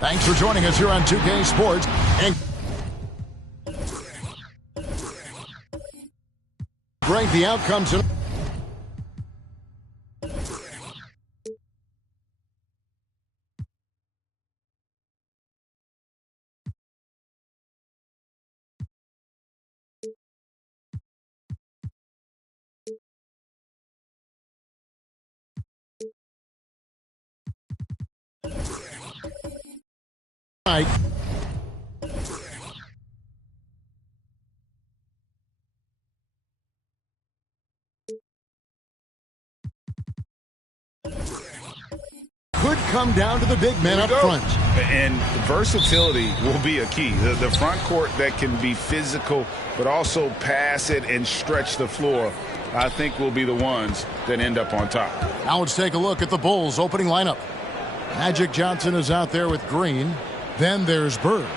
Thanks for joining us here on 2K Sports. And great the outcomes. Right. Could come down to the big man up front. And versatility will be a key. The front court that can be physical, but also pass it and stretch the floor, I think will be the ones that end up on top. Now let's take a look at the Bulls' opening lineup. Magic Johnson is out there with Green. Then there's Bird.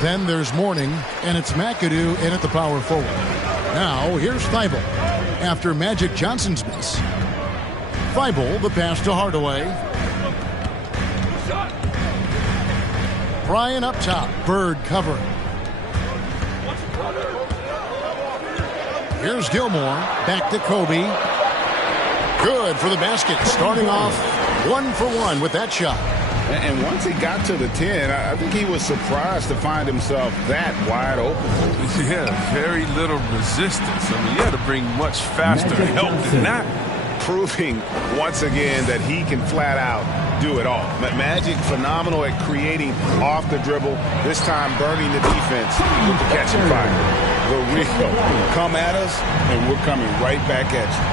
Then there's Mourning. And it's McAdoo in at the power forward. Now here's Thibault. After Magic Johnson's miss. Thibault, the pass to Hardaway. Bryant up top. Bird covering. Here's Gilmore. Back to Kobe. Good for the basket. Starting off 1 for 1 with that shot. And once he got to the 10, I think he was surprised to find himself that wide open. Yeah, very little resistance. I mean, you had to bring much faster help than that. Proving once again that he can flat out do it all. Magic phenomenal at creating off the dribble. This time burning the defense with the catch and fire. The real come at us, and we're coming right back at you.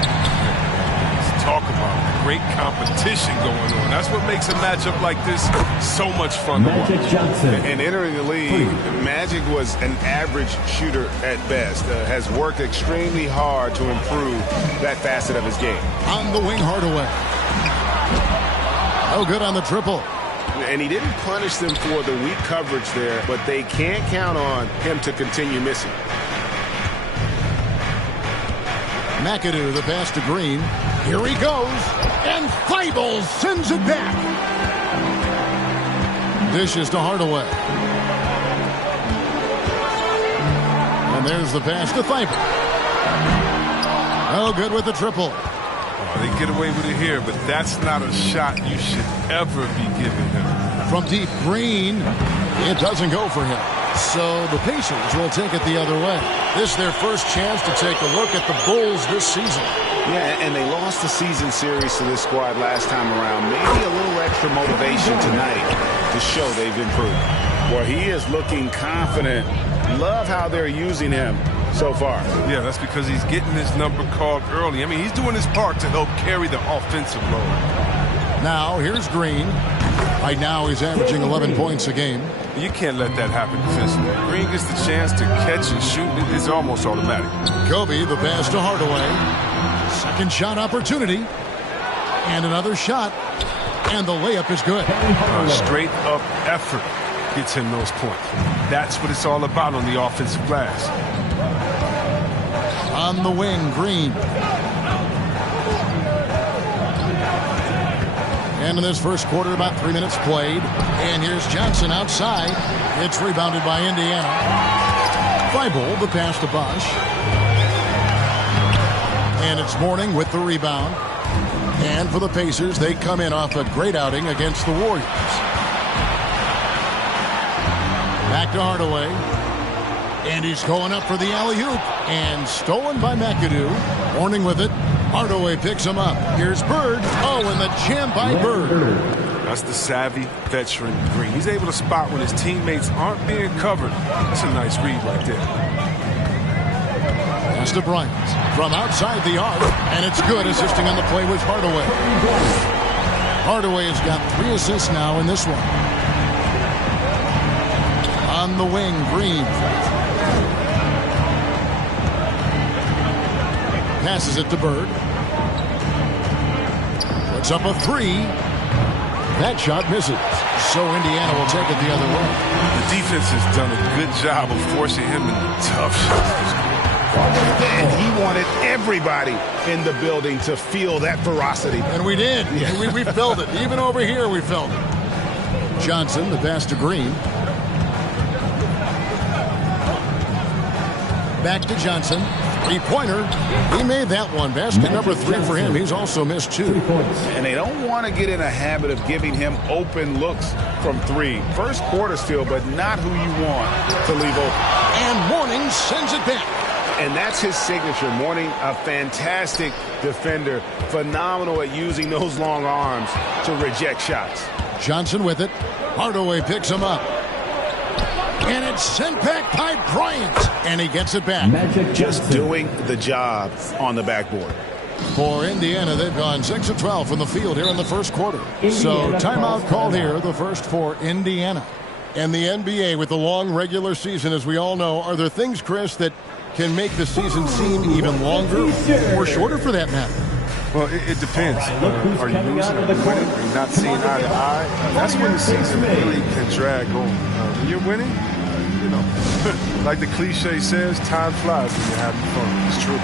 Let's talk about great competition going on. That's what makes a matchup like this so much fun to watch. Magic Johnson. And entering the league, Magic was an average shooter at best. Has worked extremely hard to improve that facet of his game. On the wing, Hardaway. Oh, good on the triple. And he didn't punish them for the weak coverage there, but they can't count on him to continue missing. McAdoo, the pass to Green. Here he goes. And Thibault sends it back. Dishes to Hardaway. And there's the pass to Thibault. Oh, good with the triple. Oh, they get away with it here, but that's not a shot you should ever be giving him. From deep, Green. It doesn't go for him. So the Pacers will take it the other way. This is their first chance to take a look at the Bulls this season. Yeah, and they lost the season series to this squad last time around. Maybe a little extra motivation tonight to show they've improved. Well, he is looking confident. Love how they're using him so far. Yeah, that's because he's getting his number called early. I mean, he's doing his part to help carry the offensive load. Now here's Green. Right now he's averaging 11 points a game. You can't let that happen defensively. Green gets the chance to catch and shoot. It's almost automatic. Kobe, the pass to Hardaway. Second shot opportunity. And another shot. And the layup is good. Straight up effort gets him those points. That's what it's all about on the offensive glass. On the wing, Green. And in this first quarter, about 3 minutes played. And here's Johnson outside. It's rebounded by Indiana. Thibault, the pass to Bosch. And it's Mourning with the rebound. And for the Pacers, they come in off a great outing against the Warriors. Back to Hardaway. And he's going up for the alley-oop. And stolen by McAdoo. Mourning with it. Hardaway picks him up. Here's Bird. Oh, and the jam by Bird. That's the savvy veteran Green. He's able to spot when his teammates aren't being covered. That's a nice read right there. Pass to Bryant from outside the arc, and it's good. Assisting on the play was Hardaway. Hardaway has got 3 assists now in this one. On the wing, Green. Passes it to Bird. Puts up a 3. That shot misses. So Indiana will take it the other way. The defense has done a good job of forcing him into tough shots. And he wanted everybody in the building to feel that ferocity. And we did. Yeah. We felt it. Even over here, we felt it. Johnson, the pass to Green. Back to Johnson. Three-pointer. He made that one. Basket number 3 for him. He's also missed 2. And they don't want to get in a habit of giving him open looks from 3. First quarter still, but not who you want to leave open. And Mourning sends it back. And that's his signature. Mourning, a fantastic defender. Phenomenal at using those long arms to reject shots. Johnson with it. Hardaway picks him up. And it's sent back by Bryant. And he gets it back. Just doing the job on the backboard. For Indiana, they've gone 6 of 12 from the field here in the first quarter. So timeout called here, the first for Indiana. And the NBA with the long regular season, as we all know, are there things, Chris, that can make the season seem even longer or shorter for that matter? Well, it depends. Are you losing or winning? Are you not seeing eye to eye? That's when the season really can drag on. When you're winning, you know, like the cliche says, time flies when you're having fun. It's true.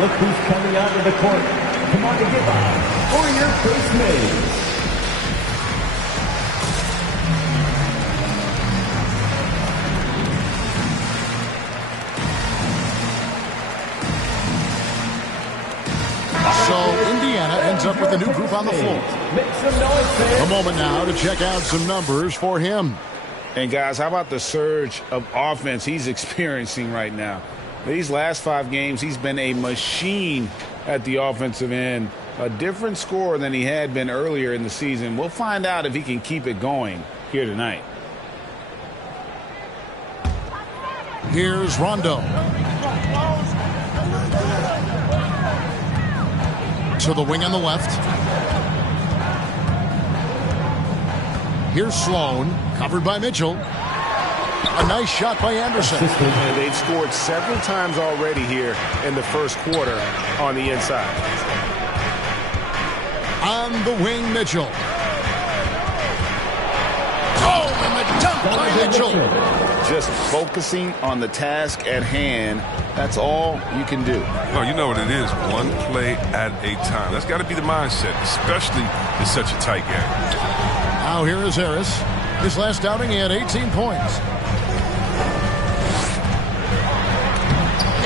Look who's coming out of the court. Come on to give up for your first mate. So Indiana ends up with a new group on the floor. A moment now to check out some numbers for him. And guys, how about the surge of offense he's experiencing right now? These last 5 games, he's been a machine at the offensive end. A different scorer than he had been earlier in the season. We'll find out if he can keep it going here tonight. Here's Rondo. To the wing on the left. Here's Sloan, covered by Mitchell. A nice shot by Anderson. And they've scored several times already here in the first quarter on the inside. On the wing, Mitchell. Oh, and the dunk by Mitchell. just focusing on the task at hand. That's all you can do. No, you know what it is. One play at a time. That's got to be the mindset, especially in such a tight game. Now here is Harris. His last outing, he had 18 points.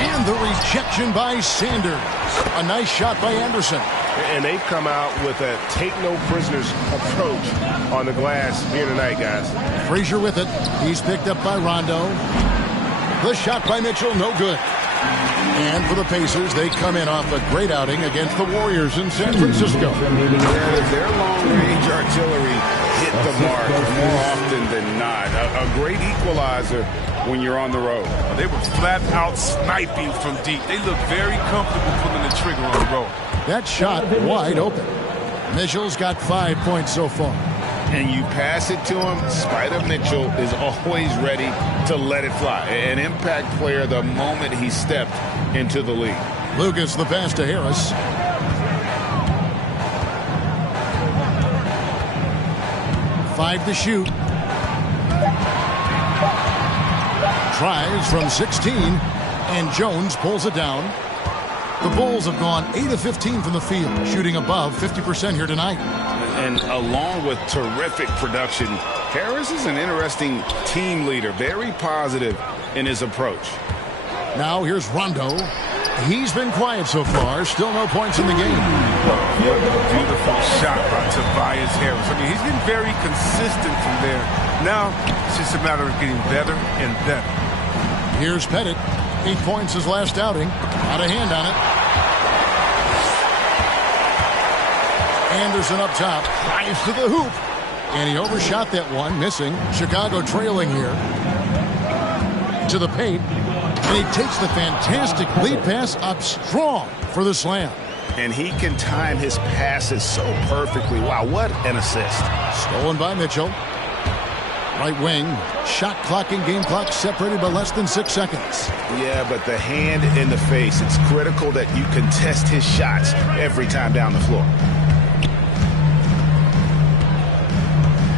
And the rejection by Sanders. A nice shot by Anderson. And they've come out with a take-no-prisoners approach on the glass here tonight, guys. Frazier with it. He's picked up by Rondo. The shot by Mitchell, no good. And for the Pacers, they come in off a great outing against the Warriors in San Francisco. Their long-range artillery hit the mark more often than not. A great equalizer when you're on the road. They were flat out sniping from deep. They look very comfortable pulling the trigger on the road. That shot wide open. Mitchell's got 5 points so far. And you pass it to him, Spider Mitchell is always ready to let it fly. An impact player the moment he stepped into the league. Lucas, the pass to Harris. Five to shoot. Tries from 16, and Jones pulls it down. The Bulls have gone 8 of 15 from the field, shooting above 50% here tonight. And along with terrific production, Harris is an interesting team leader, very positive in his approach. Now here's Rondo. He's been quiet so far, still no points in the game. Beautiful shot by Tobias Harris. I mean, he's been very consistent from there. Now, it's just a matter of getting better and better. Here's Pettit. 8 points his last outing. Out of hand on it. Anderson up top. Drives to the hoop. And he overshot that one, missing. Chicago trailing here. To the paint. And he takes the fantastic lead pass up strong for the slam. And he can time his passes so perfectly. Wow, what an assist. Stolen by Mitchell. Right wing. Shot clock and game clock separated by less than 6 seconds. Yeah, but the hand in the face. It's critical that you contest his shots every time down the floor.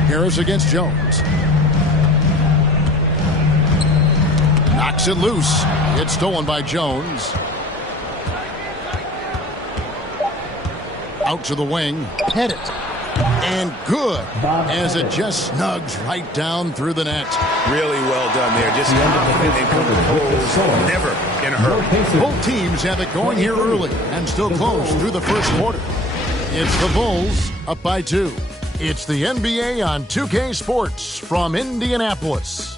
Harris against Jones. Knocks it loose. It's stolen by Jones. Out to the wing. Hit it. And good. As it just snugs right down through the net. Really well done there. Just confident and composed. Never in a hurry. Both teams have it going here early and still close through the first quarter. It's the Bulls up by 2. It's the NBA on 2K Sports from Indianapolis.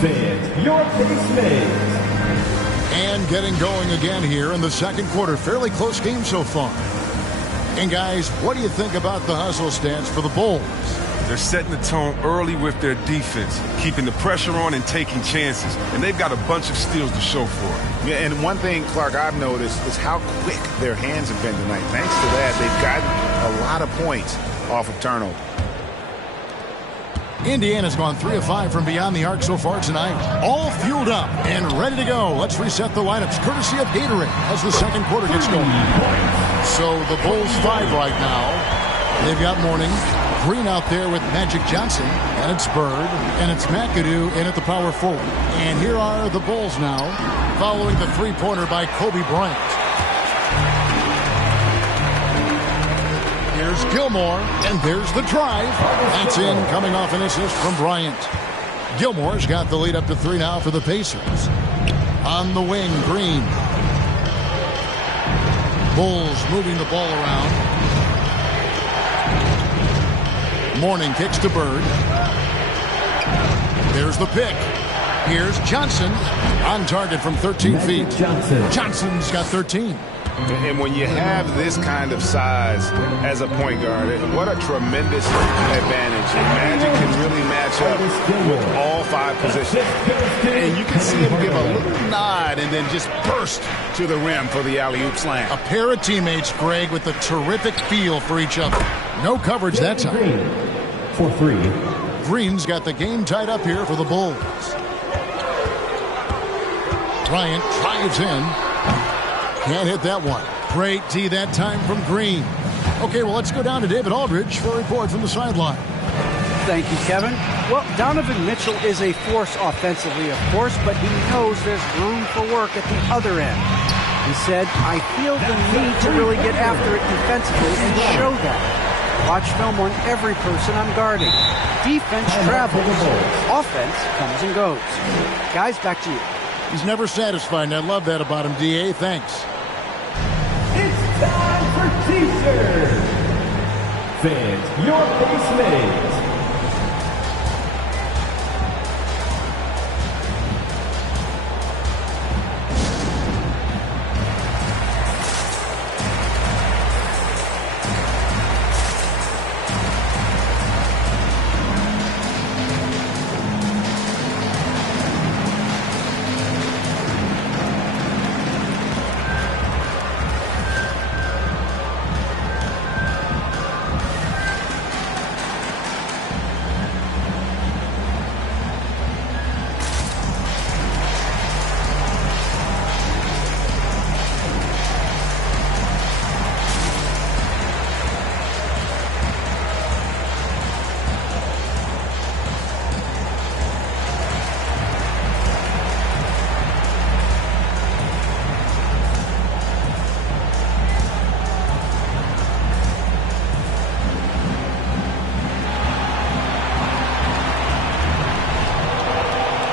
Fans, your basement. And getting going again here in the second quarter. Fairly close game so far. And guys, what do you think about the hustle stance for the Bulls? They're setting the tone early with their defense, keeping the pressure on and taking chances. And they've got a bunch of steals to show for it. Yeah, and one thing, Clark, I've noticed is how quick their hands have been tonight. Thanks to that, they've gotten a lot of points off of turnover. Indiana's gone 3 of 5 from beyond the arc so far tonight. All fueled up and ready to go. Let's reset the lineups courtesy of Gatorade as the second quarter gets going. So the Bulls 5 right now. They've got Mourning. Green out there with Magic Johnson. And it's Bird. And it's McAdoo in at the power forward. And here are the Bulls now following the three-pointer by Kobe Bryant. Here's Gilmore, and there's the drive. That's in, coming off an assist from Bryant. Gilmore's got the lead up to 3 now for the Pacers. On the wing, Green. Bulls moving the ball around. Mourning kicks to Bird. There's the pick. Here's Johnson on target from 13 feet. Johnson's got 13. And when you have this kind of size as a point guard, what a tremendous advantage. And Magic can really match up with all 5 positions. And you can see him give a little nod and then just burst to the rim for the alley-oop slam. A pair of teammates, Greg, with a terrific feel for each other. No coverage that time. For 3. Green's got the game tied up here for the Bulls. Bryant drives in. Can't hit that one. Great D that time from Green. Okay, well, let's go down to David Aldridge for a report from the sideline. Thank you, Kevin. Well, Donovan Mitchell is a force offensively, of course, but he knows there's room for work at the other end. He said, I feel the need to really get after it defensively and show that. Watch film on every person I'm guarding. Defense travels. Offense comes and goes. Guys, back to you. He's never satisfied, and I love that about him, D.A. Thanks. It's time for T-shirts. Fans, your base mates.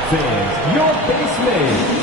Fans, your base mates.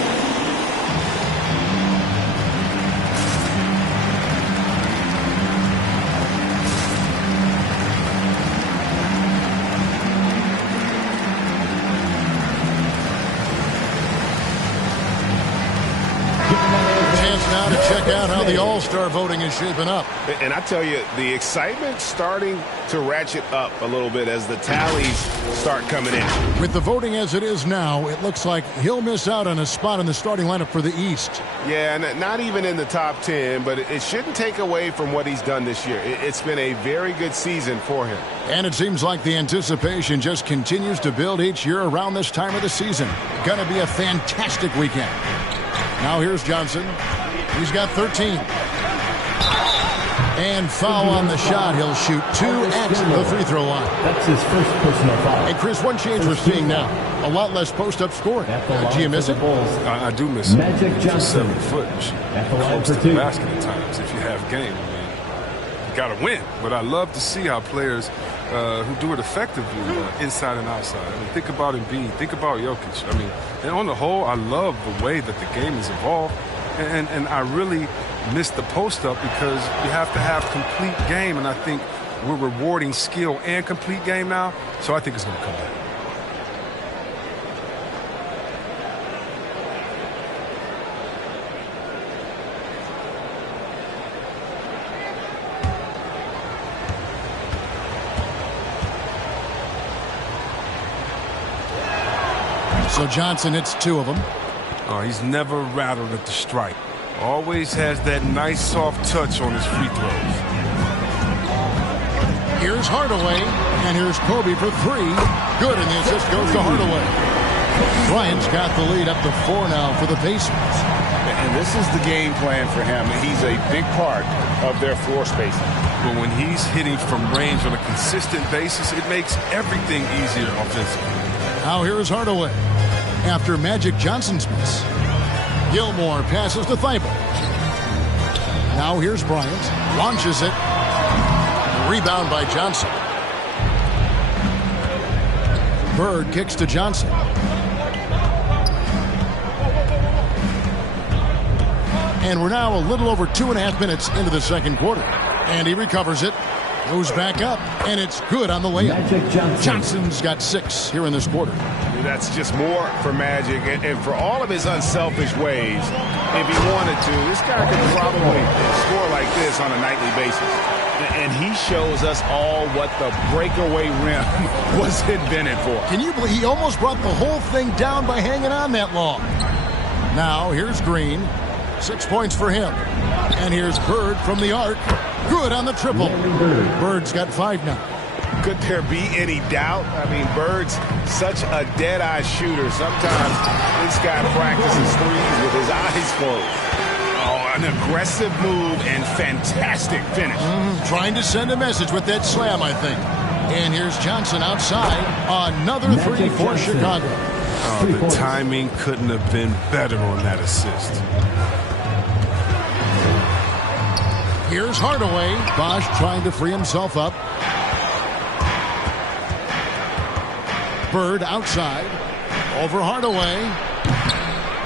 Now to check out how the All-Star voting is shaping up. And I tell you, the excitement's starting to ratchet up a little bit as the tallies start coming in. With the voting as it is now, it looks like he'll miss out on a spot in the starting lineup for the East. Yeah, and not even in the top 10, but it shouldn't take away from what he's done this year. It's been a very good season for him. And it seems like the anticipation just continues to build each year around this time of the season. Going to be a fantastic weekend. Now here's Johnson. He's got 13. And foul on the shot. He'll shoot 2 at the free throw line. That's his first personal foul. Hey, Chris, one change we're seeing now. A lot less post-up scoring. Do you miss it? I do miss it. Magic Johnson. 7 foot. At the line Close for to the 2. basket at times if you have game. I mean, you got to win. But I love to see how players who do it effectively inside and outside. I mean, think about Embiid. Think about Jokic. I mean, and on the whole, I love the way that the game is evolved. And I really miss the post-up because you have to have complete game, and I think we're rewarding skill and complete game now, so I think it's going to come back. So Johnson hits 2 of them. Oh, he's never rattled at the strike. Always has that nice soft touch on his free throws. Here's Hardaway, and here's Kobe for 3. Good, and the assist goes to Hardaway. Bryant's got the lead up to 4 now for the Pacers. And this is the game plan for him. He's a big part of their floor spacing. But when he's hitting from range on a consistent basis, it makes everything easier offensively. Now here's Hardaway. After Magic Johnson's miss, Gilmore passes to Thibault. Now here's Bryant. Launches it. Rebound by Johnson. Bird kicks to Johnson. And we're now a little over 2.5 minutes into the second quarter. And he recovers it. Goes back up. And it's good on the layup. Magic Johnson. Johnson's got 6 here in this quarter. That's just more for Magic, and for all of his unselfish ways, if he wanted to, this guy could probably score like this on a nightly basis. And he shows us all what the breakaway rim was invented for. Can you believe he almost brought the whole thing down by hanging on that long? Now here's Green. 6 points for him. And here's Bird from the arc. Good on the triple. Bird's got 5 now. Could there be any doubt? I mean, Bird's such a dead-eye shooter. Sometimes this guy practices threes with his eyes closed. Oh, an aggressive move and fantastic finish. Trying to send a message with that slam, I think. And here's Johnson outside. Another three for Chicago. Oh, the timing couldn't have been better on that assist. Here's Hardaway. Bosch trying to free himself up. Bird outside. Over Hardaway.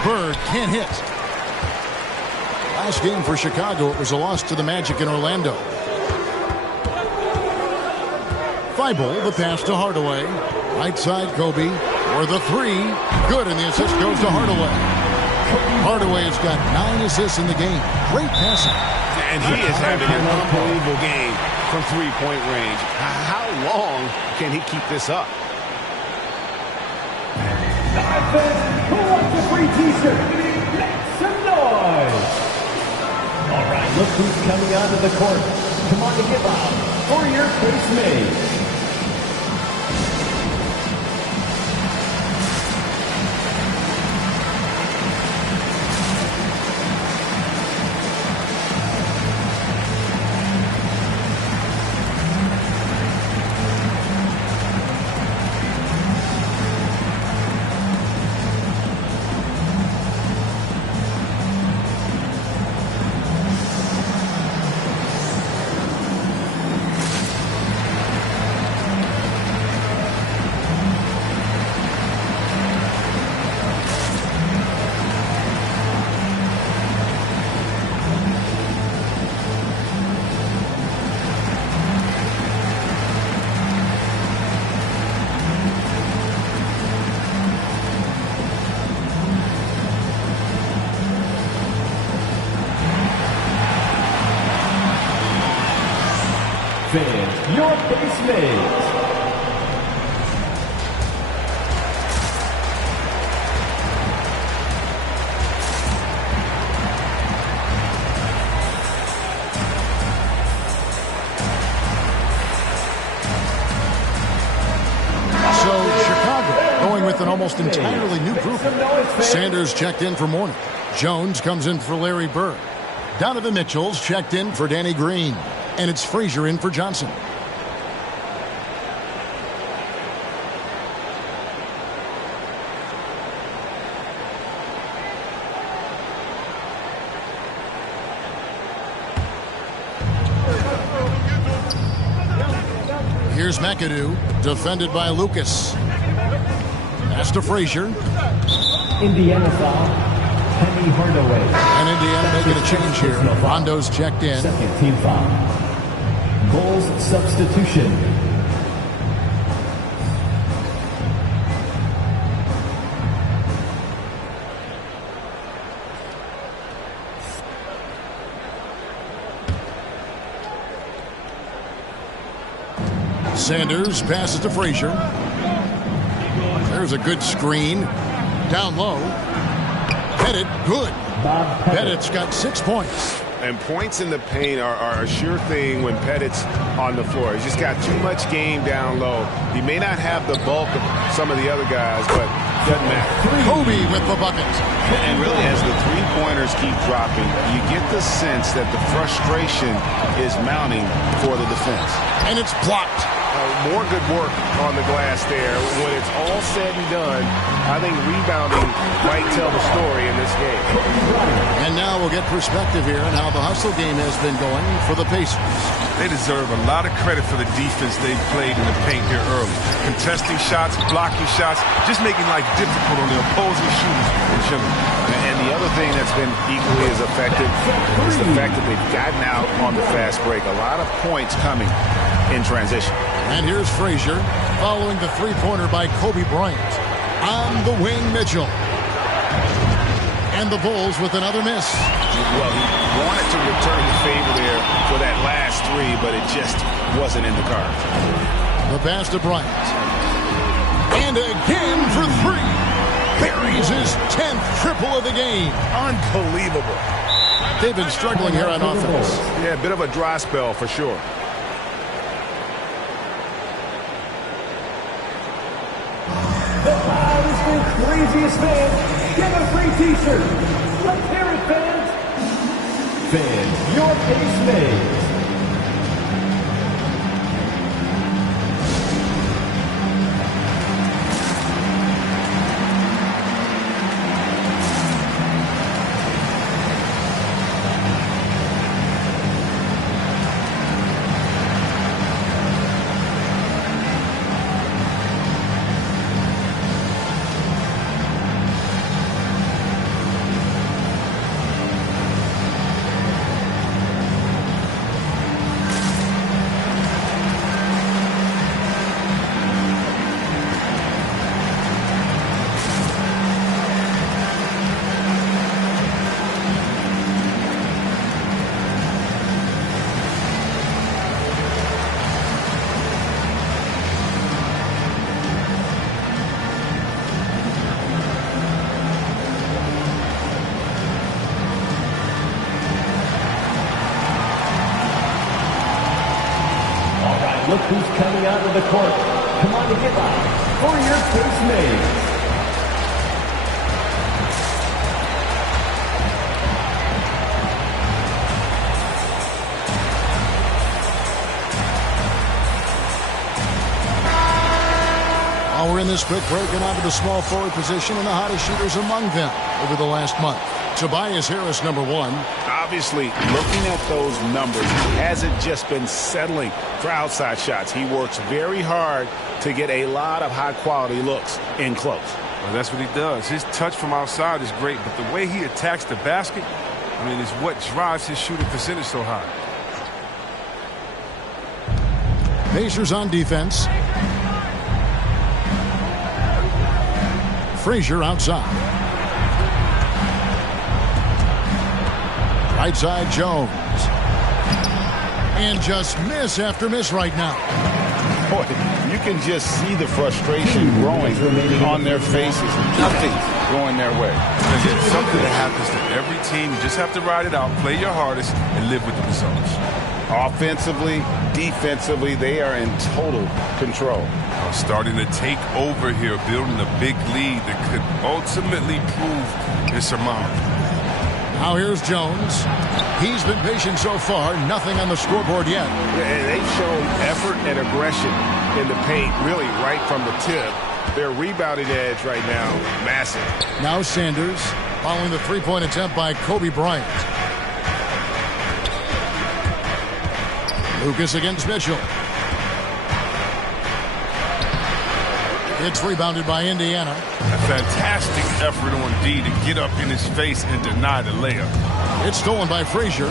Bird can't hit. Last game for Chicago, it was a loss to the Magic in Orlando. Thibault, the pass to Hardaway. Right side, Kobe. For the three. Good, and the assist goes to Hardaway. Hardaway has got 9 assists in the game. Great passing. And he is having an unbelievable game from three-point range. How long can he keep this up? Who wants a free t-shirt? Make some noise! All right, look who's coming onto the court. Come on to give up for your base mate. Finish your base mate. An almost entirely new group. Sanders checked in for Mourning. Jones comes in for Larry Bird. Donovan Mitchell's checked in for Danny Green. And it's Frazier in for Johnson. Here's McAdoo, defended by Lucas. Pass to Frazier. Indiana foul. Penny Hardaway. And Indiana making a change here. Rondo's checked in. Second team foul. Bulls substitution. Sanders passes to Frazier. There's a good screen. Down low. Pettit, good. Pettit's got 6 points. And points in the paint are a sure thing when Pettit's on the floor. He's just got too much game down low. He may not have the bulk of some of the other guys, but doesn't matter. Kobe with the bucket. And really, as the three-pointers keep dropping, you get the sense that the frustration is mounting for the defense. And it's blocked. More good work on the glass there. When it's all said and done, I think rebounding might tell the story in this game. And now we'll get perspective here on how the hustle game has been going for the Pacers. They deserve a lot of credit for the defense they've played in the paint here early. Contesting shots, blocking shots, just making life difficult on the opposing shooters in general. And the other thing that's been equally as effective is the fact that they've gotten out on the fast break. A lot of points coming in transition. And here's Frazier following the three-pointer by Kobe Bryant. On the wing, Mitchell. And the Bulls with another miss. Well, he wanted to return the favor there for that last three, but it just wasn't in the cards. The pass to Bryant. And again for three. Buries his 10th triple of the game. Unbelievable. They've been struggling here on offense. Yeah, a bit of a dry spell for sure. absolute craziest fans get a free t-shirt. Let's hear it, fans. Fans, your case made. Look who's coming out of the court. Come on to get loud for your case made. While we're in this quick break and onto the small forward position and the hottest shooters among them over the last month. Tobias Harris, number 1. Obviously, looking at those numbers, he hasn't just been settling for outside shots. He works very hard to get a lot of high-quality looks in close. Well, that's what he does. His touch from outside is great, but the way he attacks the basket, I mean, is what drives his shooting percentage so high. Pacers on defense. Frazier outside. Right side, Jones. And just miss after miss right now. Boy, you can just see the frustration growing on their faces. Nothing going their way. It's something that happens to every team. You just have to ride it out, play your hardest, and live with the results. Offensively, defensively, they are in total control. Starting to take over here, building a big lead that could ultimately prove insurmountable. Now here's Jones. He's been patient so far. Nothing on the scoreboard yet. And they've shown effort and aggression in the paint, really right from the tip. Their rebounding edge right now, massive. Now Sanders following the three-point attempt by Kobe Bryant. Lucas against Mitchell. It's rebounded by Indiana. A fantastic effort on D to get up in his face and deny the layup. It's stolen by Frazier.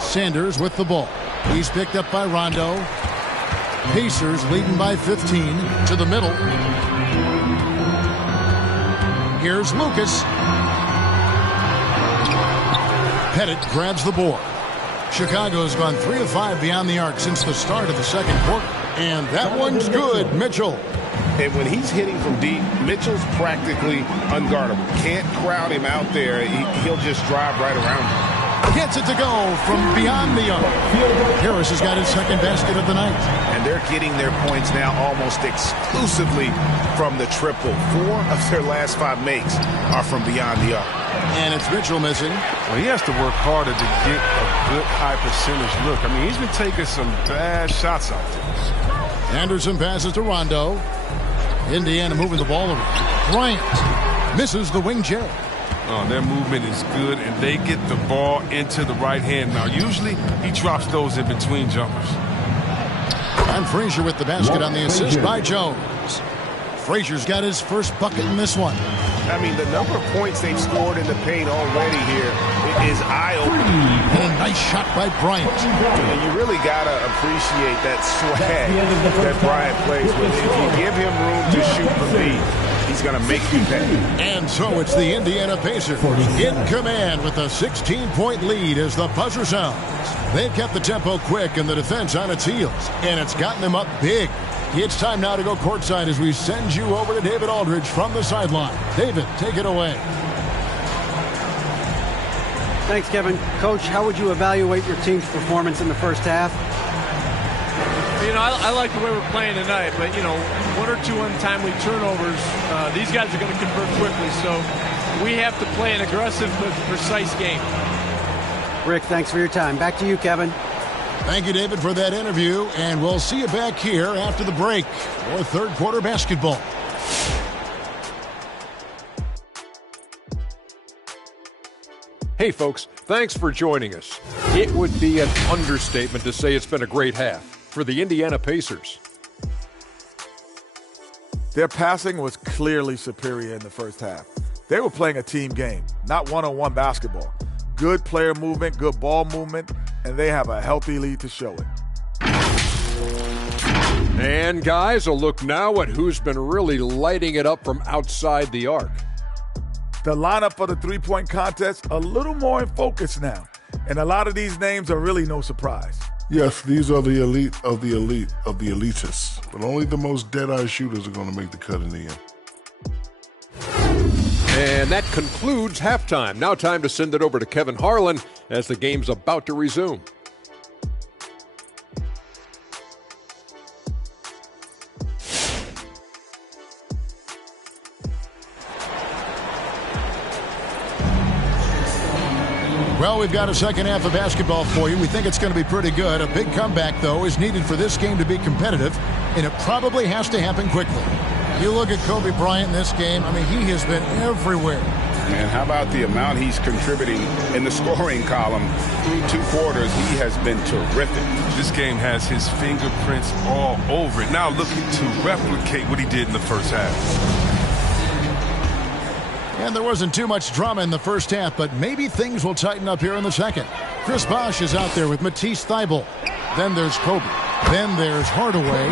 Sanders with the ball. He's picked up by Rondo. Pacers leading by 15 to the middle. Here's Lucas. Pettit grabs the board. Chicago's gone 3 of 5 beyond the arc since the start of the second quarter. And that one's good, Mitchell. And when he's hitting from deep, Mitchell's practically unguardable. Can't crowd him out there. He'll just drive right around him. Gets it to go from beyond the arc. Harris has got his second basket of the night. And they're getting their points now almost exclusively from the triple. 4 of their last 5 makes are from beyond the arc. And it's Mitchell missing. Well, he has to work harder to get a good high percentage look. I mean, he's been taking some bad shots out there. Anderson passes to Rondo. Indiana moving the ball around. Bryant misses the wing J. Oh, their movement is good, and they get the ball into the right hand. Now, usually he drops those in between jumpers. And Frazier with the basket on the assist by Jones. Frazier's got his first bucket in this one. I mean, the number of points they've scored in the paint already here is eye-opening. And a nice shot by Bryant. And you really got to appreciate that swag that Bryant plays with. If you give him room to shoot from deep, he's going to make you pay. And so it's the Indiana Pacers in command with a 16-point lead as the buzzer sounds. They've kept the tempo quick and the defense on its heels, and it's gotten them up big. It's time now to go courtside as we send you over to David Aldridge from the sideline. David, take it away. Thanks, Kevin. Coach, how would you evaluate your team's performance in the first half? I like the way we're playing tonight, but, one or two untimely turnovers, these guys are going to convert quickly, so we have to play an aggressive but precise game. Rick, thanks for your time. Back to you, Kevin. Thank you, David, for that interview, and we'll see you back here after the break for third quarter basketball. Hey, folks, thanks for joining us. It would be an understatement to say it's been a great half for the Indiana Pacers. Their passing was clearly superior in the first half. They were playing a team game, not one-on-one basketball. Good player movement, good ball movement, and they have a healthy lead to show it. And guys, a look now at who's been really lighting it up from outside the arc. The lineup for the three-point contest a little more in focus now, and a lot of these names are really no surprise. Yes, these are the elite of the elite of the elitists, but only the most dead-eye shooters are going to make the cut in the end. And that concludes halftime. Now time to send it over to Kevin Harlan as the game's about to resume. Well, we've got a second half of basketball for you. We think it's going to be pretty good. A big comeback, though, is needed for this game to be competitive, and it probably has to happen quickly. You look at Kobe Bryant in this game, he has been everywhere. And how about the amount he's contributing in the scoring column through 2 quarters? He has been terrific. This game has his fingerprints all over it. Now looking to replicate what he did in the first half. And there wasn't too much drama in the first half, but maybe things will tighten up here in the second. Chris Bosh is out there with Matisse Thybulle. Then there's Kobe. Then there's Hardaway.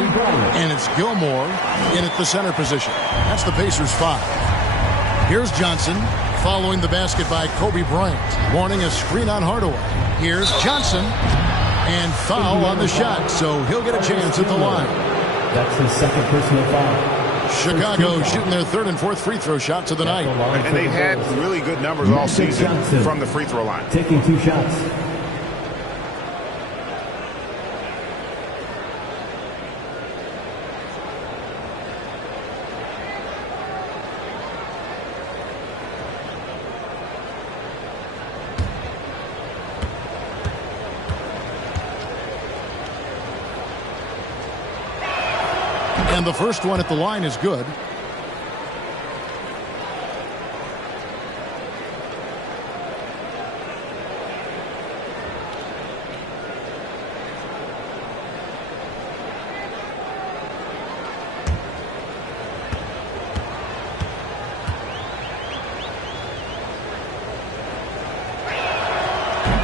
And it's Gilmore in at the center position. That's the Pacers 5. Here's Johnson following the basket by Kobe Bryant. Warning a screen on Hardaway. Here's Johnson. And foul on the shot, so he'll get a chance at the line. That's his second personal foul. Chicago shooting their third and fourth free throw shots of the night. And they've had really good numbers all season from the free throw line. Taking 2 shots. And the first one at the line is good.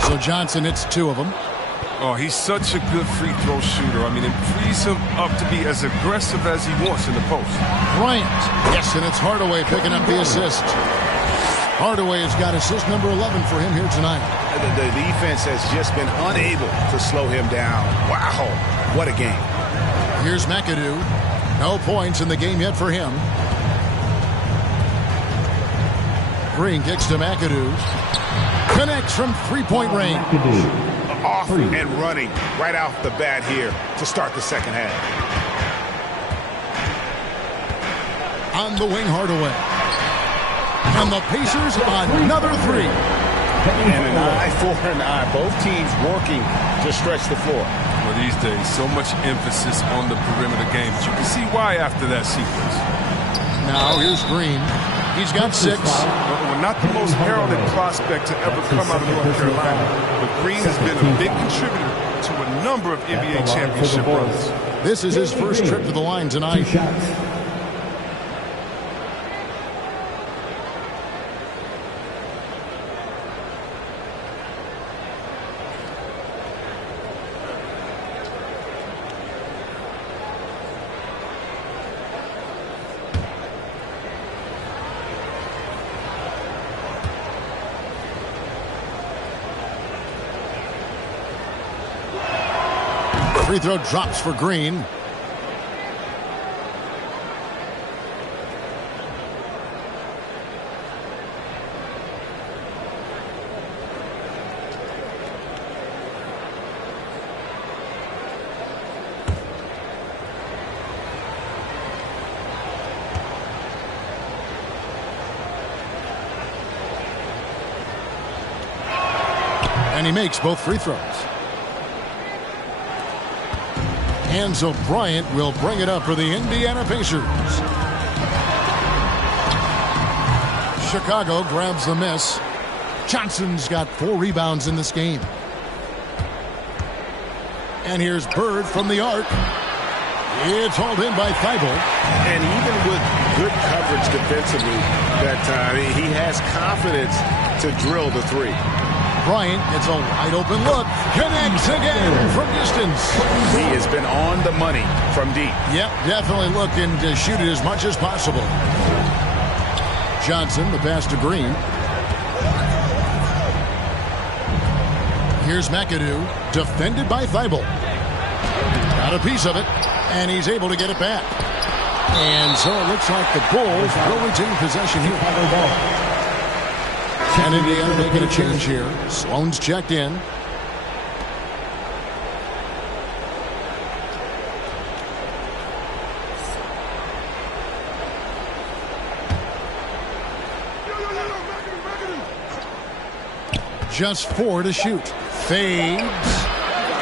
So Johnson hits 2 of them. Oh, he's such a good free throw shooter. It frees him up to be as aggressive as he wants in the post. Bryant. Yes, and it's Hardaway picking up the assist. Hardaway has got assist number 11 for him here tonight. The defense has just been unable to slow him down. Wow, what a game. Here's McAdoo. No points in the game yet for him. Green kicks to McAdoo. Connects from three-point range. Off and running right off the bat here to start the second half. On the wing, Hardaway. And the Pacers another 3. And an eye for an eye. Both teams working to stretch the floor. Well, these days, so much emphasis on the perimeter game. But you can see why after that sequence. Now here's Green. He's got 6. Well, not the most heralded prospect to ever come out of North Carolina, but Green has been a big contributor to a number of NBA championship runs. This is his first trip to the line tonight. 2 shots. Free throw drops for Green. And he makes both free throws. And so Bryant will bring it up for the Indiana Pacers. Chicago grabs the miss. Johnson's got 4 rebounds in this game. And here's Bird from the arc. It's hauled in by Thibault. And even with good coverage defensively that time, he has confidence to drill the 3. Bryant gets a wide open look. Connects again from distance. He has been on the money from deep. Yep, definitely looking to shoot it as much as possible. Johnson, the pass to Green. Here's McAdoo, defended by Thibault. Got a piece of it, and he's able to get it back. And so it looks like the Bulls will retain possession here. And Indiana making a change here. Sloan's checked in. Just 4 to shoot. Fades.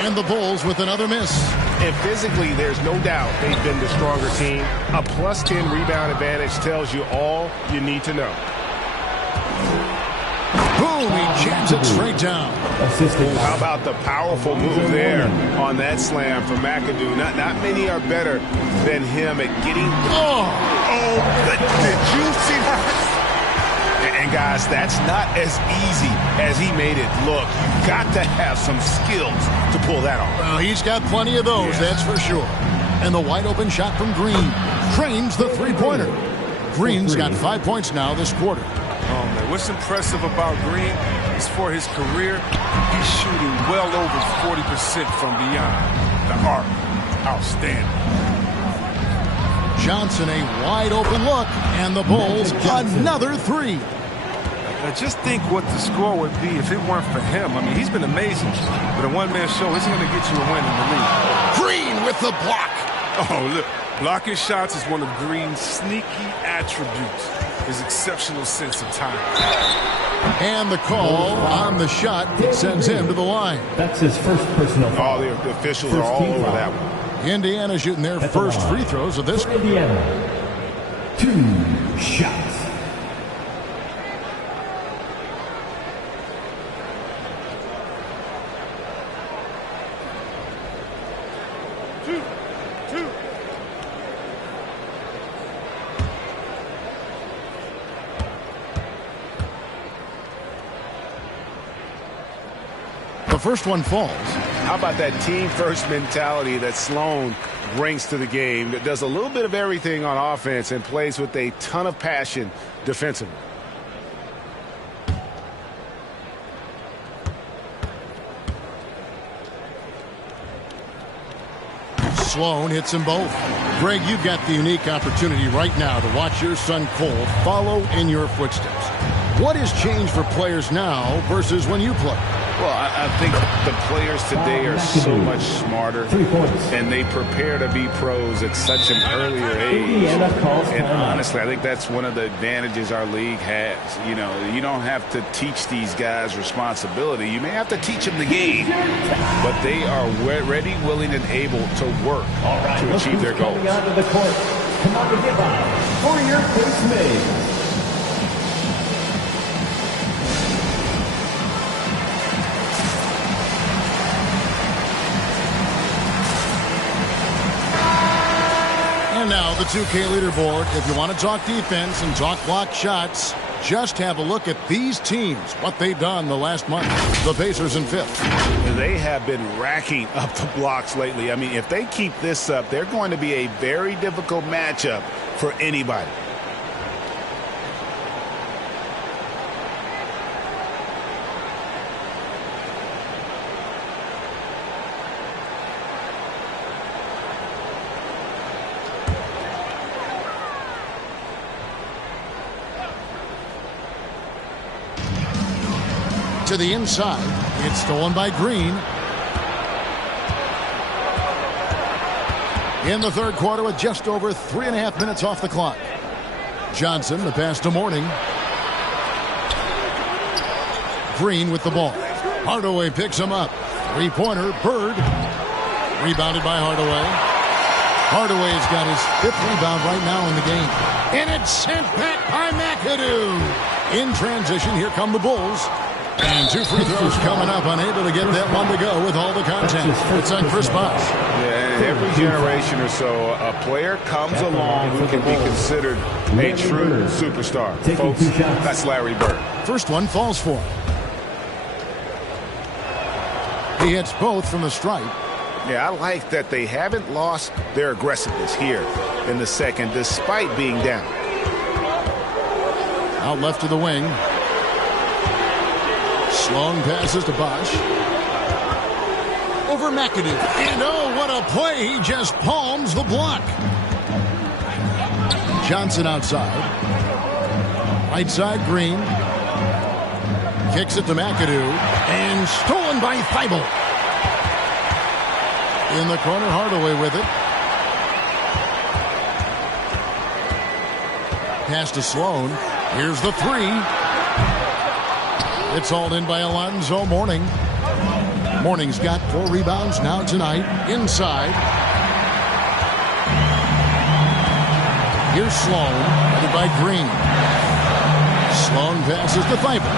And the Bulls with another miss. And physically, there's no doubt they've been the stronger team. A plus 10 rebound advantage tells you all you need to know. Boom, he jams it straight down. How about the powerful move there on that slam from McAdoo? Not many are better than him at getting... Did you see that? And guys, that's not as easy as he made it look. You've got to have some skills to pull that off. Well, he's got plenty of those, that's for sure. And the wide open shot from Green. Cranes the three-pointer. Green's got 5 points now this quarter. Oh, man, what's impressive about Green is for his career, he's shooting well over 40% from beyond the arc. Outstanding. Johnson, a wide open look, and the Bulls another 3. Just think what the score would be if it weren't for him. I mean, he's been amazing, but a one-man show isn't going to get you a win in the league. Green with the block. Oh, look, blocking shots is one of Green's sneaky attributes. His exceptional sense of time. And the call on the shot sends him to the line. That's his first personal foul. All the officials are all over that one. Indiana shooting their first free throws of this. Indiana, 2 shots. The first one falls. How about that team-first mentality that Sloan brings to the game that does a little bit of everything on offense and plays with a ton of passion defensively? Sloan hits them both. Greg, you've got the unique opportunity right now to watch your son Cole follow in your footsteps. What has changed for players now versus when you played? Well, I think the players today are so much smarter, and they prepare to be pros at such an earlier age. And honestly, I think that's one of the advantages our league has. You know, you don't have to teach these guys responsibility. You may have to teach them the game, but they are ready, willing, and able to work to achieve their goals. Out of the court. Come on to give up for your first made. And now the 2K leaderboard. If you want to talk defense and talk block shots, just have a look at these teams, what they've done the last month. The Pacers in 5th. They have been racking up the blocks lately. I mean, if they keep this up, they're going to be a very difficult matchup for anybody. To the inside. It's stolen by Green. In the third quarter with just over 3.5 minutes off the clock. Johnson, the pass to Mourning. Green with the ball. Hardaway picks him up. Three-pointer, Bird. Rebounded by Hardaway. Hardaway's got his 5th rebound right now in the game. And it's sent back by McAdoo. In transition, here come the Bulls. And 2 free throws coming up, unable to get that one to go with all the contact. It's on Chris Bosh. Yeah, every generation or so, a player comes along who can be considered a true superstar. Folks, that's Larry Bird. First one falls for him. He hits both from the stripe. Yeah, I like that they haven't lost their aggressiveness here in the second, despite being down. Out left to the wing. Sloan passes to Bosh. Over McAdoo. And oh, what a play. He just palms the block. Johnson outside. Right side, Green. Kicks it to McAdoo. And stolen by Thibault. In the corner, Hardaway with it. Pass to Sloan. Here's the 3. It's hauled in by Alonzo Mourning. Mourning's got 4 rebounds now tonight. Inside. Here's Sloan, headed by Green. Sloan passes to Thibault.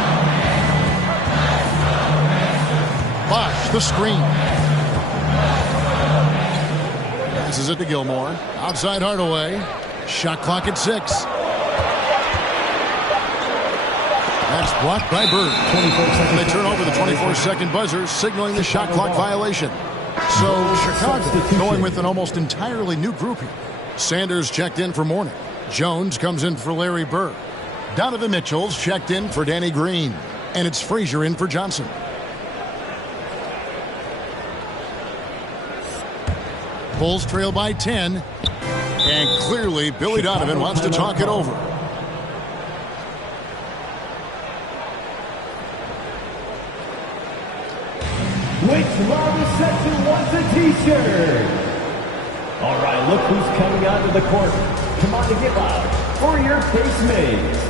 Bosh, the screen. Passes it to Gilmore. Outside Hardaway. Shot clock at 6. That's blocked by Bird. They turn over the 24-second buzzer, signaling the shot clock violation. So Chicago going with an almost entirely new group here. Sanders checked in for Mourning. Jones comes in for Larry Bird. Donovan Mitchell's checked in for Danny Green. And it's Frazier in for Johnson. Bulls trail by 10. And clearly Billy Donovan wants to talk it over. Which Rob reception wants a t-shirt? All right, look who's coming onto the court. Come on to give out for your face mates.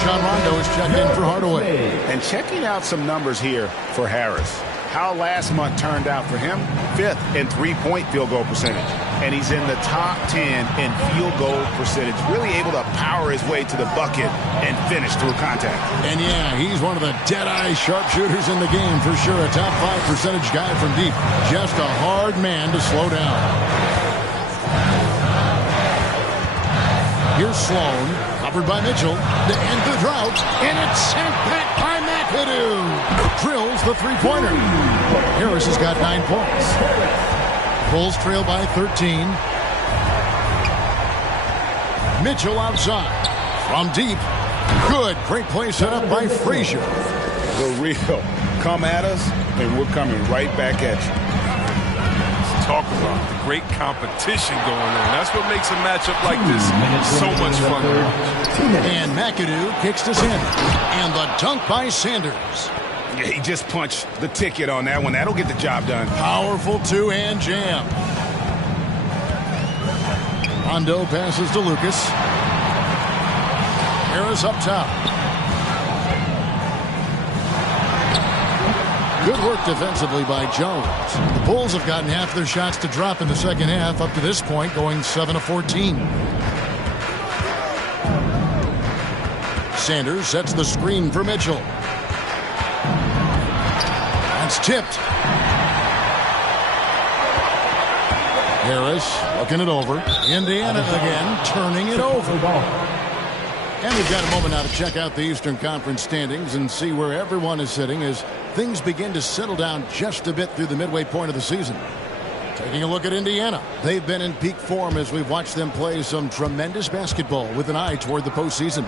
John Rondo is checked in for Hardaway. And checking out some numbers here for Harris. How last month turned out for him? 5th in 3-point field goal percentage. And he's in the top 10 in field goal percentage. Really able to power his way to the bucket and finish through contact. And yeah, he's one of the dead-eye sharpshooters in the game for sure. A top 5 percentage guy from deep. Just a hard man to slow down. Here's Sloan. Covered by Mitchell to end the drought, and it's sent back by McAdoo. Drills the 3-pointer. Harris has got 9 points. Bulls trail by 13. Mitchell outside. From deep. Good. Great play set up by Frazier. The real. Come at us, and we're coming right back at you. Talk about great competition going on. That's what makes a matchup like this so much fun to watch. And McAdoo kicks to Sanders. And the dunk by Sanders. Yeah, he just punched the ticket on that one. That'll get the job done. Powerful 2-hand jam. Rondo passes to Lucas. Harris up top. Good work defensively by Jones. The Bulls have gotten half their shots to drop in the second half up to this point, going 7 of 14. Sanders sets the screen for Mitchell. That's tipped. Harris looking it over. Indiana again turning it over. And we've got a moment now to check out the Eastern Conference standings and see where everyone is sitting as things begin to settle down just a bit through the midway point of the season. Taking a look at Indiana. They've been in peak form as we've watched them play some tremendous basketball with an eye toward the postseason.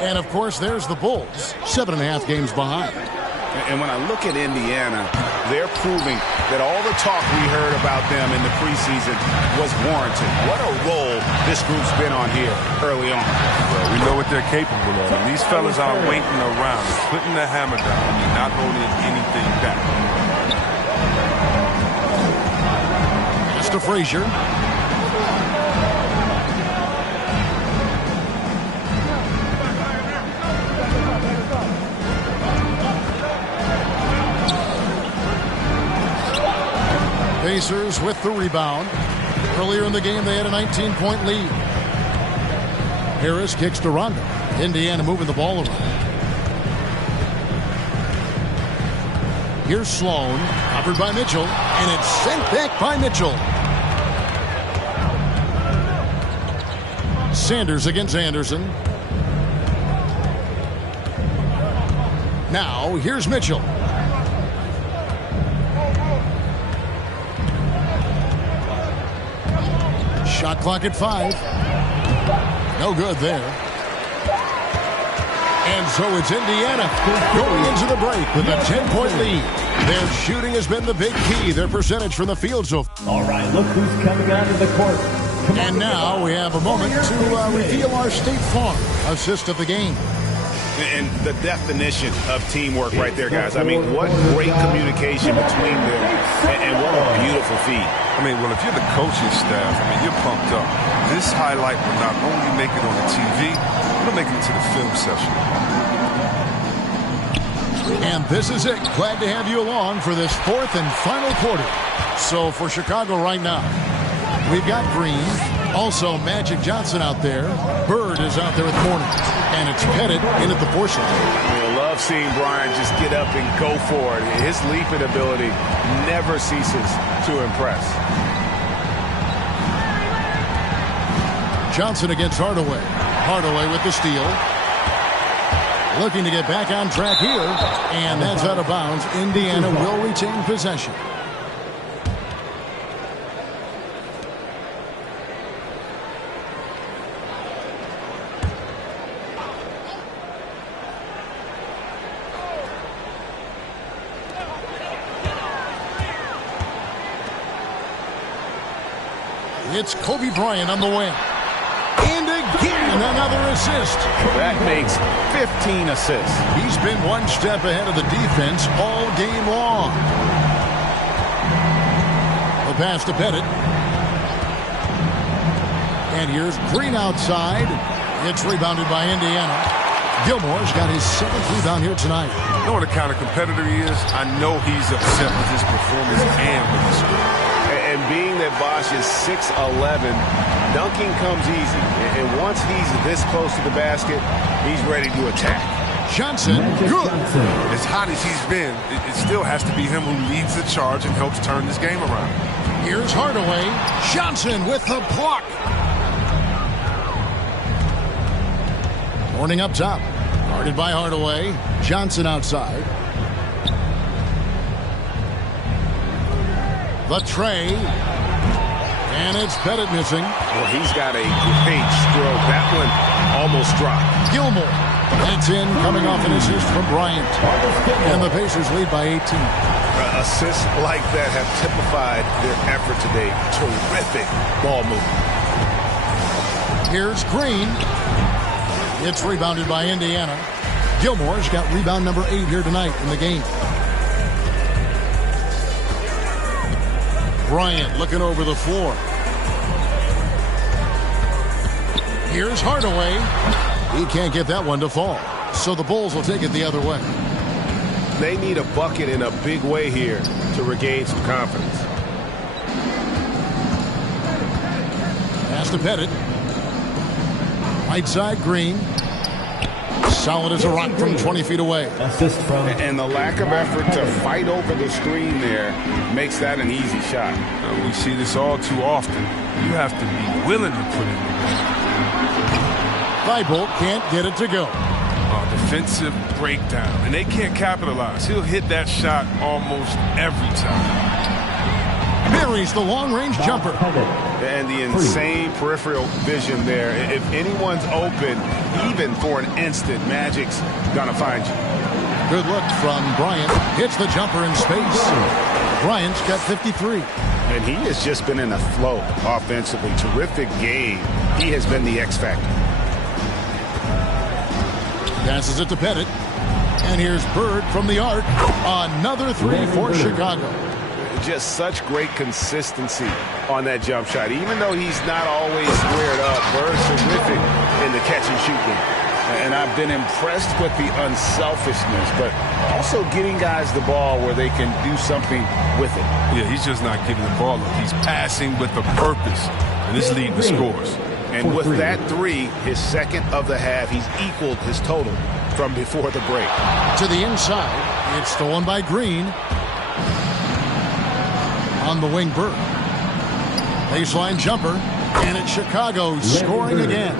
And, of course, there's the Bulls, 7.5 games behind. And when I look at Indiana, they're proving that all the talk we heard about them in the preseason was warranted. What a role this group's been on here early on. Well, we know what they're capable of. And these fellas aren't waiting around, putting the hammer down, and not holding anything back. To Frazier. Pacers with the rebound. Earlier in the game, they had a 19-point lead. Harris kicks to Rondo. Indiana moving the ball around. Here's Sloan, covered by Mitchell, and it's sent back by Mitchell. Sanders against Anderson. Now, here's Mitchell. Shot clock at 5. No good there. And so it's Indiana going into the break with a 10-point lead. Their shooting has been the big key. Their percentage from the field so far. All right, look who's coming out of the court. And now we have a moment to reveal our State Farm assist of the game. And the definition of teamwork right there, guys. I mean, what great communication between them, and what a beautiful feat. I mean, well, if you're the coaching staff, I mean, you're pumped up. This highlight will not only make it on the TV, it'll make it into the film session. And this is it. Glad to have you along for this fourth and final quarter. So for Chicago right now, we've got Green, also Magic Johnson out there. Bird is out there with Mourning. And it's Pettit in at the portion. I love seeing Bryant just get up and go for it. His leaping ability never ceases to impress. Johnson against Hardaway. Hardaway with the steal. Looking to get back on track here. And that's out of bounds. Indiana will retain possession. It's Kobe Bryant on the wing. And again, another assist. That makes 15 assists. He's been one step ahead of the defense all game long. The pass to Pettit. And here's Green outside. It's rebounded by Indiana. Gilmore's got his 7th rebound here tonight. You know what a kind of competitor he is? I know he's upset with his performance and with the score. And being that Bosh is 6'11", dunking comes easy. And once he's this close to the basket, he's ready to attack. Johnson, good. As hot as he's been, it still has to be him who leads the charge and helps turn this game around. Here's Hardaway. Johnson with the block. Mourning up top. Guarded by Hardaway. Johnson outside. The tray. And it's Pettit missing. Well, he's got a great stroke. That one almost dropped. Gilmore. That's in, coming off an assist from Bryant. And the Pacers lead by 18. Assists like that have typified their effort today. Terrific ball movement. Here's Green. It's rebounded by Indiana. Gilmore's got rebound number 8 here tonight in the game. Bryant looking over the floor. Here's Hardaway. He can't get that one to fall. So the Bulls will take it the other way. They need a bucket in a big way here to regain some confidence. Pass to Pettit. Right side, Green. Solid as a rock from 20 feet away. Assist from. And the lack of effort to fight over the screen there makes that an easy shot. We see this all too often. You have to be willing to put it in. Thibault can't get it to go. Defensive breakdown, and they can't capitalize. He'll hit that shot almost every time. buries the long-range jumper. And the insane peripheral vision there. If anyone's open, even for an instant, Magic's gonna find you. Good look from Bryant. Hits the jumper in space. Bryant's got 53. And he has just been in a flow offensively. Terrific game. He has been the X factor. Passes it to Pettit. And here's Bird from the arc. Another three for Chicago. Just such great consistency on that jump shot. Even though he's not always squared up, Bird's terrific in the catch and shoot game. And I've been impressed with the unselfishness, but also getting guys the ball where they can do something with it. Yeah, he's just not giving the ball up. He's passing with a purpose, and it's leading to scores. And with that three, his second of the half, he's equaled his total from before the break. To the inside, it's stolen by Green. On the wing, Bird. Baseline jumper, and it's Chicago scoring again.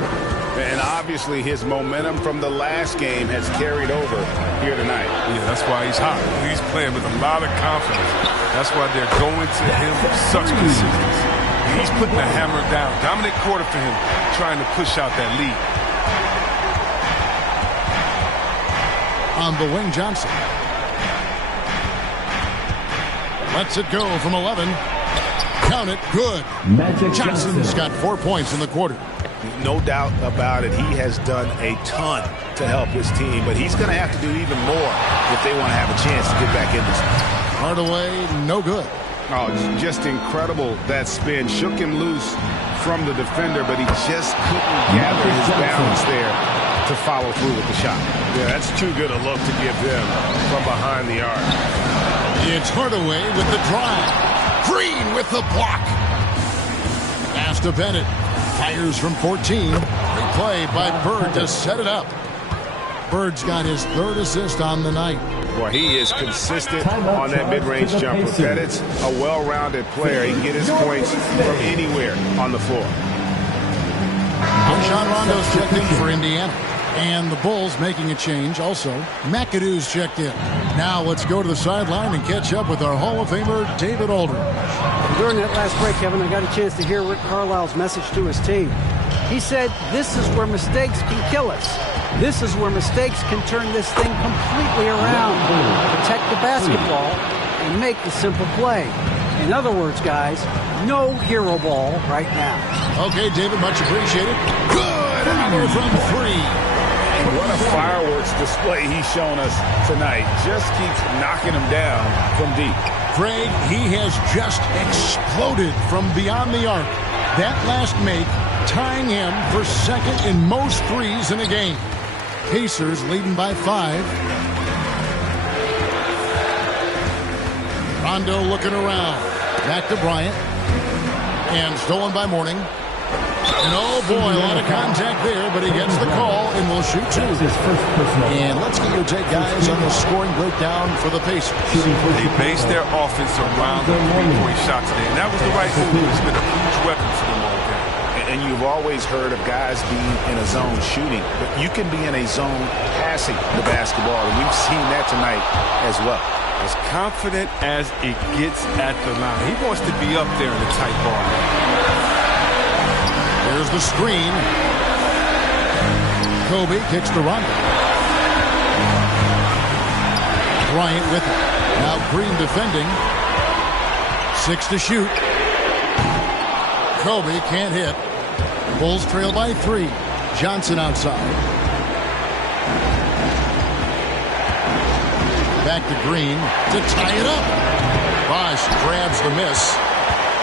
And obviously his momentum from the last game has carried over here tonight. Yeah, that's why he's hot. He's playing with a lot of confidence. That's why they're going to him with such consistency. He's putting the hammer down. Dominant quarter for him, trying to push out that lead. On the wing, Johnson. Lets it go from 11. Count it. Good. Johnson's got 4 points in the quarter. No doubt about it. He has done a ton to help his team, but he's going to have to do even more if they want to have a chance to get back in this. Hardaway, no good. Oh, it's just incredible that spin. Shook him loose from the defender, but he just couldn't gather his balance there to follow through with the shot. Yeah, that's too good a look to give them from behind the arc. It's Hardaway with the drive. Green with the block. Pass to Bennett. Fires from 14. Great play by Bird to set it up. Bird's got his third assist on the night. Boy, he is consistent on that mid-range jumper. Pettit's a well-rounded player. He can get his points from anywhere on the floor. Rajon Rondo's checked in for Indiana. And the Bulls making a change also. McAdoo's checked in. Now let's go to the sideline and catch up with our Hall of Famer, David Aldridge. During that last break, Kevin, I got a chance to hear Rick Carlisle's message to his team. He said, this is where mistakes can kill us. This is where mistakes can turn this thing completely around. Protect the basketball and make the simple play. In other words, guys, no hero ball right now. Okay, David, much appreciated. Good! Hammer from three. What a fireworks display he's shown us tonight. Just keeps knocking him down from deep. Craig, he has just exploded from beyond the arc. That last make tying him for second in most threes in a game. Pacers leading by 5. Rondo looking around. Back to Bryant. And stolen by Mourning. And oh boy, a lot of contact there, but he gets the call and will shoot 2. And let's get your take, guys, on the scoring breakdown for the Pacers. They based their offense around the three-point shot today, and that was the right move. It's been a huge weapon for them all game. And you've always heard of guys being in a zone shooting, but you can be in a zone passing the basketball, and we've seen that tonight as well. As confident as it gets at the line. He wants to be up there in the tight ball game. Here's the screen. Kobe kicks to Rondo. Bryant with it. Now Green defending. 6 to shoot. Kobe can't hit. Bulls trail by 3. Johnson outside. Back to Green to tie it up. Bosch grabs the miss.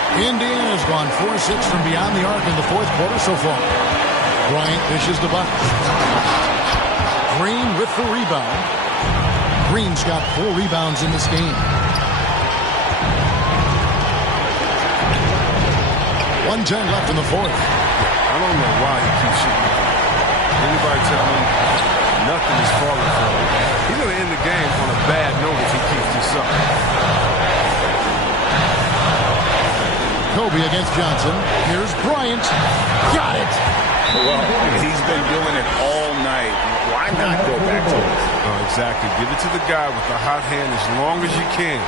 Indiana's gone 4-6 from beyond the arc in the fourth quarter so far. Bryant dishes to Bosch. Green with the rebound. Green's got 4 rebounds in this game. 1:10 left in the fourth. I don't know why he keeps shooting. Anybody tell me nothing is falling for him? He's going to end the game on a bad note if he keeps this up. Kobe against Johnson. Here's Bryant. Got it. Well, he's been doing it all night. Why not go back to it? Exactly. Give it to the guy with the hot hand as long as you can.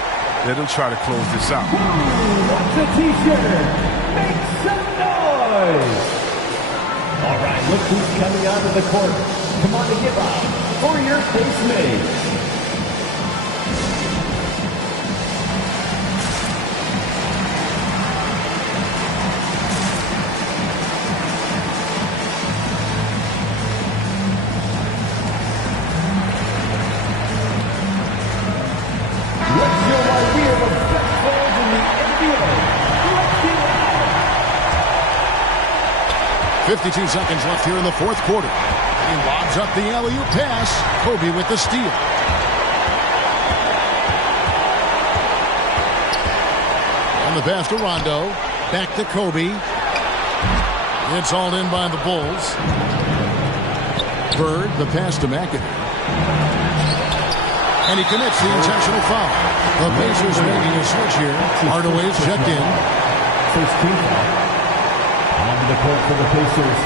let them try to close this out. What's a t-shirt? Make some noise! All right, look who's coming onto the court. Come on to give up for your face mates. Let's show why we are the best fans in the NBA. Let's get out. 52 seconds left here in the fourth quarter. He lobs up the alley-oop pass. Kobe with the steal. And the pass to Rondo. Back to Kobe. It's hauled in by the Bulls. Bird, the pass to McAdoo. And he commits the intentional foul. The Pacers making a switch here. Hardaway's checked in. First team foul. Onto the court for the Pacers.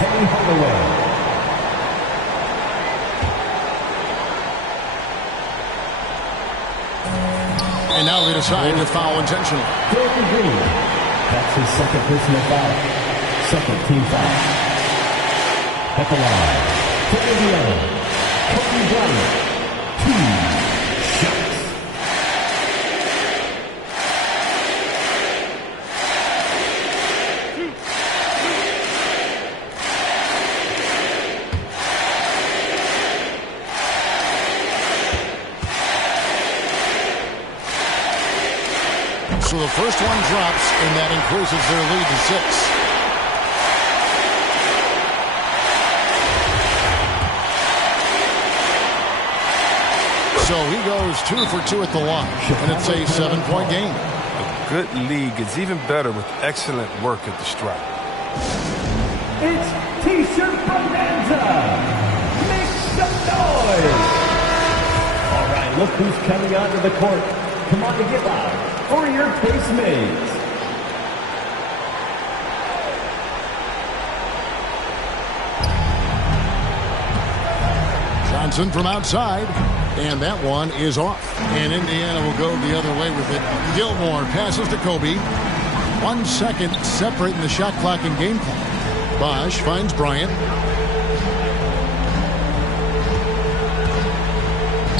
Penny Hardaway. And now they decide to foul intentionally. Danny Green. That's his second personal foul. Second team foul. At the line. To Indiana. Kobe Bryant. 2 shots. So the first one drops, and that increases their lead to 6. So he goes 2 for 2 at the line, and it's a 7-point game. A good league is even better with excellent work at the stripe. It's T-shirt bonanza. Make some noise. All right, look who's coming onto the court. Come on to give out for your face mates. Johnson from outside, and that one is off. And Indiana will go the other way with it. Gilmore passes to Kobe. 1 second separate in the shot clock and game clock. Bosch finds Bryant.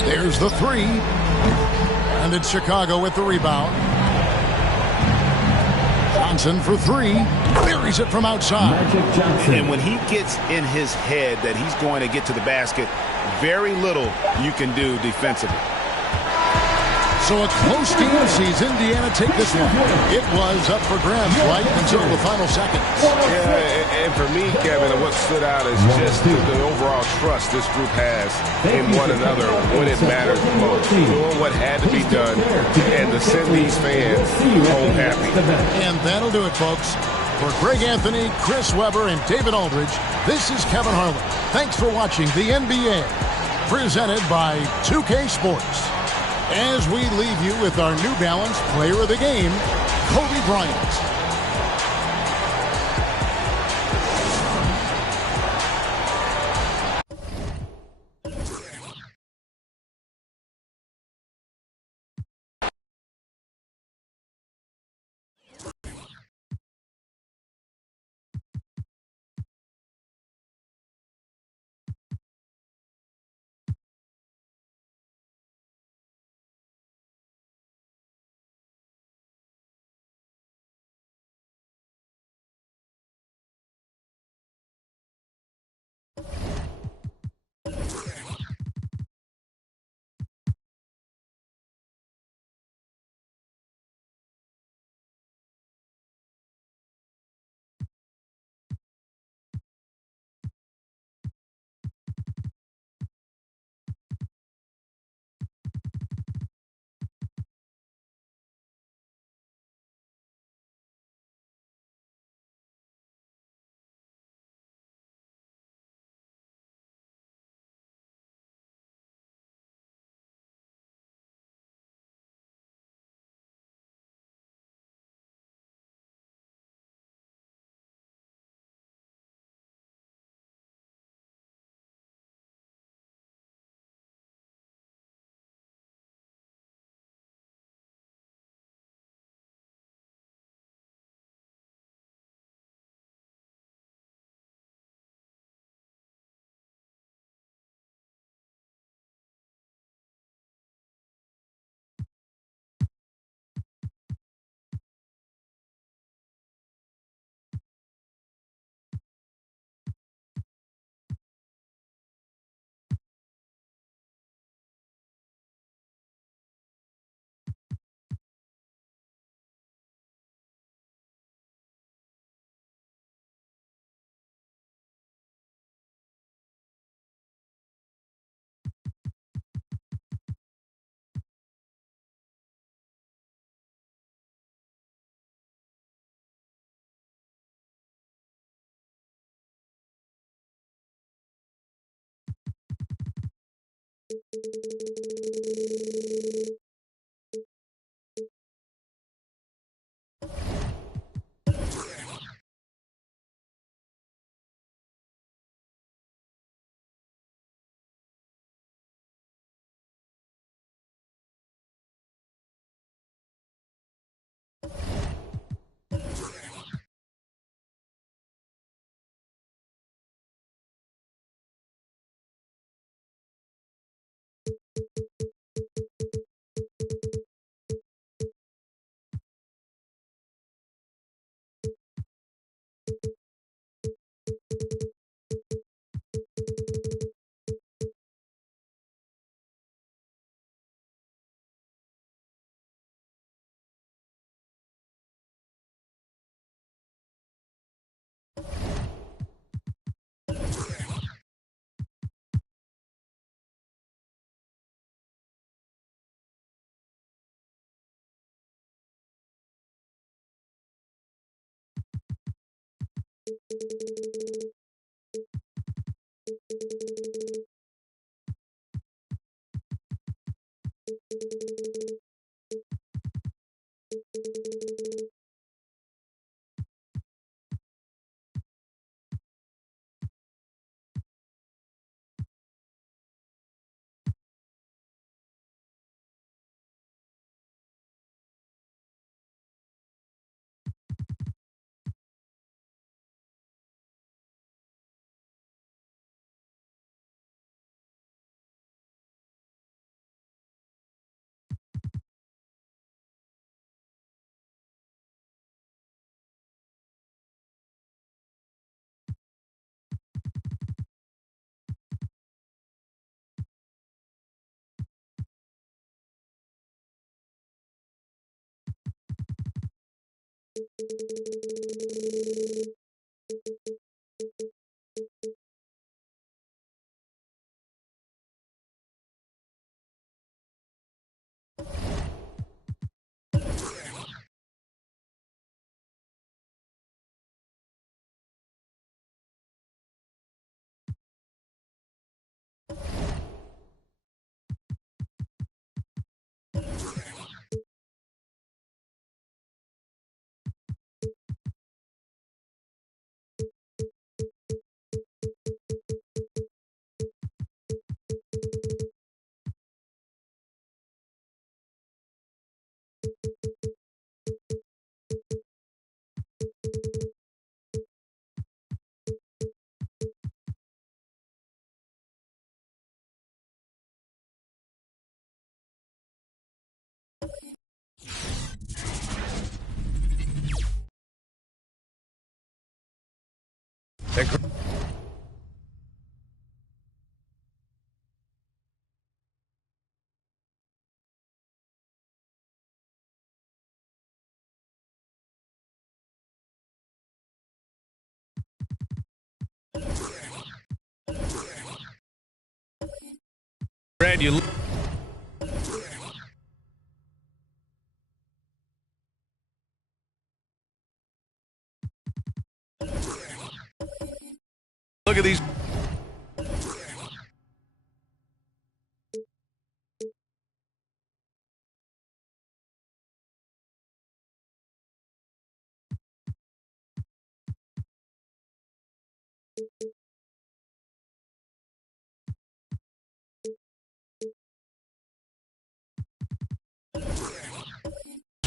There's the 3. And it's Chicago with the rebound. Johnson for 3. Buries it from outside. Magic Johnson. And when he gets in his head that he's going to get to the basket, very little you can do defensively. So a close game sees Indiana take this one. It was up for grabs right until the final seconds. Yeah, and for me, Kevin, what stood out is just the overall trust this group has in one another when it matters the most. Doing what had to be done and to send these fans home happy. And that'll do it, folks. For Greg Anthony, Chris Webber, and David Aldridge, this is Kevin Harlan. Thanks for watching the NBA, presented by 2K Sports. As we leave you with our New Balance Player of the Game, Kobe Bryant. Brad, you look at these.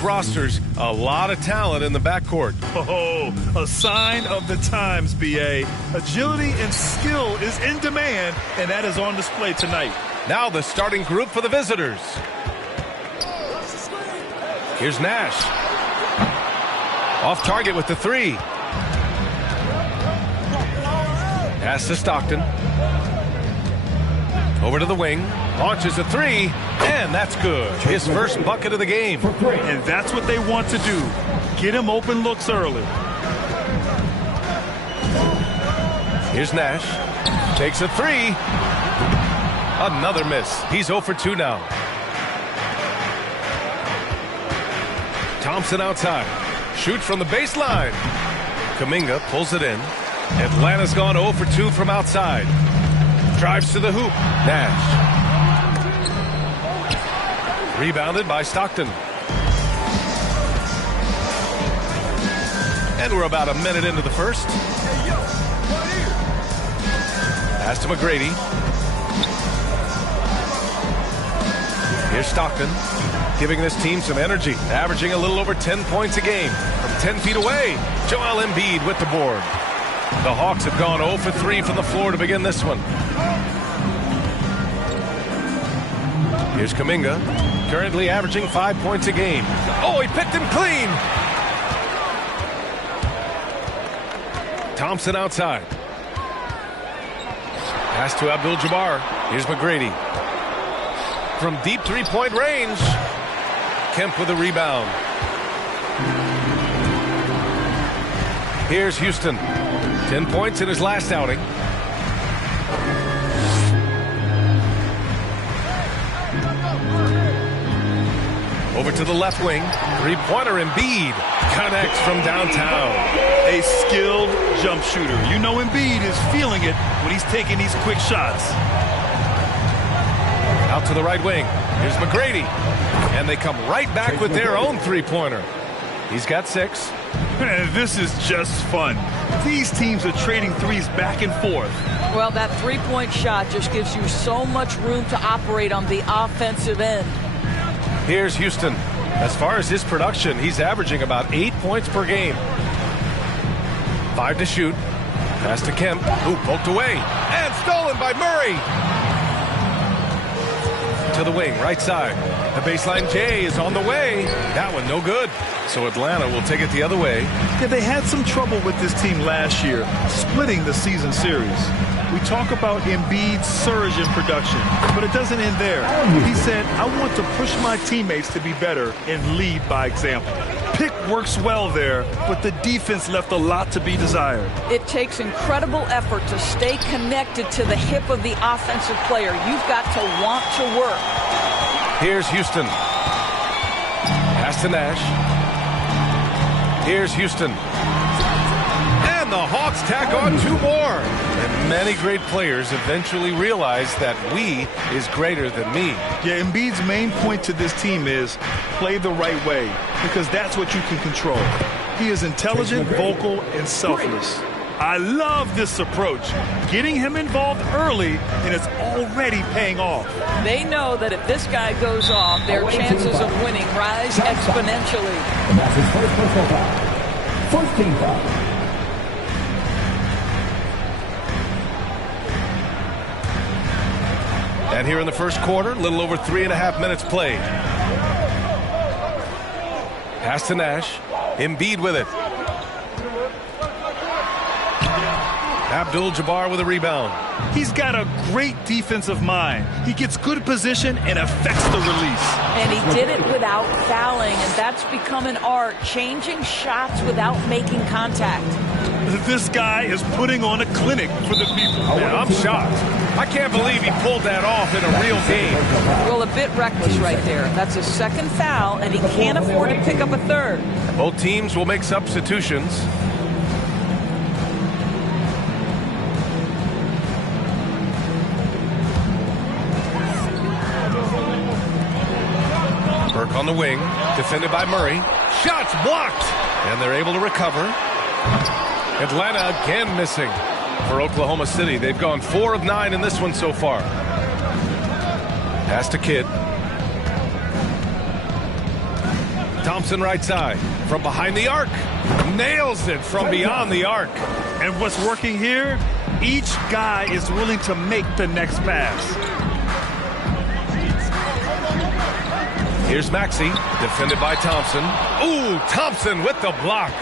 Rosters, a lot of talent in the backcourt. Oh, a sign of the times, BA. Agility and skill is in demand, and that is on display tonight. Now the starting group for the visitors. Here's Nash. Off target with the three. Pass to Stockton. Over to the wing. Launches a three, and that's good. His first bucket of the game. And that's what they want to do. Get him open looks early. Here's Nash. Takes a three. Another miss. He's 0 for 2 now. Thompson outside. Shoot from the baseline. Kuminga pulls it in. Atlanta's gone 0 for 2 from outside. Drives to the hoop. Nash. Rebounded by Stockton. And we're about a minute into the first. Pass to McGrady. Here's Stockton, giving this team some energy, averaging a little over 10 points a game. From 10 feet away, Joel Embiid with the board. The Hawks have gone 0 for 3 from the floor to begin this one. Here's Kuminga, currently averaging 5 points a game. Oh, he picked him clean! Thompson outside. Pass to Abdul-Jabbar. Here's McGrady. From deep three-point range, Kemp with a rebound. Here's Houston. 10 points in his last outing. Over to the left wing. Three-pointer Embiid connects from downtown. A skilled jump shooter. You know Embiid is feeling it when he's taking these quick shots. Out to the right wing. Here's McGrady. And they come right back with their own three-pointer. He's got 6. Man, this is just fun. These teams are trading threes back and forth. Well, that three-point shot just gives you so much room to operate on the offensive end. Here's Houston. As far as his production, he's averaging about 8 points per game. 5 to shoot. Pass to Kemp, who poked away. And stolen by Murray. To the wing, right side. The baseline J is on the way. That one no good. So Atlanta will take it the other way. Yeah, they had some trouble with this team last year, splitting the season series. We talk about Embiid's surge in production, but it doesn't end there. He said, I want to push my teammates to be better and lead by example. Pick works well there, but the defense left a lot to be desired. It takes incredible effort to stay connected to the hip of the offensive player. You've got to want to work. Here's Houston. Pass to Nash. Here's Houston. And the Hawks tack on 2 more. And many great players eventually realize that we is greater than me. Yeah, Embiid's main point to this team is play the right way, because that's what you can control. He is intelligent, vocal, and selfless. I love this approach. Getting him involved early, and it's already paying off. They know that if this guy goes off, their chances of winning rise exponentially. And that's his first personal foul. First team foul. And here in the first quarter, a little over 3.5 minutes played. Pass to Nash. Embiid with it. Abdul-Jabbar with a rebound. He's got a great defensive mind. He gets good position and affects the release. And he did it without fouling, and that's become an art, changing shots without making contact. This guy is putting on a clinic for the people. Man, I'm shocked. I can't believe he pulled that off in a real game. Well, a bit reckless right there. That's his second foul, and he can't afford to pick up a third. Both teams will make substitutions. Burke on the wing, defended by Murray. Shots blocked, and they're able to recover. Atlanta again missing for Oklahoma City. They've gone 4 of 9 in this one so far. Pass to Kidd. Thompson right side from behind the arc. Nails it from beyond the arc. And what's working here? Each guy is willing to make the next pass. Here's Maxey, defended by Thompson. Ooh, Thompson with the block.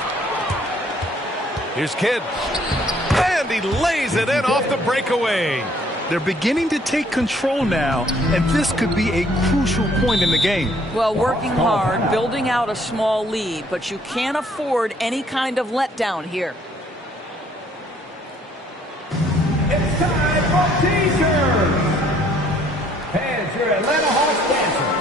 Here's Kidd. And he lays it in off the breakaway. They're beginning to take control now, and this could be a crucial point in the game. Well, working hard, building out a small lead, but you can't afford any kind of letdown here. It's time for T-shirts. Here's your Atlanta Hawks dancer.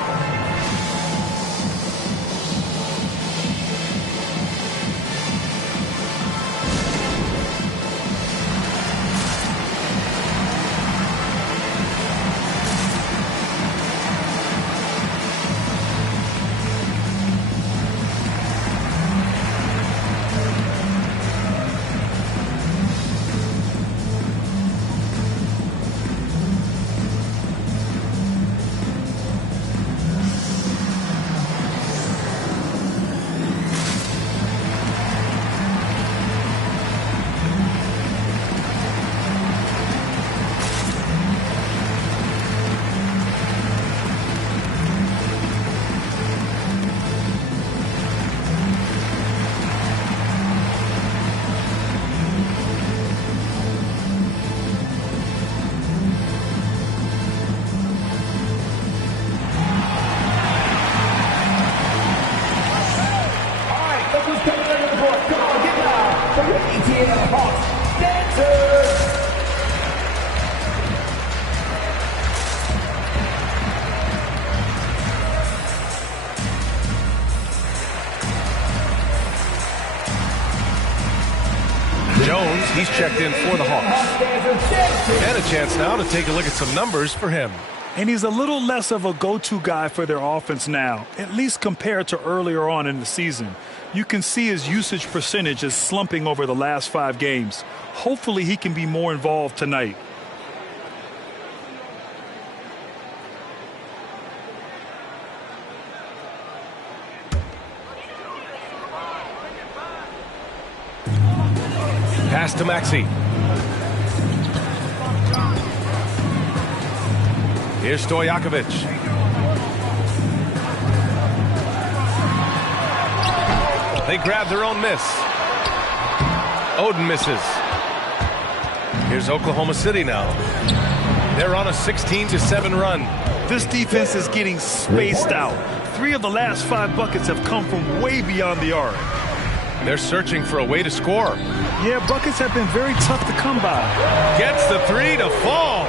He's checked in for the Hawks. And a chance now to take a look at some numbers for him. And he's a little less of a go-to guy for their offense now, at least compared to earlier on in the season. You can see his usage percentage is slumping over the last 5 games. Hopefully he can be more involved tonight. Pass to Maxey. Here's Stojakovic. They grab their own miss. Oden misses. Here's Oklahoma City now. They're on a 16-7 run. This defense is getting spaced out. 3 of the last 5 buckets have come from way beyond the arc. They're searching for a way to score. Yeah, buckets have been very tough to come by. Gets the 3 to fall.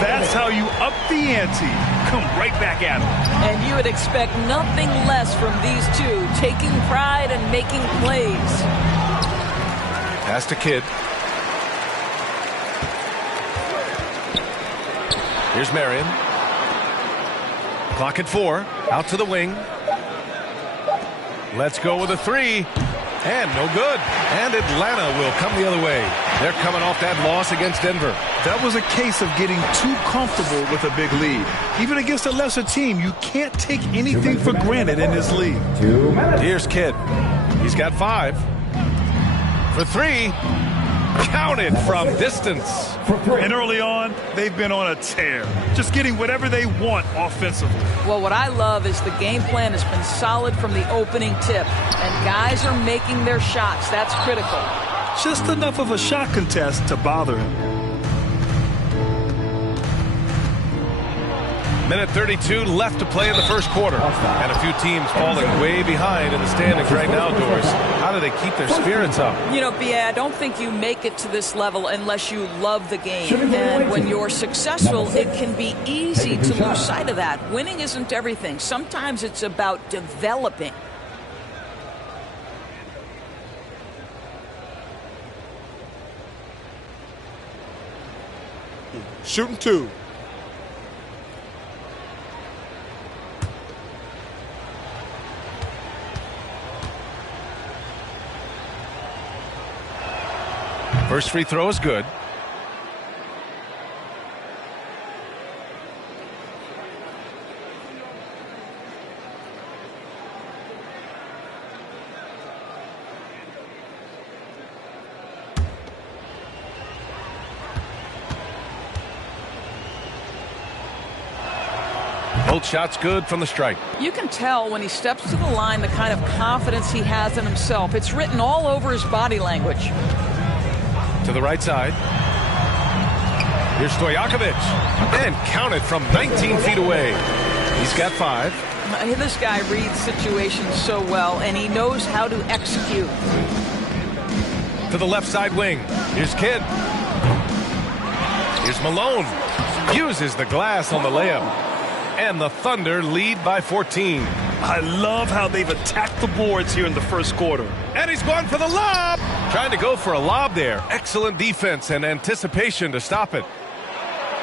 That's how you up the ante. Come right back at them. And you would expect nothing less from these two, taking pride and making plays. Pass to Kidd. Here's Marion. Clock at 4. Out to the wing. Let's go with a 3. And no good. And Atlanta will come the other way. They're coming off that loss against Denver. That was a case of getting too comfortable with a big lead. Even against a lesser team, you can't take anything for granted in this league. Here's Kidd. He's got 5. For 3. Counted from distance. And early on, they've been on a tear. Just getting whatever they want offensively. Well, what I love is the game plan has been solid from the opening tip. And guys are making their shots. That's critical. Just enough of a shot contest to bother him. Minute 32 left to play in the first quarter. And a few teams falling way behind in the standings right now, Doris. How do they keep their spirits up? You know, B.A., I don't think you make it to this level unless you love the game. And when you're successful, it can be easy to lose sight of that. Winning isn't everything. Sometimes it's about developing. Shooting 2. First free throw is good. Both shots good from the stripe. You can tell when he steps to the line the kind of confidence he has in himself. It's written all over his body language. To the right side. Here's Stojakovic. And counted from 19 feet away. He's got 5. This guy reads situations so well, and he knows how to execute. To the left side wing. Here's Kidd. Here's Malone. Uses the glass on the layup. And the Thunder lead by 14. I love how they've attacked the boards here in the first quarter. And he's going for the lob. Trying to go for a lob there. Excellent defense and anticipation to stop it.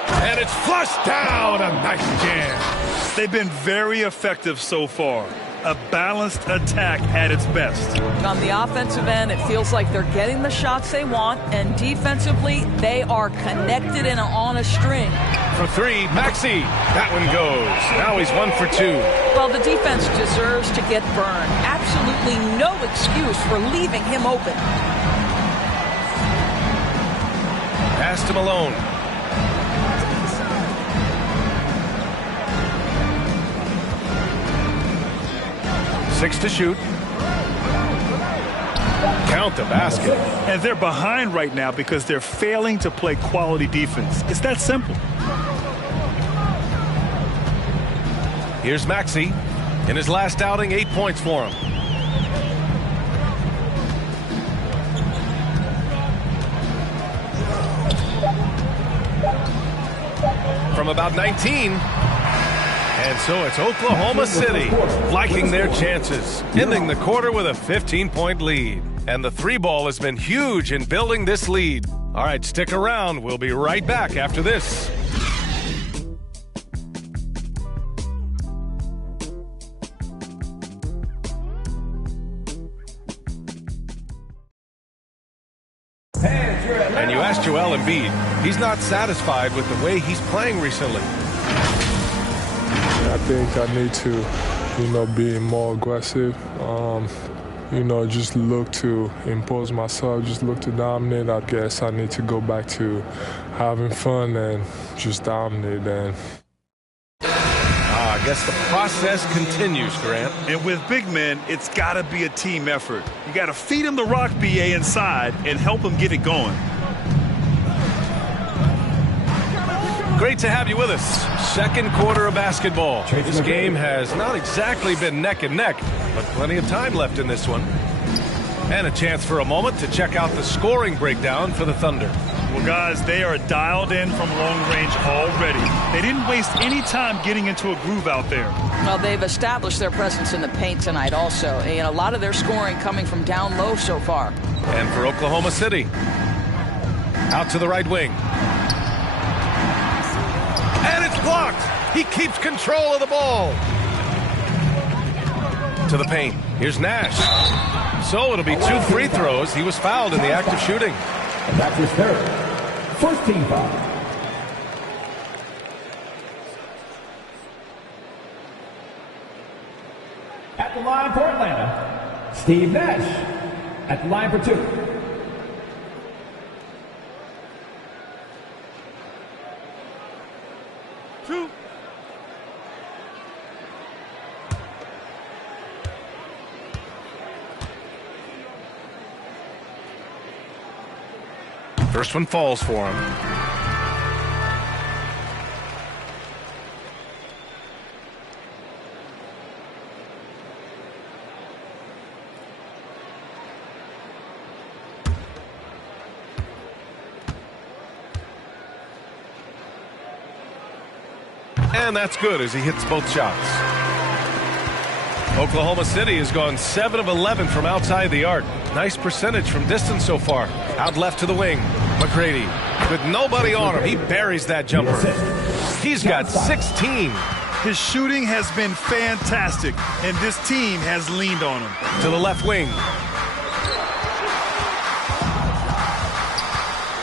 And it's flushed down. A nice jam. They've been very effective so far. A balanced attack at its best. On the offensive end, it feels like they're getting the shots they want, and defensively, they are connected and on a string. For 3, Maxey. That one goes. Now he's 1 for 2. Well, the defense deserves to get burned. Absolutely no excuse for leaving him open. Pass to Malone. Six to shoot. Count the basket. And they're behind right now because they're failing to play quality defense. It's that simple. Here's Maxey. In his last outing, 8 points for him. From about 19. And so it's Oklahoma City liking their chances, ending the quarter with a 15-point lead. And the three ball has been huge in building this lead. All right, stick around. We'll be right back after this. And you asked Joel Embiid. He's not satisfied with the way he's playing recently. I think I need to, be more aggressive. Just look to impose myself, just look to dominate. I guess I need to go back to having fun and just dominate. And I guess the process continues, Grant. And with big men, it's got to be a team effort. You got to feed him the rock, BA, inside and help him get it going. Great to have you with us. Second quarter of basketball. This game has not exactly been neck and neck, but plenty of time left in this one. And a chance for a moment to check out the scoring breakdown for the Thunder. Well, guys, they are dialed in from long range already. They didn't waste any time getting into a groove out there. Well, they've established their presence in the paint tonight also. And a lot of their scoring coming from down low so far. And for Oklahoma City, out to the right wing. And it's blocked. He keeps control of the ball. To the paint. Here's Nash. So it'll be 2 free throws. He was fouled in the act of shooting. And that's his third. First team foul. At the line for Atlanta, Steve Nash. At the line for 2. First one falls for him. And that's good as he hits both shots. Oklahoma City has gone 7 of 11 from outside the arc. Nice percentage from distance so far. Out left to the wing. McGrady with nobody on him. He buries that jumper. He's got 16. His shooting has been fantastic, and this team has leaned on him. To the left wing.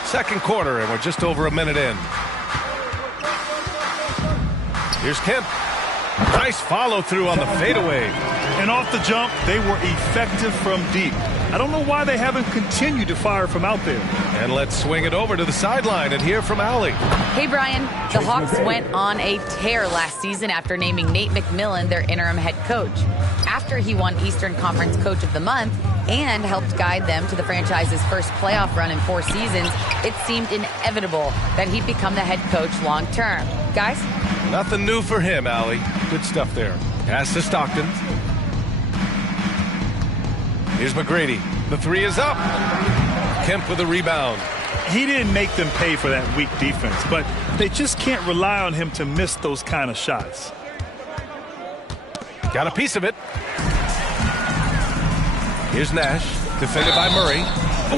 Second quarter, and we're just over a minute in. Here's Kemp. Nice follow-through on the fadeaway. And off the jump, they were effective from deep. I don't know why they haven't continued to fire from out there. And let's swing it over to the sideline and hear from Allie. Hey, Brian. The Hawks went on a tear last season after naming Nate McMillan their interim head coach. After he won Eastern Conference Coach of the Month and helped guide them to the franchise's first playoff run in 4 seasons, it seemed inevitable that he'd become the head coach long term. Guys? Nothing new for him, Allie. Good stuff there. Pass to Stockton. Here's McGrady. The 3 is up. Kemp with a rebound. He didn't make them pay for that weak defense, but they just can't rely on him to miss those kind of shots. Got a piece of it. Here's Nash, defended by Murray.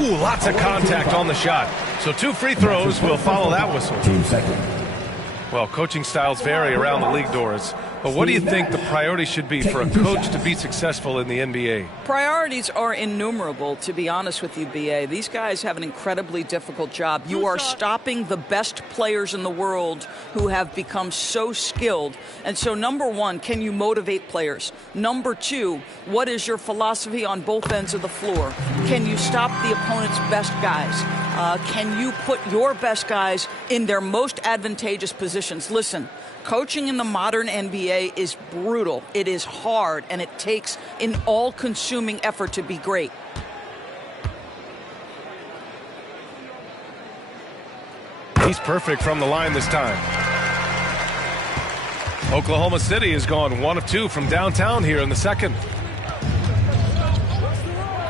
Ooh, lots of contact on the shot. So 2 free throws will follow that whistle. Team second. Well, coaching styles vary around the league doors. But what do you think the priority should be for a coach to be successful in the NBA? Priorities are innumerable, to be honest with you, BA. These guys have an incredibly difficult job. You are stopping the best players in the world who have become so skilled. And so, number 1, can you motivate players? Number 2, what is your philosophy on both ends of the floor? Can you stop the opponent's best guys? Can you put your best guys in their most advantageous positions? Listen, coaching in the modern NBA is brutal. It is hard, and it takes an all-consuming effort to be great. He's perfect from the line this time. Oklahoma City has gone 1 of 2 from downtown here in the second.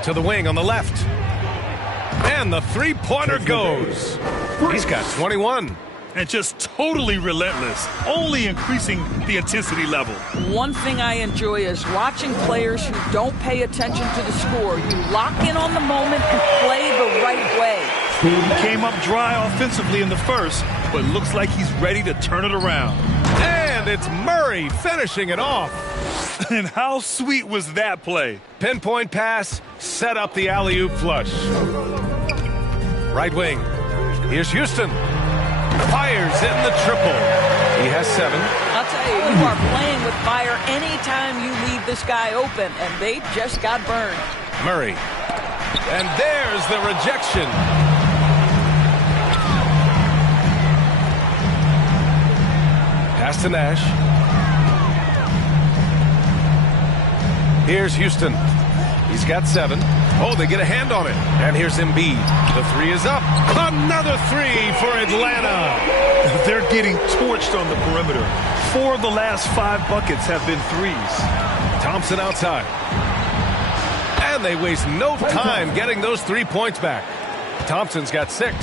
To the wing on the left. And the 3-pointer goes. He's got 21. and just totally relentless, only increasing the intensity level. One thing I enjoy is watching players who don't pay attention to the score. You lock in on the moment and play the right way. Came up dry offensively in the first, but looks like he's ready to turn it around. And it's Murray finishing it off. And how sweet was that play? Pinpoint pass, set up the alley-oop flush. Right wing. Here's Houston. Fires in the triple. He has 7. I'll tell you, you are playing with fire anytime you leave this guy open, and they just got burned. Murray. And there's the rejection. Pass to Nash. Here's Houston. He's got 7. Oh, they get a hand on it. And here's Embiid. The 3 is up. Another 3 for Atlanta. They're getting torched on the perimeter. 4 of the last 5 buckets have been 3s. Thompson outside. And they waste no time getting those 3 points back. Thompson's got 6.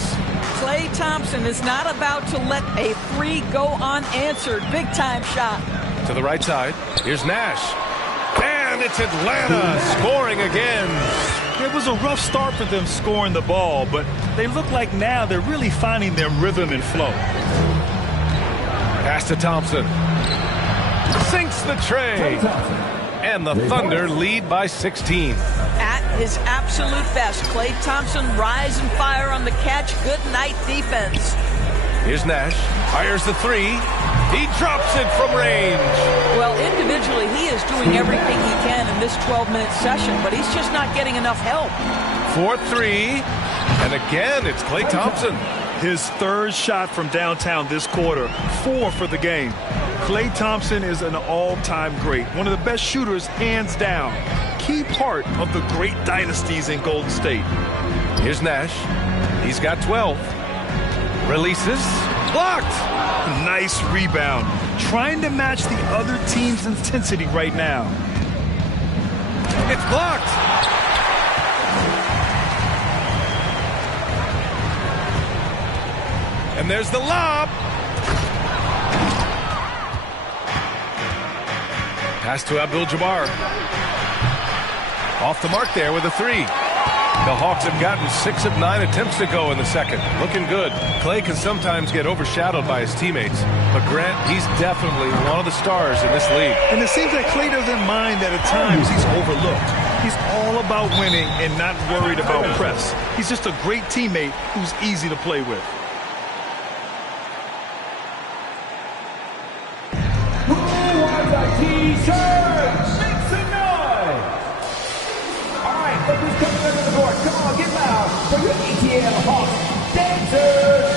Klay Thompson is not about to let a 3 go unanswered. Big time shot. To the right side. Here's Nash. And it's Atlanta scoring again. It was a rough start for them scoring the ball, but they look like now they're really finding their rhythm and flow. Pass to Thompson. Sinks the tray. And the Thunder lead by 16. At his absolute best, Klay Thompson rise and fire on the catch. Good night defense. Here's Nash. Fires the 3. He drops it from range. Well, individually, he is doing everything he can in this 12-minute session, but he's just not getting enough help. 4-3. And again, it's Klay Thompson. His 3rd shot from downtown this quarter. 4 for the game. Klay Thompson is an all-time great. One of the best shooters, hands down. Key part of the great dynasties in Golden State. Here's Nash. He's got 12. Releases. Blocked. Nice rebound. Trying to match the other team's intensity right now. It's blocked. And there's the lob. Pass to Abdul-Jabbar. Off the mark there with a 3. The Hawks have gotten 6 of 9 attempts to go in the second. Looking good. Klay can sometimes get overshadowed by his teammates, but Grant, he's definitely one of the stars in this league. And it seems like Klay doesn't mind that at times he's overlooked. He's all about winning and not worried about press. He's just a great teammate who's easy to play with. Who wants a t-shirt? Make some noise! All right, look who's coming under the board. Come on, get loud for your ETL Hawks dancers!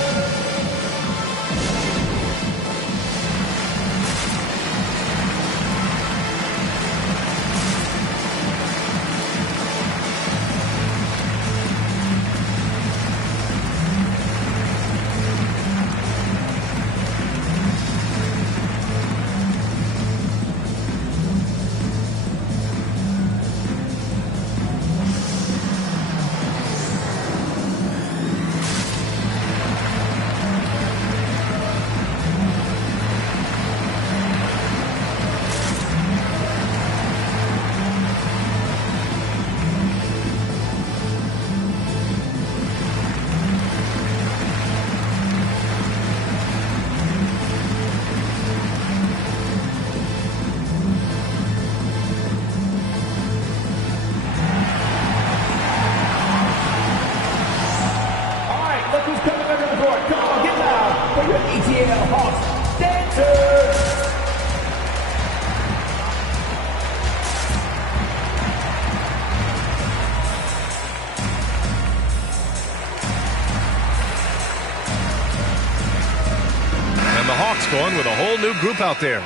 Going with a whole new group out there.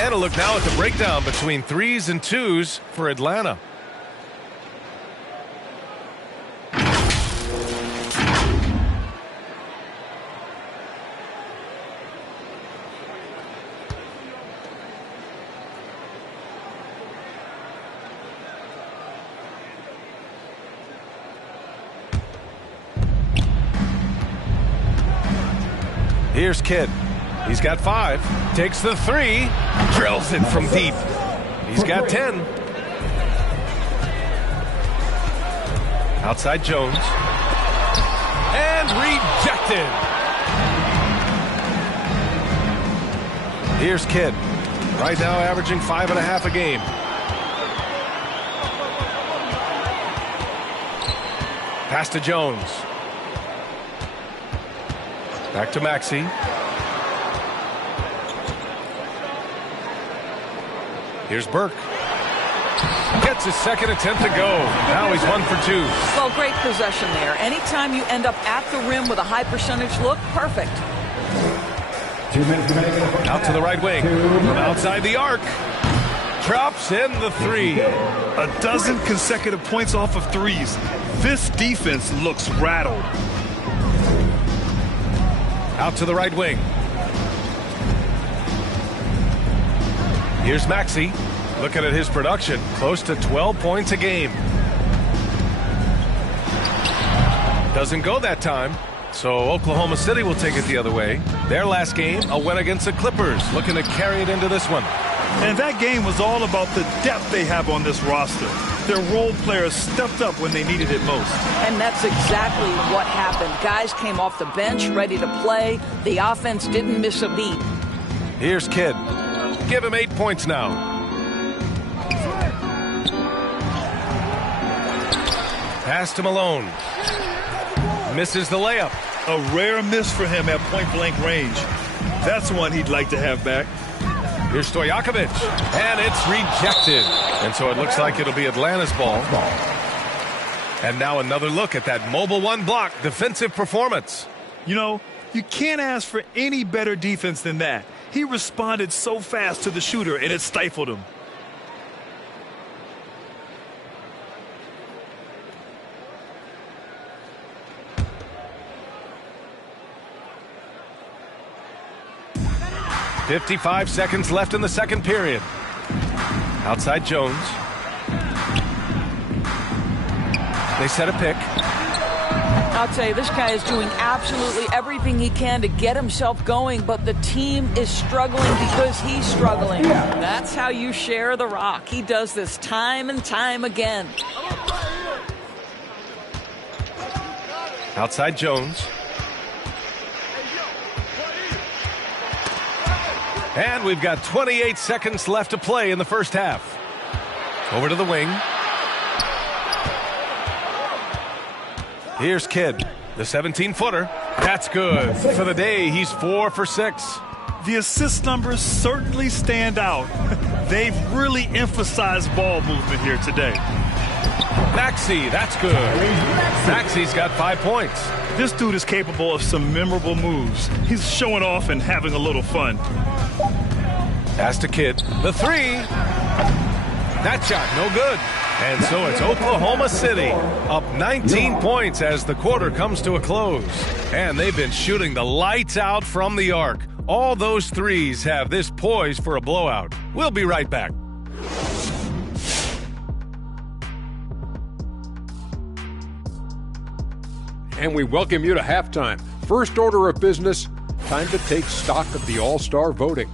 And a look now at the breakdown between 3s and 2s for Atlanta. Here's Kidd. He's got 5. Takes the 3. Drills it from deep. He's got 10. Outside Jones. And rejected. Here's Kidd. Right now averaging 5.5 a game. Pass to Jones. Back to Maxey. Here's Burke. Gets his second attempt to go. Now he's 1 for 2. Well, great possession there. Anytime you end up at the rim with a high percentage look, perfect. 2 minutes remaining. Out to the right wing. From outside the arc. Drops in the 3. A dozen consecutive points off of threes. This defense looks rattled. Out to the right wing. Here's Maxey. Looking at his production, close to 12 points a game. Doesn't go that time, so Oklahoma City will take it the other way. Their last game, a win against the Clippers, looking to carry it into this one. And that game was all about the depth they have on this roster. Their role players stepped up when they needed it most. And that's exactly what happened. Guys came off the bench ready to play. The offense didn't miss a beat. Here's Kidd. Give him 8 points now. Pass to Malone. Misses the layup. A rare miss for him at point-blank range. That's one he'd like to have back. Here's Stojakovic, and it's rejected. And so it looks like it'll be Atlanta's ball. And now another look at that mobile 1 block defensive performance. You know, you can't ask for any better defense than that. He responded so fast to the shooter, and it stifled him. .55 seconds left in the second period. Outside Jones. They set a pick. I'll tell you, this guy is doing absolutely everything he can to get himself going, but the team is struggling because he's struggling. That's how you share the rock. He does this time and time again. Outside Jones. And we've got 28 seconds left to play in the first half. Over to the wing. Here's Kidd, the 17-footer. That's good. For the day, he's 4 for 6. The assist numbers certainly stand out. They've really emphasized ball movement here today. Maxey, that's good. Maxey's got 5 points. This dude is capable of some memorable moves. He's showing off and having a little fun. Pass to Kidd. The 3. That shot, no good. And so it's Oklahoma City up 19 points as the quarter comes to a close. And they've been shooting the lights out from the arc. All those threes have this poised for a blowout. We'll be right back. And we welcome you to halftime. First order of business, time to take stock of the All-Star voting.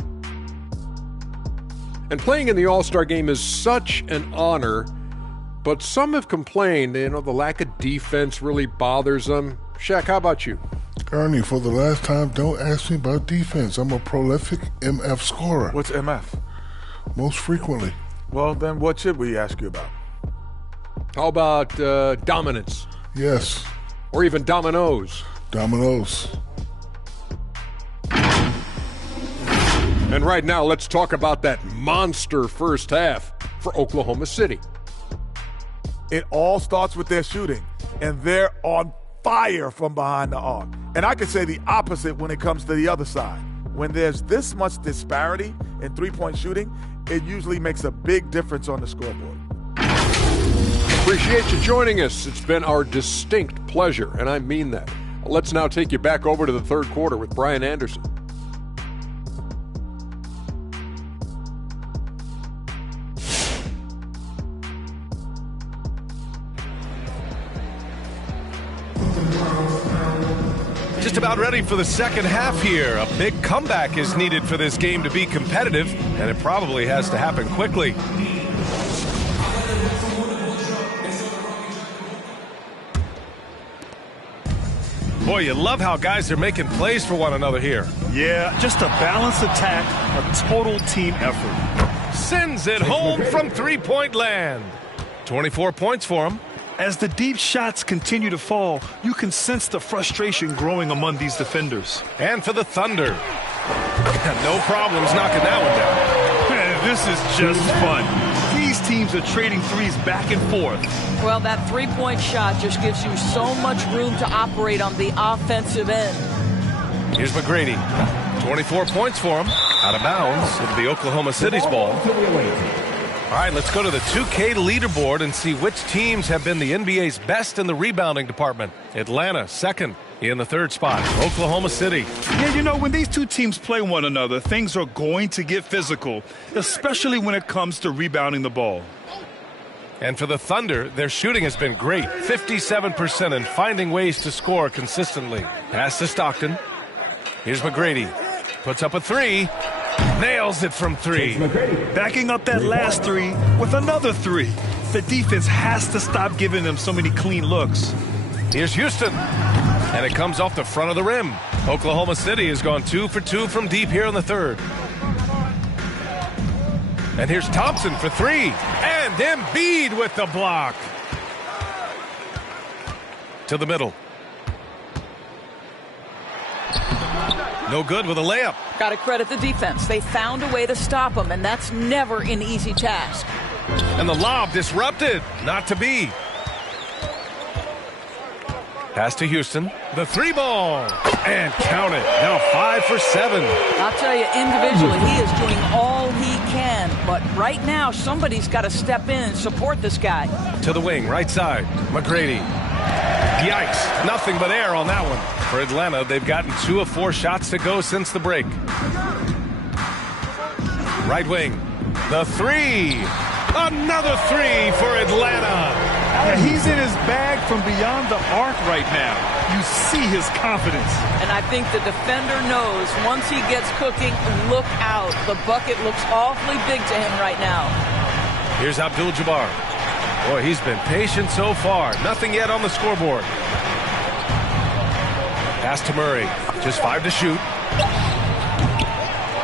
And playing in the All-Star game is such an honor, but some have complained, the lack of defense really bothers them. Shaq, how about you? Ernie, for the last time, don't ask me about defense. I'm a prolific MF scorer. What's MF? Most frequently. Well, then what should we ask you about? How about dominance? Yes. Or even dominoes? Dominoes. And right now, let's talk about that monster first half for Oklahoma City. It all starts with their shooting, and they're on fire from behind the arc. And I could say the opposite when it comes to the other side. When there's this much disparity in three-point shooting, it usually makes a big difference on the scoreboard. Appreciate you joining us. It's been our distinct pleasure, and I mean that. Let's now take you back over to the third quarter with Brian Anderson. just about ready for the second half here. A big comeback is needed for this game to be competitive, and it probably has to happen quickly. Boy, you love how guys are making plays for one another here. Yeah, just a balanced attack, a total team effort. Sends it home from three-point land. 24 points for him. As the deep shots continue to fall, you can sense the frustration growing among these defenders. And for the Thunder. No problems knocking that one down. This is just fun. These teams are trading threes back and forth. Well, that three-point shot just gives you so much room to operate on the offensive end. Here's McGrady. 24 points for him. Out of bounds. It'll be Oklahoma City's ball. All right, let's go to the 2K leaderboard and see which teams have been the NBA's best in the rebounding department. Atlanta, second in the third spot. Oklahoma City. Yeah, you know, when these two teams play one another, things are going to get physical, especially when it comes to rebounding the ball. And for the Thunder, their shooting has been great. 57% and finding ways to score consistently. Pass to Stockton. Here's McGrady. Puts up a three. Nails it from three. Backing up that last three with another three. The defense has to stop giving them so many clean looks. Here's Houston. And it comes off the front of the rim. Oklahoma City has gone 2 for 2 from deep here in the third. And here's Thompson for three. And Embiid with the block. To the middle. No good with a layup. Got to credit the defense. They found a way to stop him, and that's never an easy task. And the lob disrupted. Not to be. Pass to Houston. The three ball. And count it. Now 5 for 7. I'll tell you, individually, he is doing all he can. But right now, somebody's got to step in and support this guy. To the wing, right side. McGrady. Yikes. Nothing but air on that one. For Atlanta, they've gotten 2 of 4 shots to go since the break. Right wing. The three. Another three for Atlanta. He's in his bag from beyond the arc right now. You see his confidence. And I think the defender knows once he gets cooking, look out. The bucket looks awfully big to him right now. Here's Abdul-Jabbar. Boy, he's been patient so far. Nothing yet on the scoreboard. Pass to Murray. Just 5 to shoot.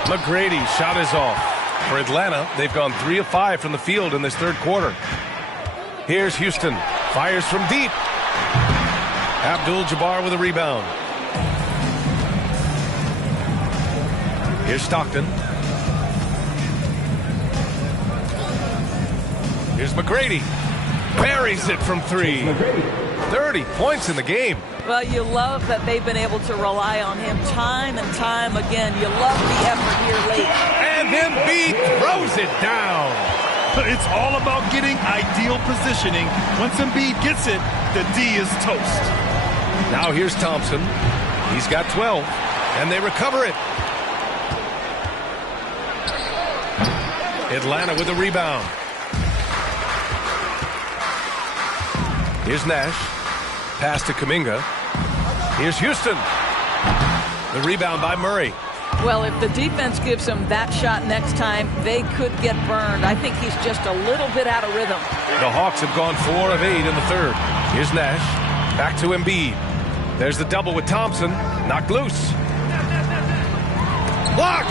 McGrady's shot is off. For Atlanta, they've gone 3 of 5 from the field in this third quarter. Here's Houston. Fires from deep. Abdul-Jabbar with a rebound. Here's Stockton. Here's McGrady. Buries it from 3. 30 points in the game. Well, you love that they've been able to rely on him time and time again. You love the effort here late. And Embiid throws it down. It's all about getting ideal positioning. Once Embiid gets it, the D is toast. Now here's Thompson. He's got 12, and they recover it. Atlanta with a rebound. Here's Nash. Pass to Kuminga. Here's Houston. The rebound by Murray. Well, if the defense gives him that shot next time, they could get burned. I think he's just a little bit out of rhythm. The Hawks have gone 4 of 8 in the third. Here's Nash. Back to Embiid. There's the double with Thompson. Knocked loose. Blocked!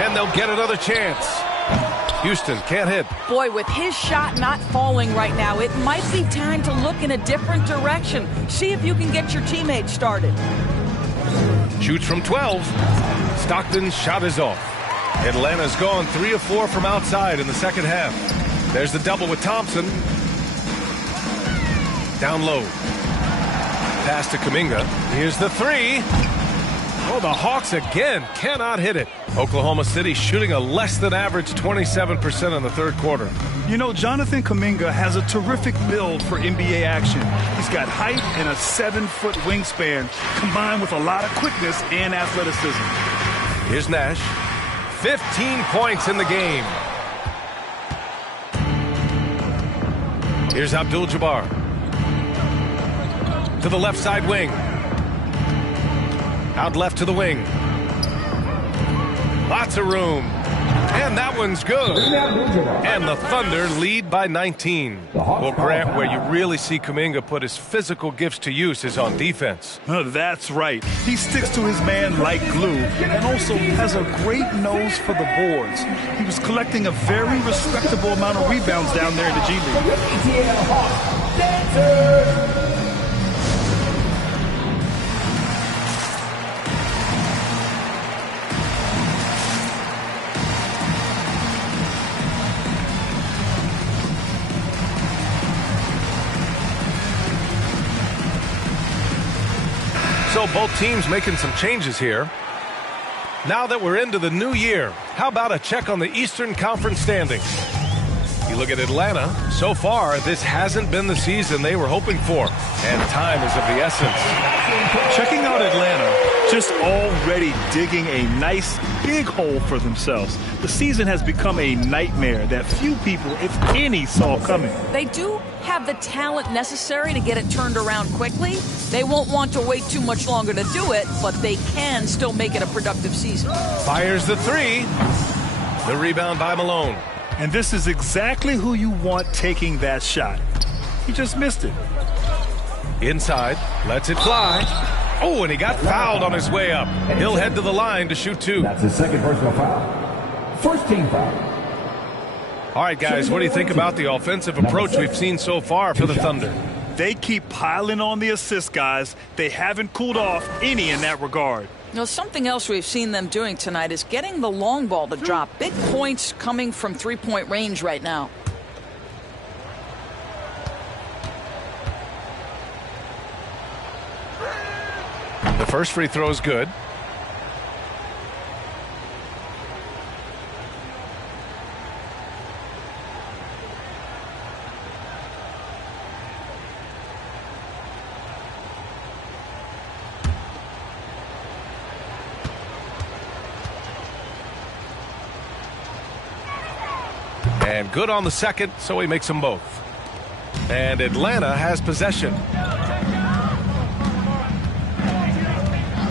And they'll get another chance. Houston can't hit. Boy, with his shot not falling right now, it might be time to look in a different direction. See if you can get your teammates started. Shoots from 12. Stockton's shot is off. Atlanta's gone 3 of 4 from outside in the second half. There's the double with Thompson. Down low. Pass to Kuminga. Here's the three. Oh, the Hawks again cannot hit it. Oklahoma City shooting a less than average 27% in the third quarter. You know, Jonathan Kuminga has a terrific build for NBA action. He's got height and a 7-foot wingspan, combined with a lot of quickness and athleticism. Here's Nash. 15 points in the game. Here's Abdul-Jabbar. To the left side wing. Out left to the wing. Lots of room. And that one's good. And the Thunder lead by 19. Well, Grant, where you really see Kuminga put his physical gifts to use is on defense. That's right. He sticks to his man like glue and also has a great nose for the boards. He was collecting a very respectable amount of rebounds down there in the G League. So both teams making some changes here. Now that we're into the new year, how about a check on the Eastern Conference standings? You look at Atlanta, so far this hasn't been the season they were hoping for, and time is of the essence. Checking out Atlanta, just already digging a nice big hole for themselves. The season has become a nightmare that few people, if any, saw coming. They do have the talent necessary to get it turned around quickly. They won't want to wait too much longer to do it, but they can still make it a productive season. Fires the three. The rebound by Malone. And this is exactly who you want taking that shot. He just missed it. Inside, lets it fly. Oh, and he got fouled on his way up. He'll head to the line to shoot two. That's his second personal foul. First team foul. All right, guys, what do you think about the offensive approach we've seen so far for the Thunder? They keep piling on the assists, guys. They haven't cooled off any in that regard. You know, something else we've seen them doing tonight is getting the long ball to drop. Big points coming from three-point range right now. The first free throw is good. And good on the second, so he makes them both. And Atlanta has possession.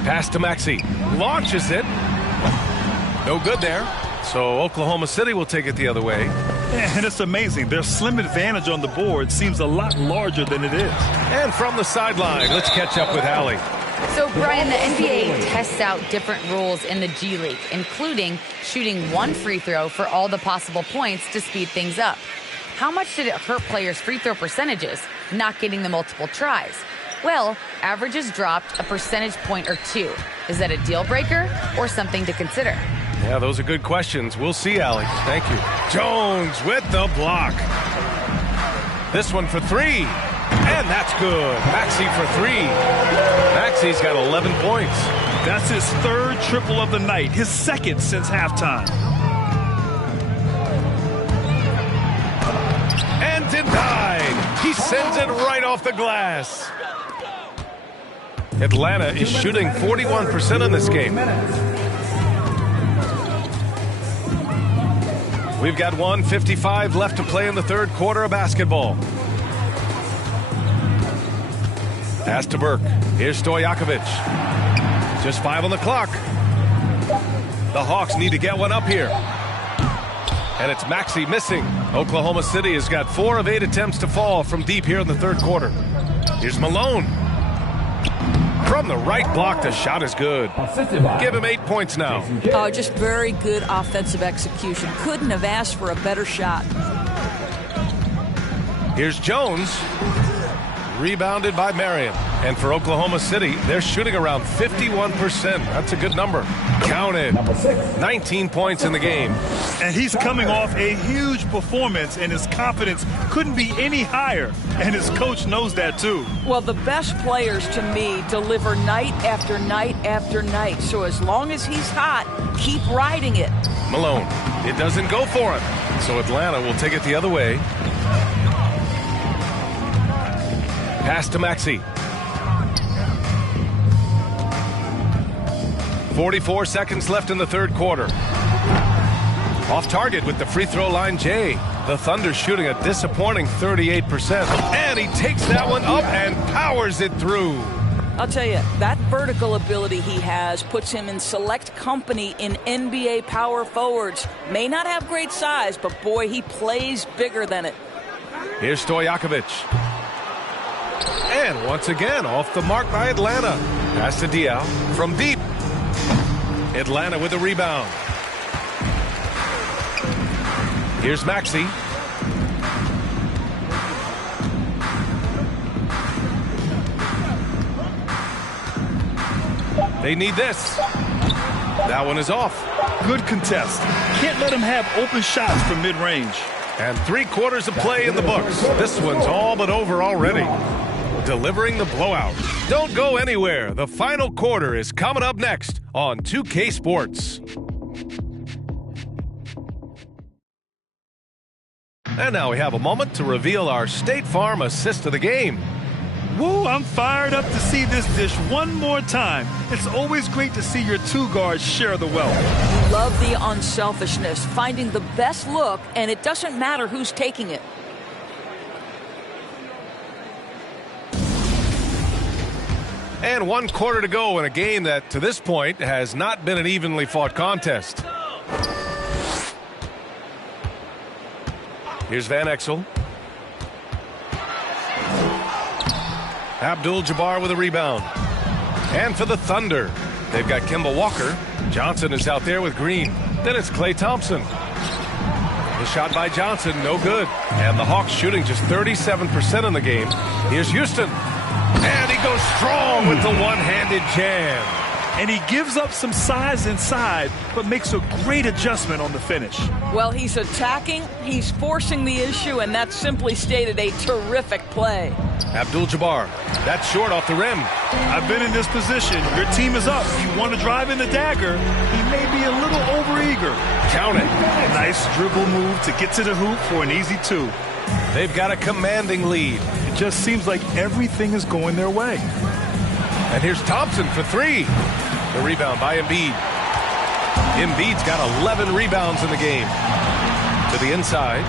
Pass to Maxey. Launches it. No good there. So Oklahoma City will take it the other way. And it's amazing. Their slim advantage on the board seems a lot larger than it is. And from the sideline, let's catch up with Allie. So, Brian, the NBA tests out different rules in the G League, including shooting one free throw for all the possible points to speed things up. How much did it hurt players' free throw percentages, not getting the multiple tries? Well, averages dropped a percentage point or two. Is that a deal breaker or something to consider? Yeah, those are good questions. We'll see, Allie. Thank you. Jones with the block. This one for three. And that's good. Maxey for three. Maxey's got 11 points. That's his third triple of the night, his second since halftime. And denied. He sends it right off the glass. Atlanta is shooting 41% in this game. We've got 1:55 left to play in the third quarter of basketball. Pass to Burke. Here's Stojakovic. Just 5 on the clock. The Hawks need to get one up here. And it's Maxey missing. Oklahoma City has got 4 of 8 attempts to fall from deep here in the third quarter. Here's Malone. From the right block, the shot is good. Give him 8 points now. Oh, just very good offensive execution. Couldn't have asked for a better shot. Here's Jones. Rebounded by Marion. And for Oklahoma City, they're shooting around 51%. That's a good number. Counted. 19 points in the game. And he's coming off a huge performance, and his confidence couldn't be any higher. And his coach knows that, too. Well, the best players, to me, deliver night after night after night. So as long as he's hot, keep riding it. Malone. It doesn't go for him. So Atlanta will take it the other way. Pass to Maxey. 44 seconds left in the third quarter. Off target with the free throw line, Jay. The Thunder shooting a disappointing 38%. And he takes that one up and powers it through. I'll tell you, that vertical ability he has puts him in select company in NBA power forwards. May not have great size, but boy, he plays bigger than it. Here's Stojakovic. And once again, off the mark by Atlanta. Pass to Diaw from deep. Atlanta with the rebound. Here's Maxey. They need this. That one is off. Good contest. Can't let him have open shots from mid-range. And 3/4 of play in the books. This one's all but over already. Delivering the blowout. Don't go anywhere. The final quarter is coming up next on 2K Sports. And now we have a moment to reveal our State Farm assist of the game. Woo, I'm fired up to see this dish one more time. It's always great to see your two guards share the wealth. You love the unselfishness, finding the best look, and it doesn't matter who's taking it. And 1/4 to go in a game that, to this point, has not been an evenly fought contest. Here's Van Exel. Abdul-Jabbar with a rebound. And for the Thunder, they've got Kemba Walker. Johnson is out there with Green. Then it's Klay Thompson. The shot by Johnson, no good. And the Hawks shooting just 37% in the game. Here's Houston. And he goes strong with the one-handed jam. And he gives up some size inside, but makes a great adjustment on the finish. Well, he's attacking, he's forcing the issue, and that's simply stated a terrific play. Abdul-Jabbar, that's short off the rim. I've been in this position. Your team is up. You want to drive in the dagger. He may be a little overeager. Count it. Nice dribble move to get to the hoop for an easy two. They've got a commanding lead. It just seems like everything is going their way. And here's Thompson for three. The rebound by Embiid. Embiid's got 11 rebounds in the game. To the inside.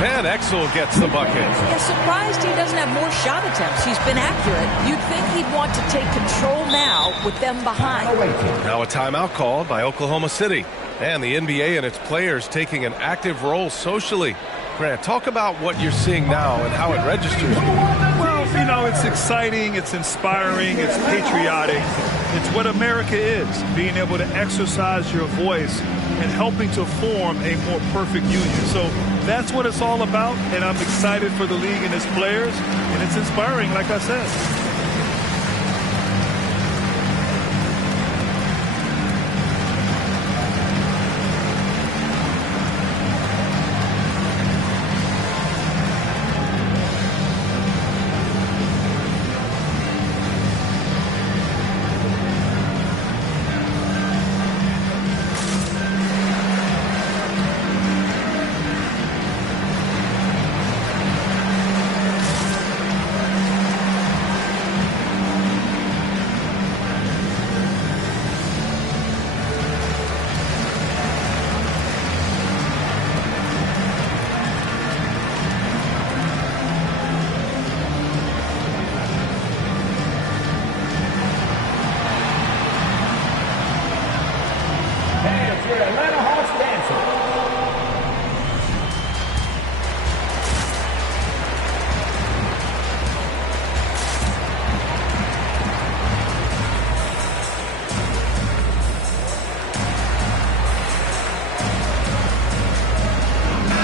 Van Exel gets the bucket. Yeah, surprised he doesn't have more shot attempts. He's been accurate. You'd think he'd want to take control now with them behind. Now a timeout called by Oklahoma City. And the NBA and its players taking an active role socially. Grant, talk about what you're seeing now and how it registers. Well, you know, it's exciting, it's inspiring, it's patriotic. It's what America is, being able to exercise your voice and helping to form a more perfect union. So that's what it's all about, and I'm excited for the league and its players, and it's inspiring, like I said.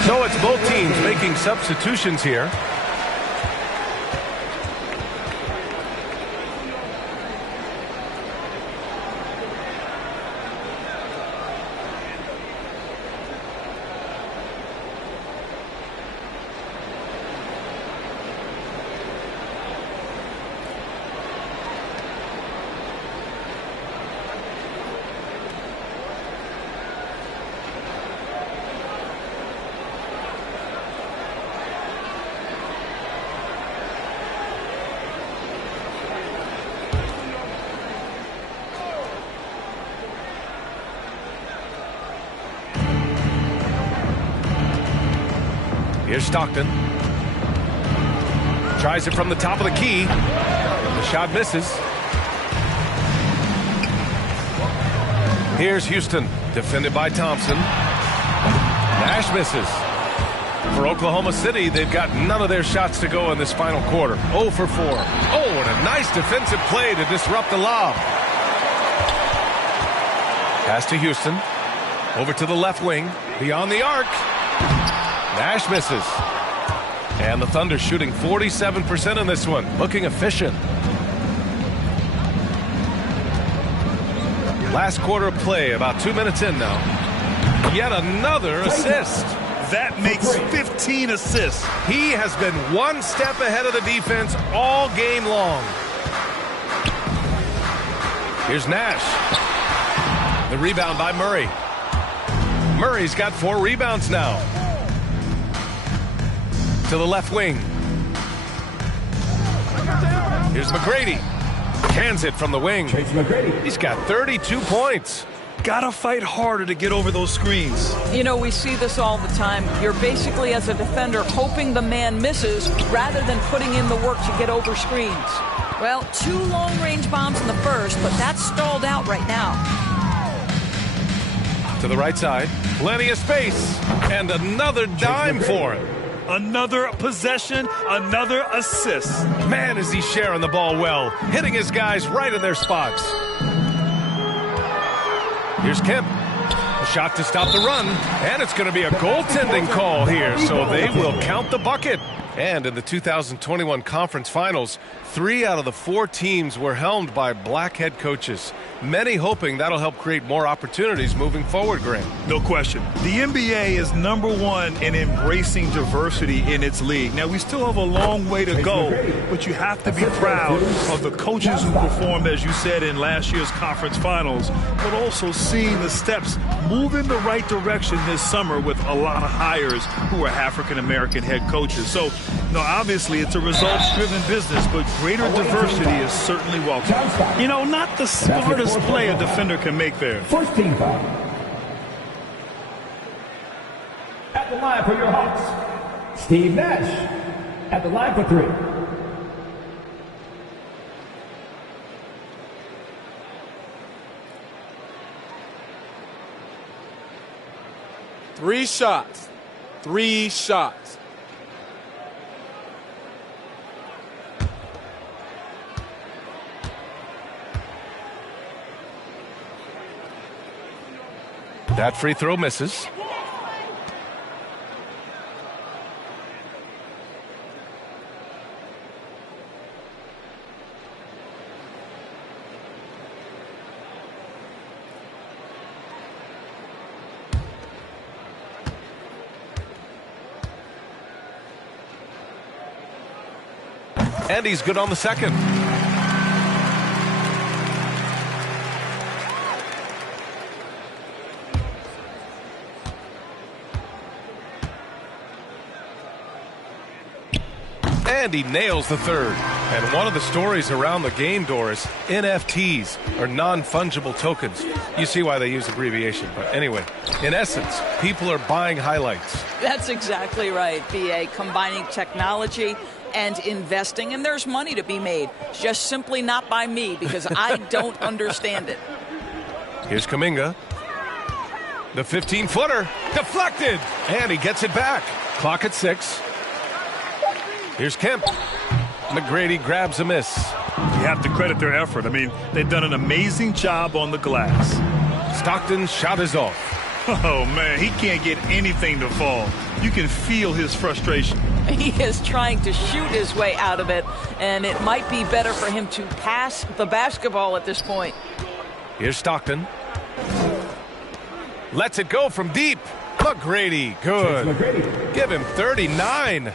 So it's both teams making substitutions here. Here's Stockton. Tries it from the top of the key. The shot misses. Here's Houston, defended by Thompson. Nash misses. For Oklahoma City, they've got none of their shots to go in this final quarter. 0 for 4. Oh, and a nice defensive play to disrupt the lob. Pass to Houston. Over to the left wing. Beyond the arc. Nash misses. And the Thunder shooting 47% in this one. Looking efficient. Last quarter of play, about 2 minutes in now. Yet another assist. That makes 15 assists. He has been one step ahead of the defense all game long. Here's Nash. The rebound by Murray. Murray's got 4 rebounds now. To the left wing. Here's McGrady. Cans it from the wing. He's got 32 points. Gotta fight harder to get over those screens. You know, we see this all the time. You're basically, as a defender, hoping the man misses rather than putting in the work to get over screens. Well, 2 long-range bombs in the first, but that's stalled out right now. To the right side. Plenty of space. And another dime for it. Another possession, another assist. Man, is he sharing the ball well. Hitting his guys right in their spots. Here's Kemp. A shot to stop the run. And it's going to be a goaltending call here, so they will count the bucket. And in the 2021 conference finals, 3 out of the 4 teams were helmed by black head coaches. Many hoping that'll help create more opportunities moving forward, Grant. No question. The NBA is #1 in embracing diversity in its league. Now, we still have a long way to go, but you have to be proud of the coaches who performed, as you said, in last year's conference finals, but also seeing the steps move in the right direction this summer with a lot of hires who are African-American head coaches. So, no, obviously, it's a results-driven business, but greater diversity is certainly welcome. You know, not the smartest play a defender can make there. First team foul. At the line for your Hawks, Steve Nash. At the line for 3. Three shots. 3 shots. That free throw misses. And he's good on the second. And he nails the third. And one of the stories around the game, Doris, NFTs, or non-fungible tokens. You see why they use abbreviation. But anyway, in essence, people are buying highlights. That's exactly right, B.A. Combining technology and investing, and there's money to be made. Just simply not by me, because I don't understand it. Here's Kuminga. The 15-footer. Deflected. And he gets it back. Clock at 6. Here's Kemp. McGrady grabs a miss. You have to credit their effort. I mean, they've done an amazing job on the glass. Stockton's shot is off. Oh, man, he can't get anything to fall. You can feel his frustration. He is trying to shoot his way out of it, and it might be better for him to pass the basketball at this point. Here's Stockton. Lets it go from deep. McGrady, good. Give him 39.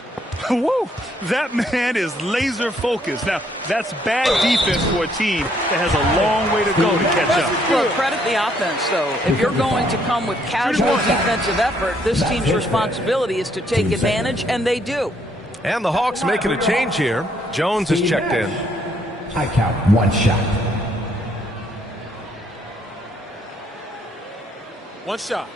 Woo! That man is laser focused. Now, that's bad defense for a team that has a long way to go to catch up. Well, credit the offense, though. If you're going to come with casual defensive effort, this team's responsibility is to take advantage, and they do. And the Hawks making a change here. Jones is checked in. I count 1 shot. 1 shot.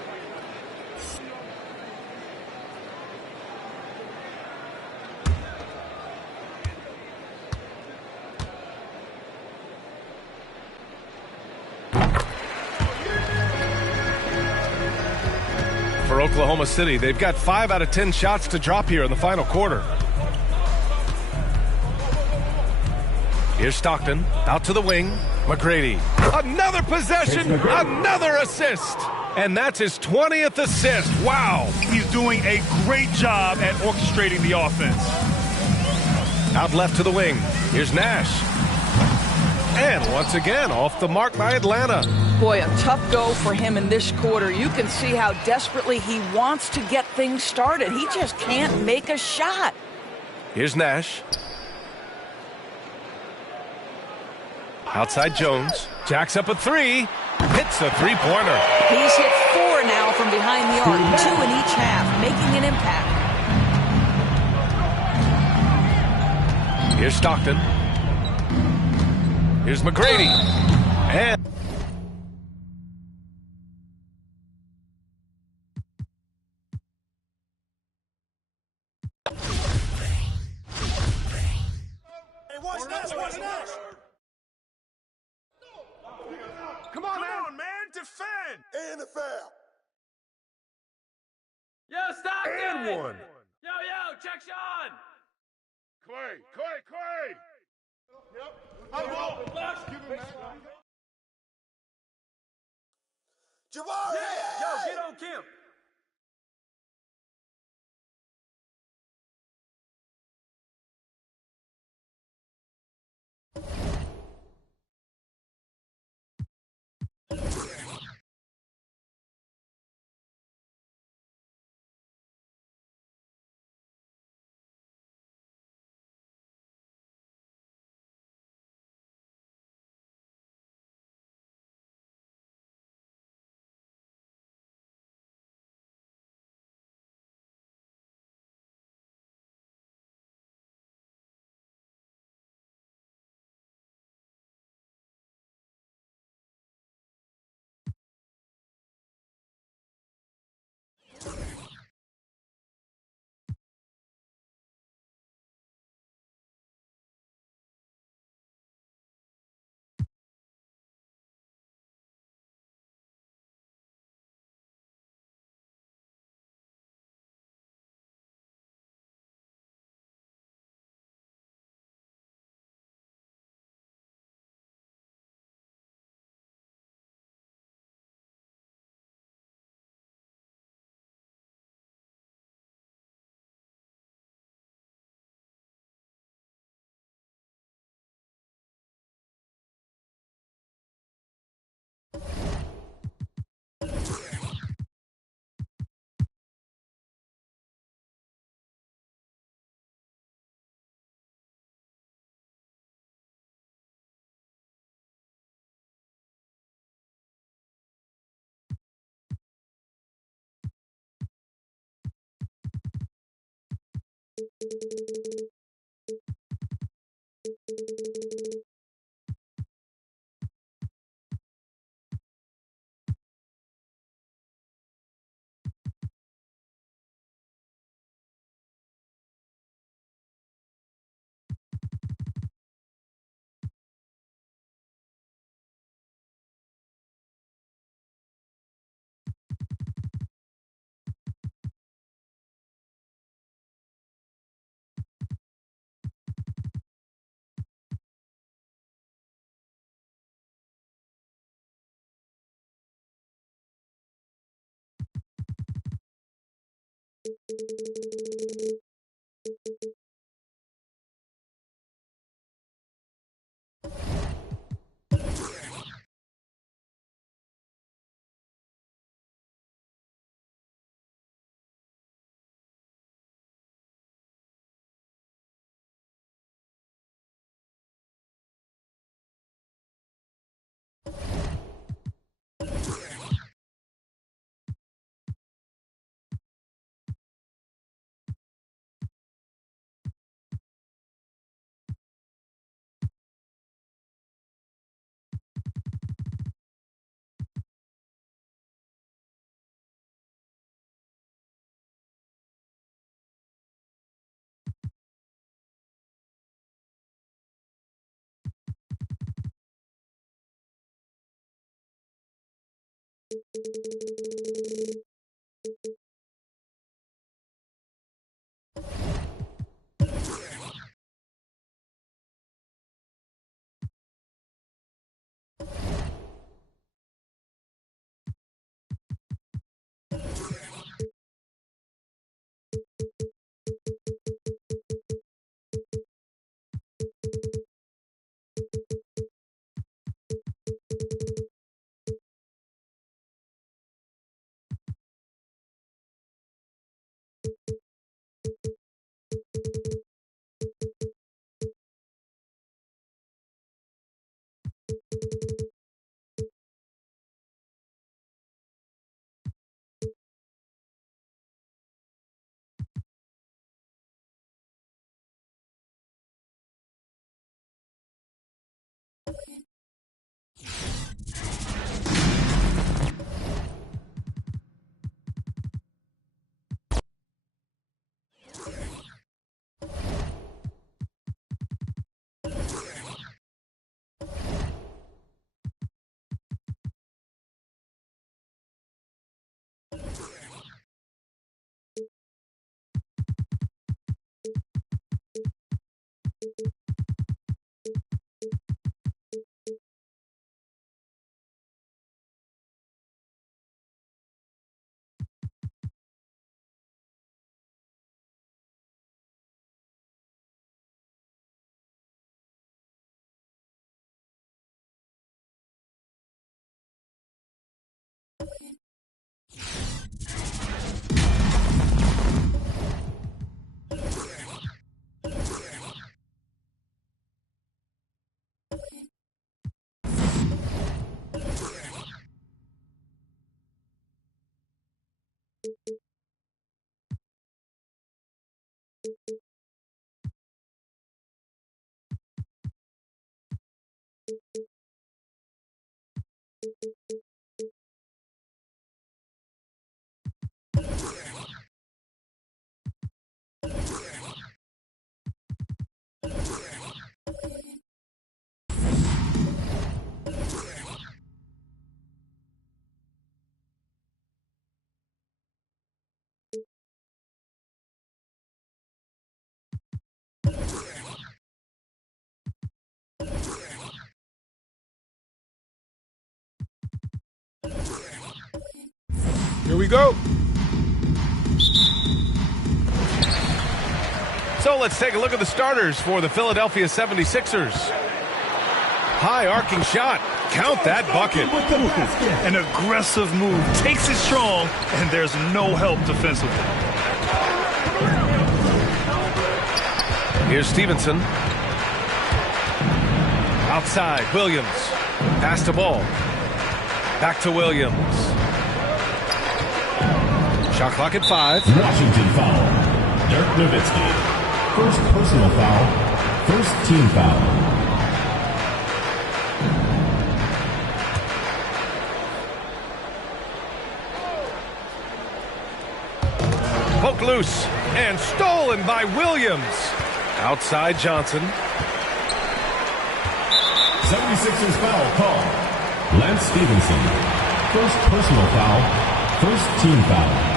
for Oklahoma City. They've got 5 out of 10 shots to drop here in the final quarter. Here's Stockton, out to the wing. McGrady, another possession, another assist. And that's his 20th assist. Wow. He's doing a great job at orchestrating the offense. Out left to the wing. Here's Nash. And once again, off the mark by Atlanta. Boy, a tough go for him in this quarter. You can see how desperately he wants to get things started. He just can't make a shot. Here's Nash. Outside Jones. Jacks up a 3. Hits a three-pointer. He's hit 4 now from behind the arc. 2 in each half, making an impact. Here's Stockton. Here's McGrady. And Come on, man. Defend. And the foul. Yo, stop it. And one. Yo, check Sean. Clay. Yep. Jabari! Yo, get on Kim. Here we go. So let's take a look at the starters for the Philadelphia 76ers. High arcing shot. Count that bucket. An aggressive move. Takes it strong, and there's no help defensively. Here's Stevenson. Outside, Williams. Pass the ball. Back to Williams. Shot clock at 5. Washington foul. Dirk Nowitzki. First personal foul. First team foul. Poked loose and stolen by Williams. Outside Johnson. 76ers foul call. Lance Stevenson. First personal foul. First team foul.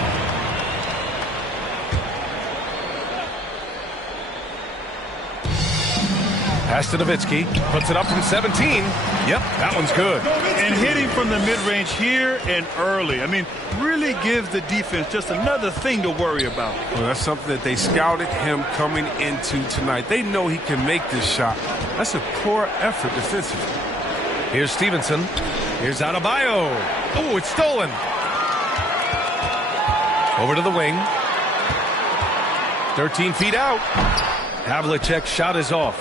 Pass to Nowitzki. Puts it up from 17. Yep, that one's good. And hitting from the mid-range here and early. I mean, really gives the defense just another thing to worry about. Well, that's something that they scouted him coming into tonight. They know he can make this shot. That's a poor effort defensively. Here's Stevenson. Here's Adebayo. Oh, it's stolen. Over to the wing. 13 feet out. Havlicek's shot is off.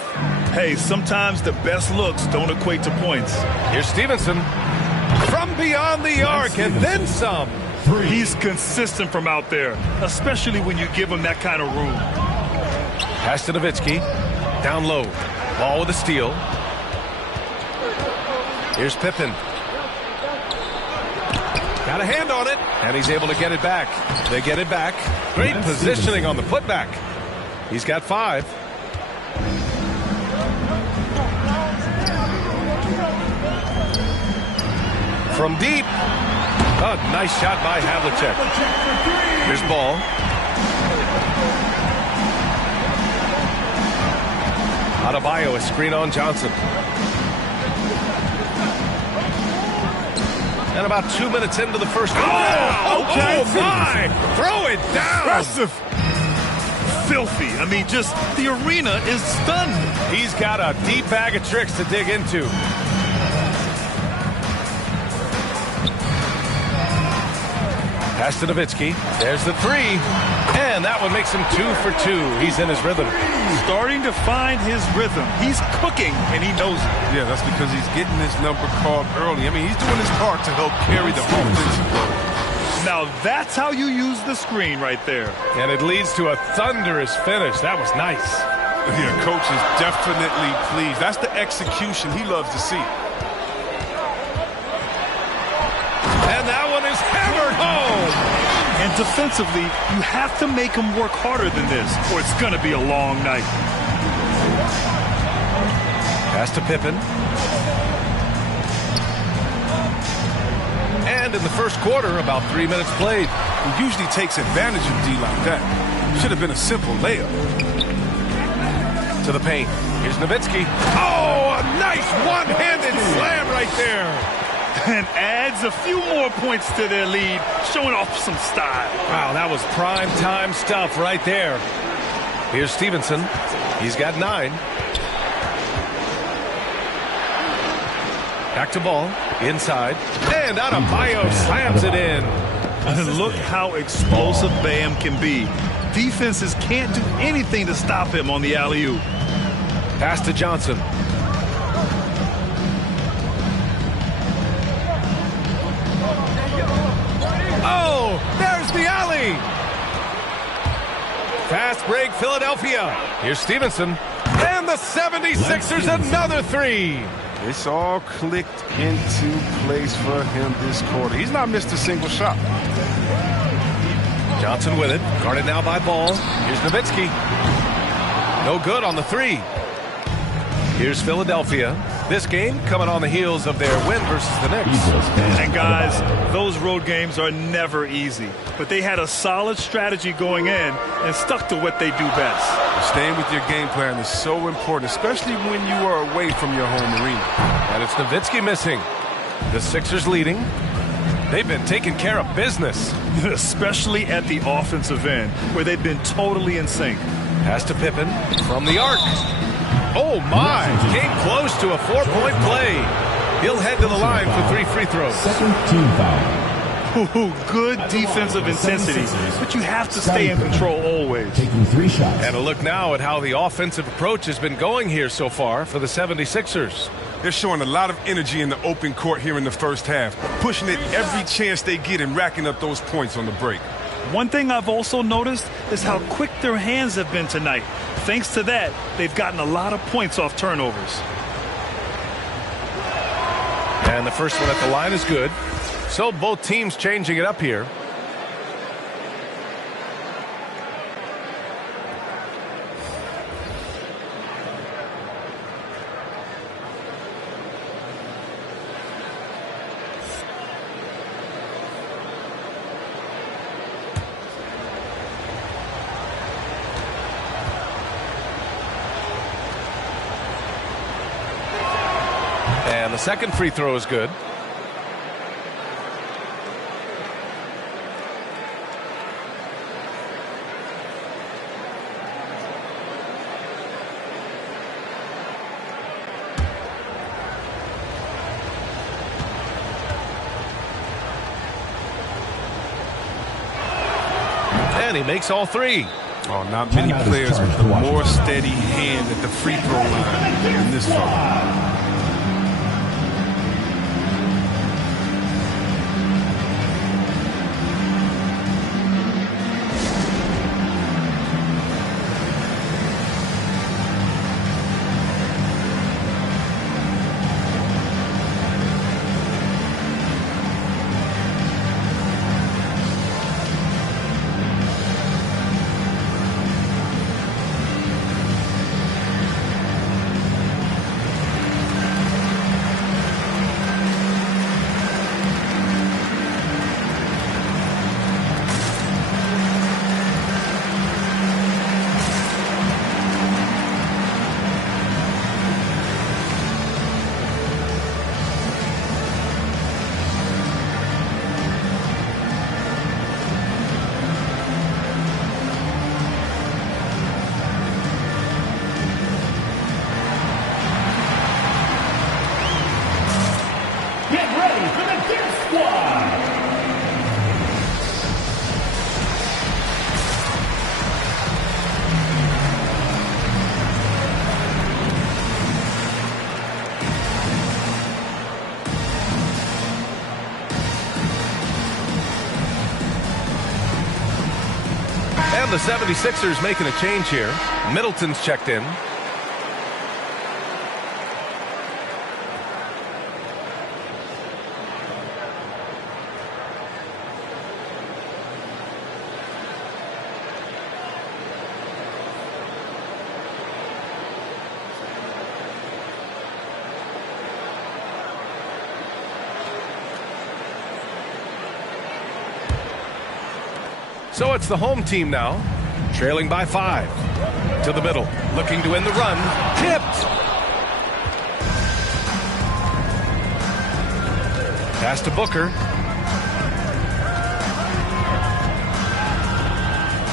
Hey, sometimes the best looks don't equate to points. Here's Stevenson. From beyond the arc and then some. He's consistent from out there, especially when you give him that kind of room. Pass to Nowitzki. Down low. Ball with a steal. Here's Pippen. Got a hand on it, and he's able to get it back. They get it back. Great positioning on the putback. He's got 5. From deep. A nice shot by Havlicek. Here's Ball. Adebayo, a screen on Johnson. And about 2 minutes into the first. Oh, okay. Oh my! Throw it down. Impressive. Filthy. I mean, just the arena is stunned. He's got a deep bag of tricks to dig into. Pass to Nowitzki. There's the three. And that one makes him 2 for 2. He's in his rhythm. Starting to find his rhythm. He's cooking, and he knows it. Yeah, that's because he's getting his number called early. I mean, he's doing his part to help carry the offensive load. Now that's how you use the screen right there. And it leads to a thunderous finish. That was nice. Yeah, coach is definitely pleased. That's the execution he loves to see. And that one is hammered home. And defensively, you have to make him work harder than this, or it's going to be a long night. Pass to Pippen. And in the first quarter, about 3 minutes played. He usually takes advantage of D like that. Should have been a simple layup. To the paint. Here's Nowitzki. Oh, a nice one-handed slam right there. And adds a few more points to their lead, showing off some style. Wow, that was prime time stuff right there. Here's Stevenson. He's got 9. Back to ball. Inside. And Adebayo slams it in. And look how explosive Bam can be. Defenses can't do anything to stop him on the alley-oop. Pass to Johnson. Oh, there's the alley. Fast break, Philadelphia. Here's Stevenson. And the 76ers, another 3. It's all clicked into place for him this quarter. He's not missed a single shot. Johnson with it. Guarded now by Ball. Here's Nowitzki. No good on the 3. Here's Philadelphia. This game coming on the heels of their win versus the Knicks. And guys, those road games are never easy. But they had a solid strategy going in and stuck to what they do best. Staying with your game plan is so important, especially when you are away from your home arena. And it's Nowitzki missing. The Sixers leading. They've been taking care of business. Especially at the offensive end, where they've been totally in sync. Pass to Pippen from the arc. Oh, my. Came close to a 4-point play. He'll head to the line for 3 free throws. Second team foul. Good defensive intensity, but you have to stay in control always. Taking 3 shots. And a look now at how the offensive approach has been going here so far for the 76ers. They're showing a lot of energy in the open court here in the first half, pushing it every chance they get and racking up those points on the break. One thing I've also noticed is how quick their hands have been tonight. Thanks to that, they've gotten a lot of points off turnovers. And the first one at the line is good. So both teams changing it up here. And the second free throw is good. And he makes all 3. Oh, not many players with a more steady hand at the free throw line than this fella. And the 76ers making a change here. Middleton's checked in. So it's the home team now, trailing by 5. To the middle, looking to win the run. Tipped. Pass to Booker.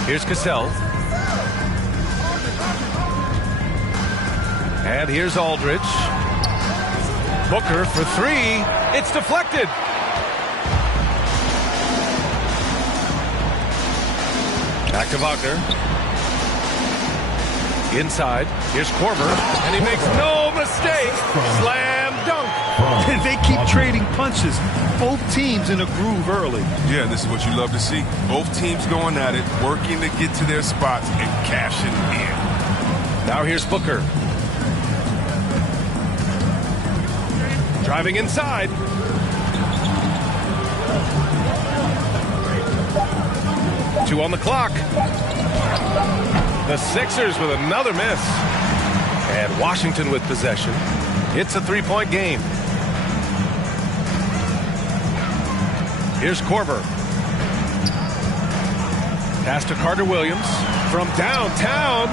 Here's Cassell. And here's Aldridge. Booker for 3. It's deflected. Back to Wagner. Inside. Here's Korver. And he makes no mistake. Slam dunk. And they keep trading punches. Both teams in a groove early. Yeah, this is what you love to see. Both teams going at it, working to get to their spots and cashing in. Now here's Booker. Driving inside. Two on the clock. The Sixers with another miss. And Washington with possession. It's a 3-point game. Here's Korver. Pass to Carter Williams from downtown.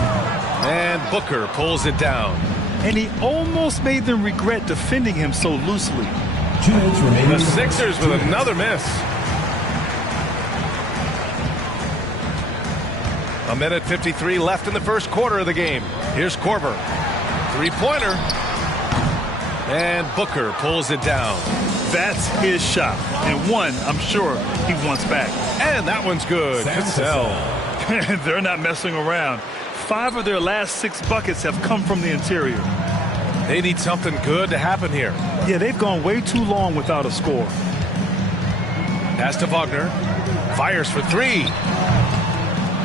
And Booker pulls it down. And he almost made them regret defending him so loosely. The Sixers with another miss. A minute 53 left in the first quarter of the game. Here's Korver. Three-pointer. And Booker pulls it down. That's his shot. And one, I'm sure, he wants back. And that one's good. Cassell. They're not messing around. 5 of their last 6 buckets have come from the interior. They need something good to happen here. Yeah, they've gone way too long without a score. Pass to Wagner. Fires for 3.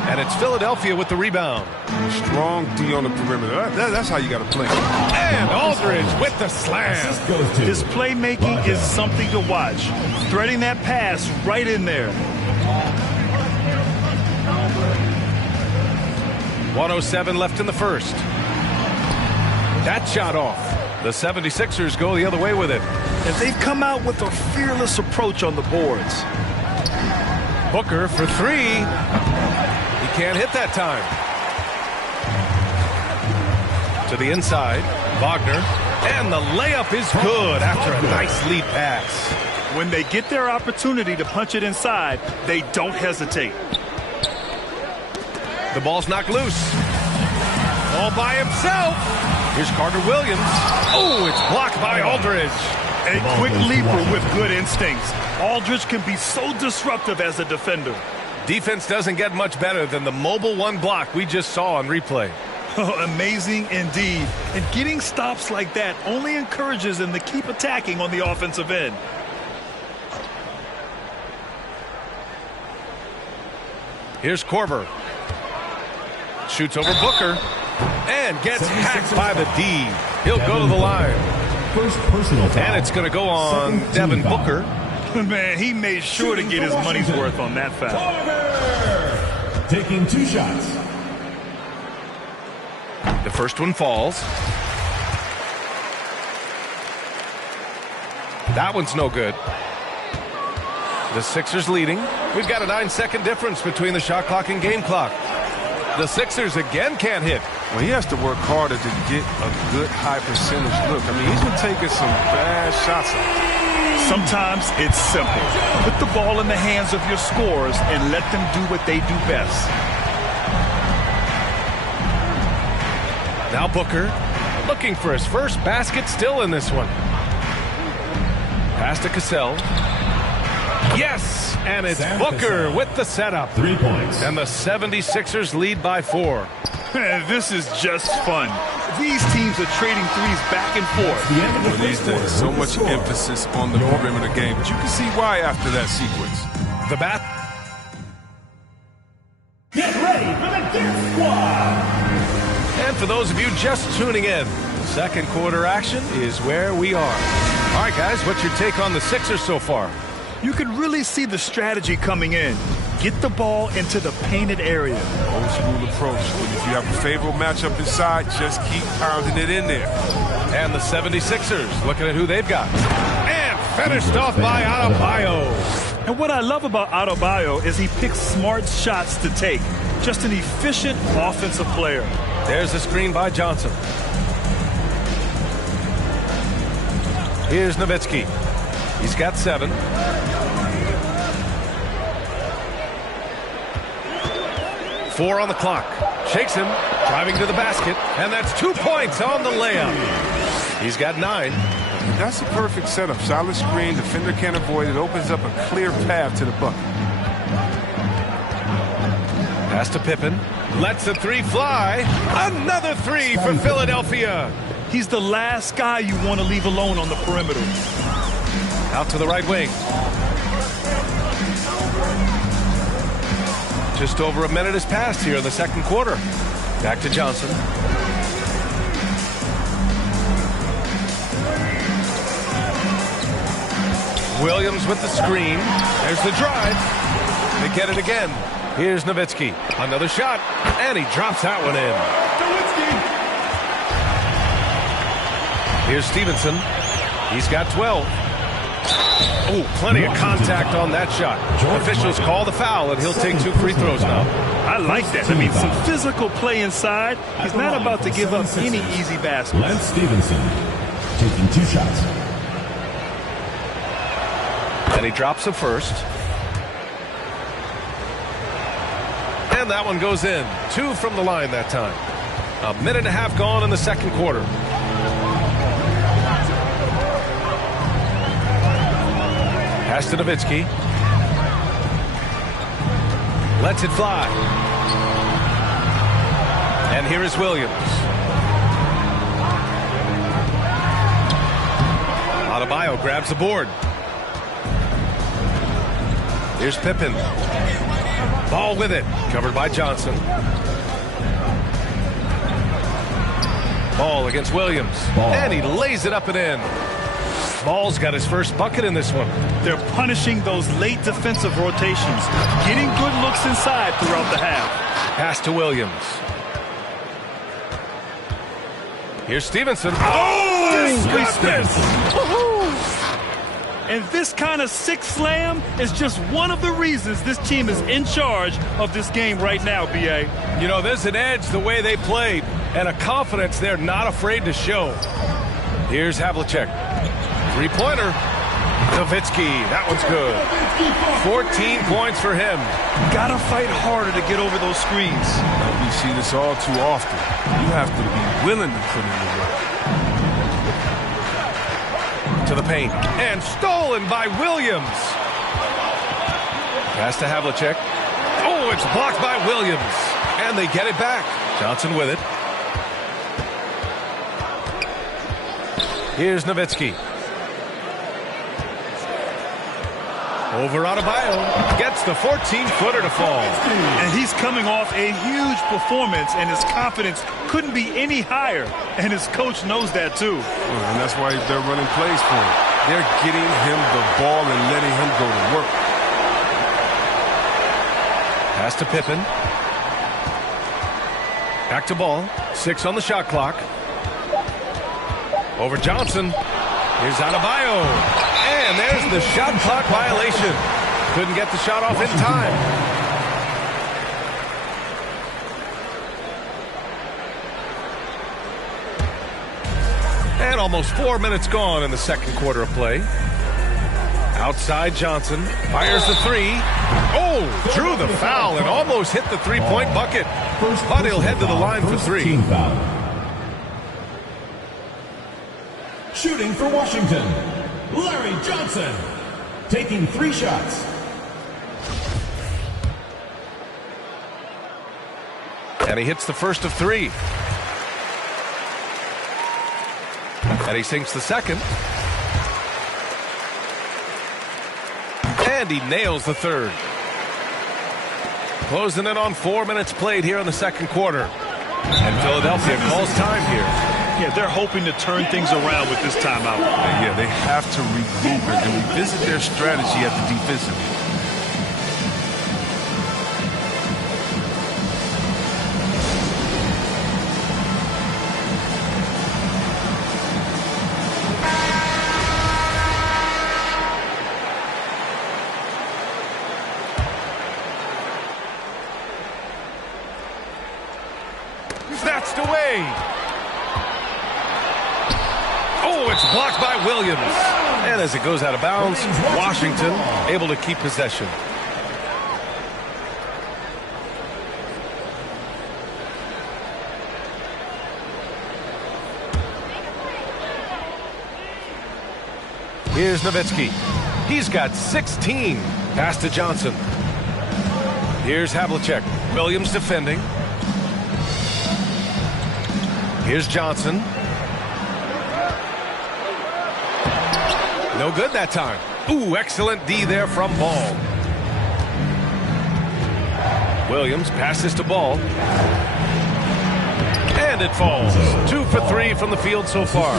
And it's Philadelphia with the rebound. Strong D on the perimeter. That's how you got to play. And Aldridge with the slam. His playmaking is something to watch. Threading that pass right in there. 1:07 left in the first. That shot off. The 76ers go the other way with it. And they've come out with a fearless approach on the boards. Booker for 3. He can't hit that time. To the inside, Wagner. And the layup is good after a nice lead pass. When they get their opportunity to punch it inside, they don't hesitate. The ball's knocked loose. All by himself. Here's Carter Williams. Oh, it's blocked by Aldridge. A quick leaper with good instincts. Aldridge can be so disruptive as a defender. Defense doesn't get much better than the mobile 1 block we just saw on replay. Amazing indeed. And getting stops like that only encourages them to keep attacking on the offensive end. Here's Korver. Shoots over Booker. And gets hacked by the D. He'll go to the line. First personal foul. And it's going to go on Devin Booker. Man, he made sure to get his money's worth on that foul. Taking 2 shots. The first one falls. That one's no good. The Sixers leading. We've got a 9-second difference between the shot clock and game clock. The Sixers again can't hit. Well, he has to work harder to get a good high percentage look. I mean, he's been taking some bad shots. Sometimes it's simple. Put the ball in the hands of your scorers and let them do what they do best. Now Booker looking for his first basket still in this one. Pass to Cassell. Yes, and it's Booker with the setup. 3 points. And the 76ers lead by 4. This is just fun. These teams are trading threes back and forth. These days, so much emphasis on the perimeter game, but you can see why after that sequence. The bat. Get ready And for those of you just tuning in, second quarter action is where we are. All right, guys, what's your take on the Sixers so far? You can really see the strategy coming in. Get the ball into the painted area. Old school approach. But if you have a favorable matchup inside, just keep pounding it in there. And the 76ers, looking at who they've got. And finished off by Adebayo. And what I love about Adebayo is he picks smart shots to take. Just an efficient offensive player. There's the screen by Johnson. Here's Nowitzki. He's got 7. Four on the clock. Shakes him, driving to the basket, and that's 2 points on the layup. He's got 9. That's a perfect setup. Solid screen, defender can't avoid it. Opens up a clear path to the bucket. Pass to Pippen. Lets the 3 fly. Another 3 for Philadelphia. He's the last guy you want to leave alone on the perimeter. Out to the right wing. Just over a minute has passed here in the second quarter. Back to Johnson. Williams with the screen. There's the drive. They get it again. Here's Nowitzki. Another shot. And he drops that one in. Here's Stevenson. He's got 12. Oh, plenty of contact on that shot. Officials call the foul, and he'll take 2 free throws now. I like that. I mean, some physical play inside. He's not about to give up any easy baskets. Lance Stevenson taking 2 shots. And he drops the first. And that one goes in. 2 from the line that time. A minute and a half gone in the second quarter. Pass to Nowitzki. Lets it fly. And here is Williams. Adebayo grabs the board. Here's Pippen. Ball with it. Covered by Johnson. Ball against Williams. And he lays it up and in. Ball's got his first bucket in this one. They're punishing those late defensive rotations, getting good looks inside throughout the half. Pass to Williams. Here's Stevenson. Oh, goodness! And this kind of sick slam is just one of the reasons this team is in charge of this game right now, B.A. You know, there's an edge the way they played and a confidence they're not afraid to show. Here's Havlicek. 3-pointer. Nowitzki. That one's good. 14 points for him. Gotta fight harder to get over those screens. We see this all too often. You have to be willing to put in the work. To the paint. And stolen by Williams. Pass to Havlicek. Oh, it's blocked by Williams. And they get it back. Johnson with it. Here's Nowitzki. Over Adebayo. Gets the 14-footer to fall. And he's coming off a huge performance, and his confidence couldn't be any higher. And his coach knows that, too. And that's why they're running plays for him. They're getting him the ball and letting him go to work. Pass to Pippen. Back to ball. 6 on the shot clock. Over Johnson. Here's Adebayo. And there's the shot clock violation. Couldn't get the shot off in time. And almost 4 minutes gone in the second quarter of play. Outside Johnson. Fires the 3. Oh, drew the foul and almost hit the 3-point bucket. But he'll head to the line for 3. Shooting for Washington, Larry Johnson, taking 3 shots. And he hits the first of 3. And he sinks the second. And he nails the third. Closing in on 4 minutes played here in the second quarter. And Philadelphia calls time here. Yeah, they're hoping to turn things around with this timeout. Yeah, they have to regroup and revisit their strategy at the defensive end. Snatched away. Oh, it's blocked by Williams. And as it goes out of bounds, Washington able to keep possession. Here's Nowitzki. He's got 16. Pass to Johnson. Here's Havlicek. Williams defending. Here's Johnson. No good that time. Ooh, excellent D there from Ball. Williams passes to Ball. And it falls. 2 for 3 from the field so far.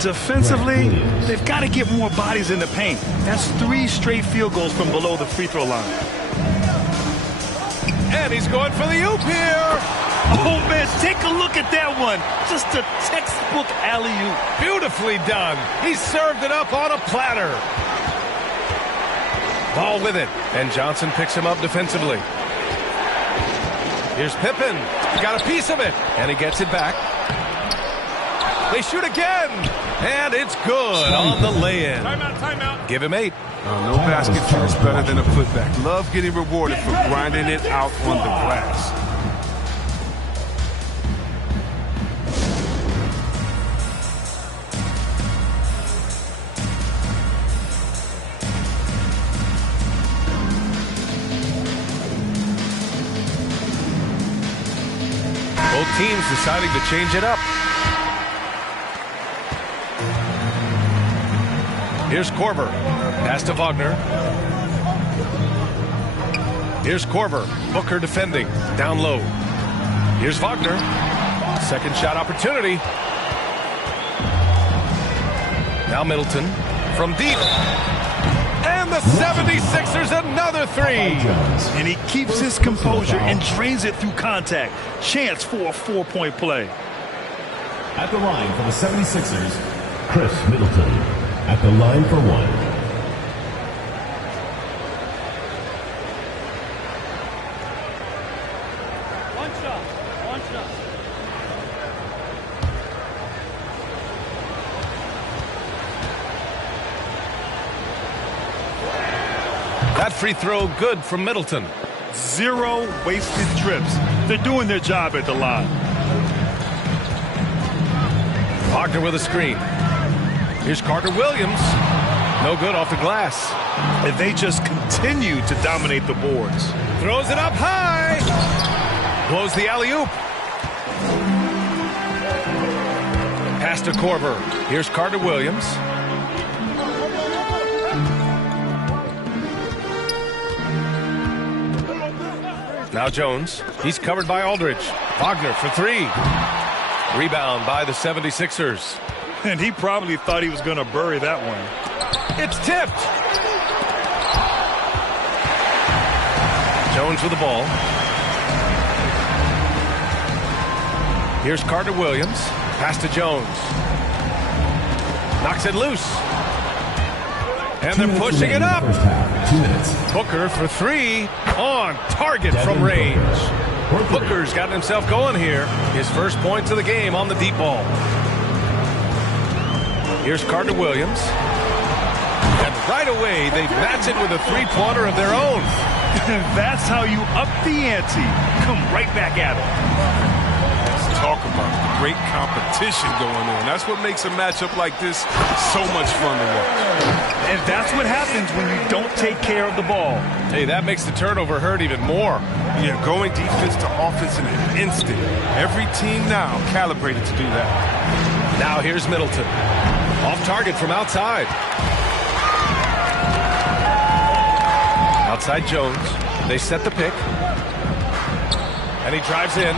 Defensively, they've got to get more bodies in the paint. That's 3 straight field goals from below the free throw line. And he's going for the oop here. Oh, man, take a look at that one. Just a textbook alley-oop. Beautifully done. He served it up on a platter. Ball with it. And Johnson picks him up defensively. Here's Pippen. Got a piece of it. And he gets it back. They shoot again. And it's good on the lay-in. Timeout. Give him 8. No basket feels better than a putback. Love getting rewarded for grinding it out on the glass. Both teams deciding to change it up. Here's Korver. Pass to Wagner. Here's Korver. Booker defending. Down low. Here's Wagner. Second shot opportunity. Now Middleton from deep. And the 76ers another 3. And he keeps his composure and drains it through contact. Chance for a 4-point play. At the line for the 76ers, Chris Middleton. At the line for 1. One shot. That free throw good from Middleton. 0 wasted trips. They're doing their job at the line. Wagner with a screen. Here's Carter Williams. No good off the glass. And they just continue to dominate the boards. Throws it up high. Blows the alley-oop. Pass to Korver. Here's Carter Williams. Now Jones. He's covered by Aldridge. Wagner for 3. Rebound by the 76ers. And he probably thought he was going to bury that one. It's tipped. Jones with the ball. Here's Carter Williams. Pass to Jones. Knocks it loose. And they're pushing it up. 2 minutes. Booker for 3 on target from range. Booker's gotten himself going here. His first points of the game on the deep ball. Here's Carter Williams. And right away, they match it with a 3-pointer of their own. That's how you up the ante. Come right back at him. Let's talk about great competition going on. That's what makes a matchup like this so much fun to watch. And that's what happens when you don't take care of the ball. Hey, that makes the turnover hurt even more. Yeah, going defense to offense in an instant. Every team now calibrated to do that. Now here's Middleton. Off target from outside. Outside Jones. They set the pick. And he drives in.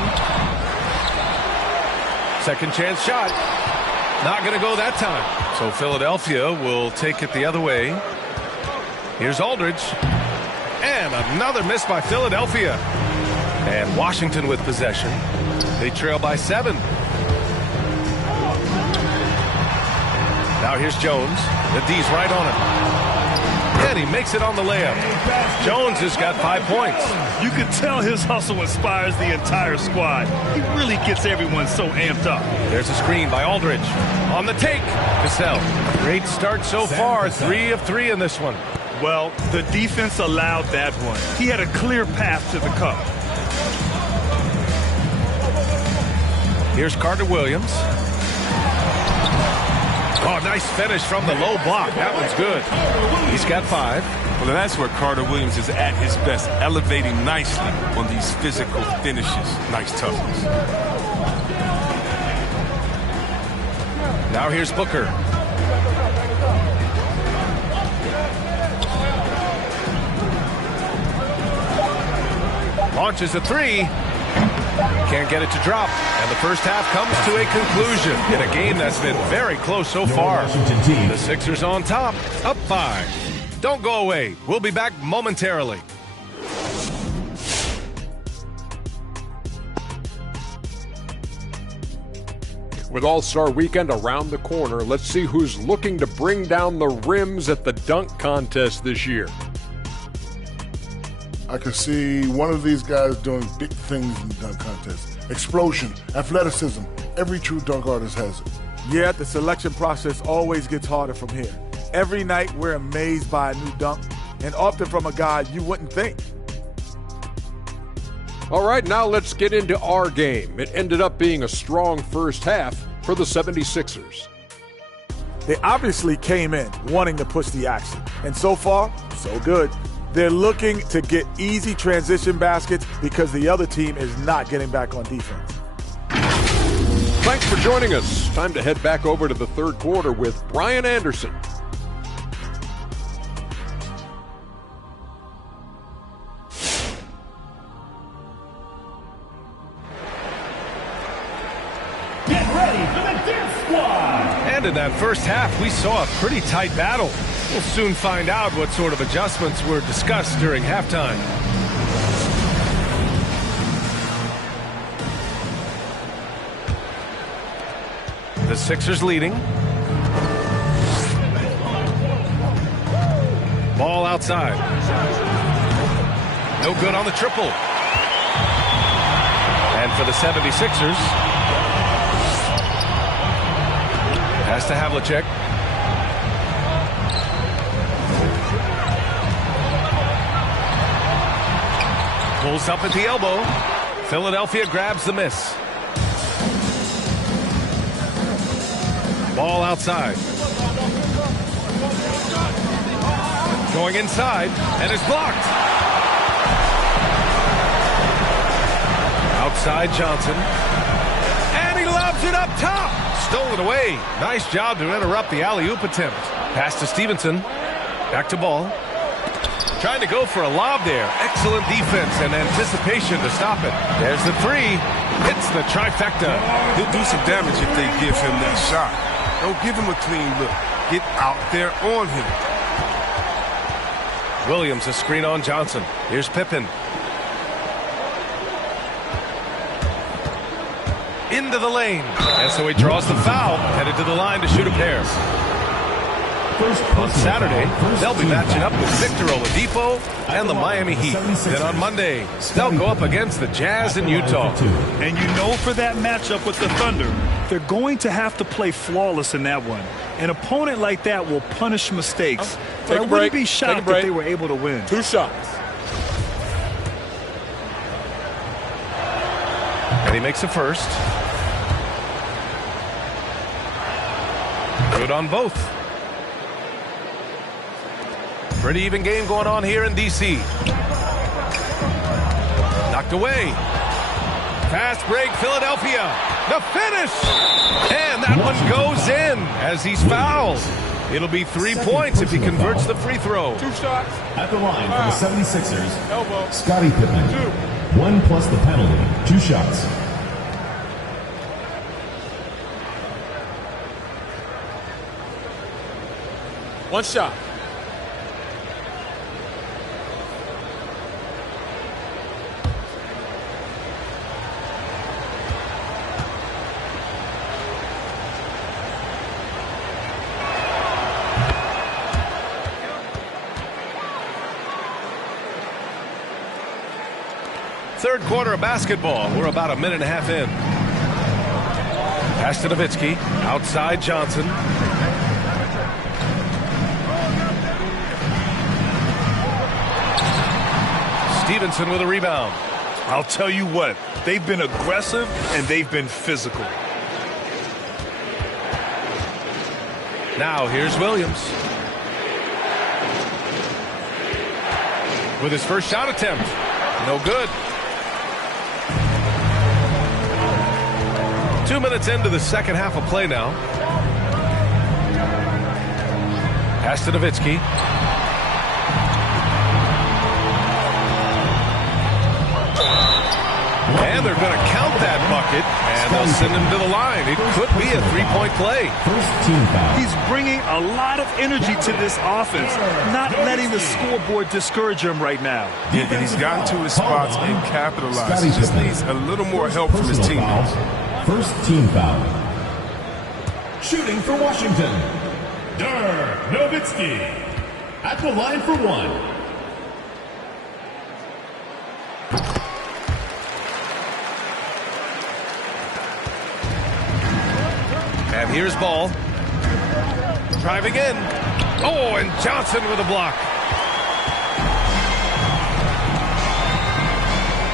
Second chance shot. Not going to go that time. So Philadelphia will take it the other way. Here's Aldridge. And another miss by Philadelphia. And Washington with possession. They trail by 7. Now here's Jones. The D's right on him. And he makes it on the layup. Jones has got 5 points. You can tell his hustle inspires the entire squad. He really gets everyone so amped up. There's a screen by Aldridge. On the take. Cassell. Great start so far. 3 of 3 in this one. Well, the defense allowed that one. He had a clear path to the cup. Here's Carter Williams. Oh, nice finish from the low block. That one's good. He's got 5. Well, that's where Carter Williams is at his best, elevating nicely on these physical finishes. Nice toughness. Now here's Booker. Launches a 3. Can't get it to drop. And the first half comes to a conclusion in a game that's been very close so far. The Sixers on top, up 5. Don't go away. We'll be back momentarily. With All-Star Weekend around the corner, let's see who's looking to bring down the rims at the dunk contest this year. I could see one of these guys doing big things in the dunk contest. Explosion, athleticism. Every true dunk artist has it. Yeah, the selection process always gets harder from here. Every night we're amazed by a new dunk, and often from a guy you wouldn't think. All right, now let's get into our game. It ended up being a strong first half for the 76ers. They obviously came in wanting to push the action, and so far, so good. They're looking to get easy transition baskets because the other team is not getting back on defense. Thanks for joining us. Time to head back over to the third quarter with Brian Anderson. Get ready for the Dance Squad! And in that first half, we saw a pretty tight battle. We'll soon find out what sort of adjustments were discussed during halftime. The Sixers leading. Ball outside. No good on the triple. And for the 76ers, pass to Havlicek. Pulls up at the elbow. Philadelphia grabs the miss. Ball outside. Going inside, and is blocked. Outside Johnson. And he lobs it up top. Stolen away. Nice job to interrupt the alley-oop attempt. Pass to Stevenson. Back to Ball. Trying to go for a lob there. Excellent defense and anticipation to stop it. There's the 3. Hits the trifecta. He'll do some damage if they give him that shot. Don't give him a clean look. Get out there on him. Williams a screen on Johnson. Here's Pippen. Into the lane. And so he draws the foul. Headed to the line to shoot a pair. On Saturday, they'll be matching up with Victor Oladipo and the Miami Heat. Then on Monday, they'll go up against the Jazz in Utah. And you know for that matchup with the Thunder, they're going to have to play flawless in that one. An opponent like that will punish mistakes. But I wouldn't be shocked if they were able to win. 2 shots. And he makes a first. Good on both. Pretty even game going on here in D.C. Knocked away. Fast break, Philadelphia. The finish! And that one goes in as he's fouled. It'll be 3 points if he converts the free throw. 2 shots. At the line for the 76ers, Scottie Pippen. 1 plus the penalty. 2 shots. One shot. Third quarter of basketball. We're about a minute and a half in. Pass to Nowitzki. Outside Johnson. Stevenson with a rebound. I'll tell you what, they've been aggressive and they've been physical. Now here's Williams. With his first shot attempt. No good. 2 minutes into the second half of play now. Pass to Nowitzki. And they're going to count that bucket, and they'll send him to the line. It could be a three-point play. He's bringing a lot of energy to this offense, not letting the scoreboard discourage him right now. Yeah, and he's gotten to his spots and capitalized. He just needs a little more help from his teammates. First team foul. Shooting for Washington. Dirk Nowitzki. At the line for 1. And here's Ball. Driving in. Oh, and Johnson with a block.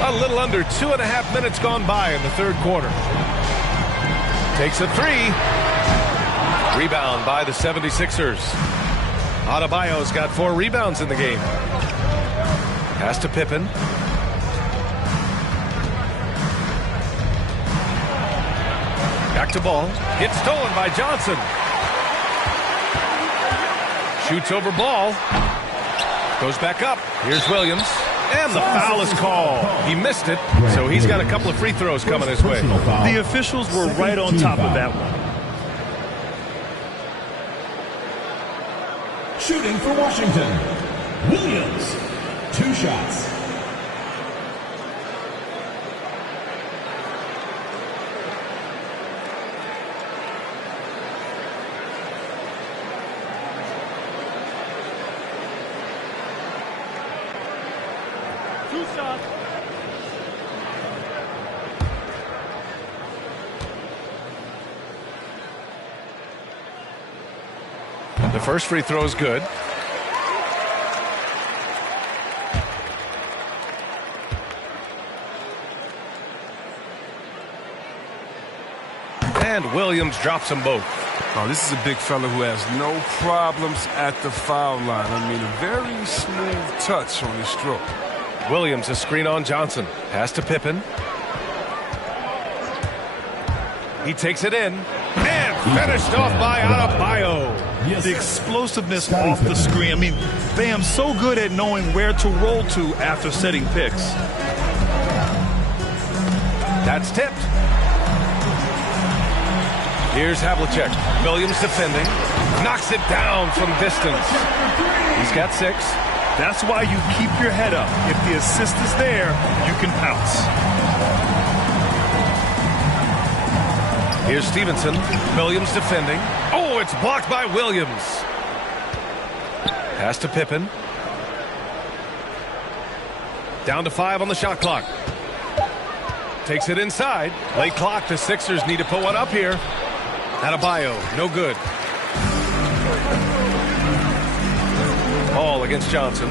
A little under 2.5 minutes gone by in the third quarter. Takes a three. Rebound by the 76ers. Adebayo's got 4 rebounds in the game. Pass to Pippen. Back to Ball. It's stolen by Johnson. Shoots over Ball. Goes back up. Here's Williams. And the foul is called. He missed it, so he's got a couple of free throws coming his way. The officials were right on top of that one. Shooting for Washington. Williams. 2 shots. The first free throw is good. And Williams drops them both. Oh, this is a big fella who has no problems at the foul line. I mean, a very smooth touch on his stroke. Williams a screen on Johnson. Pass to Pippen. He takes it in. And finished off by Adebayo. The explosiveness off the screen. I mean, Bam's so good at knowing where to roll to after setting picks. That's tipped. Here's Havlicek. Williams defending. Knocks it down from distance. He's got 6. That's why you keep your head up. If the assist is there, you can pounce. Here's Stevenson. Williams defending. Oh, it's blocked by Williams. Pass to Pippen. Down to 5 on the shot clock. Takes it inside. Late clock. The Sixers need to put one up here. Adebayo, no good. Ball against Johnson.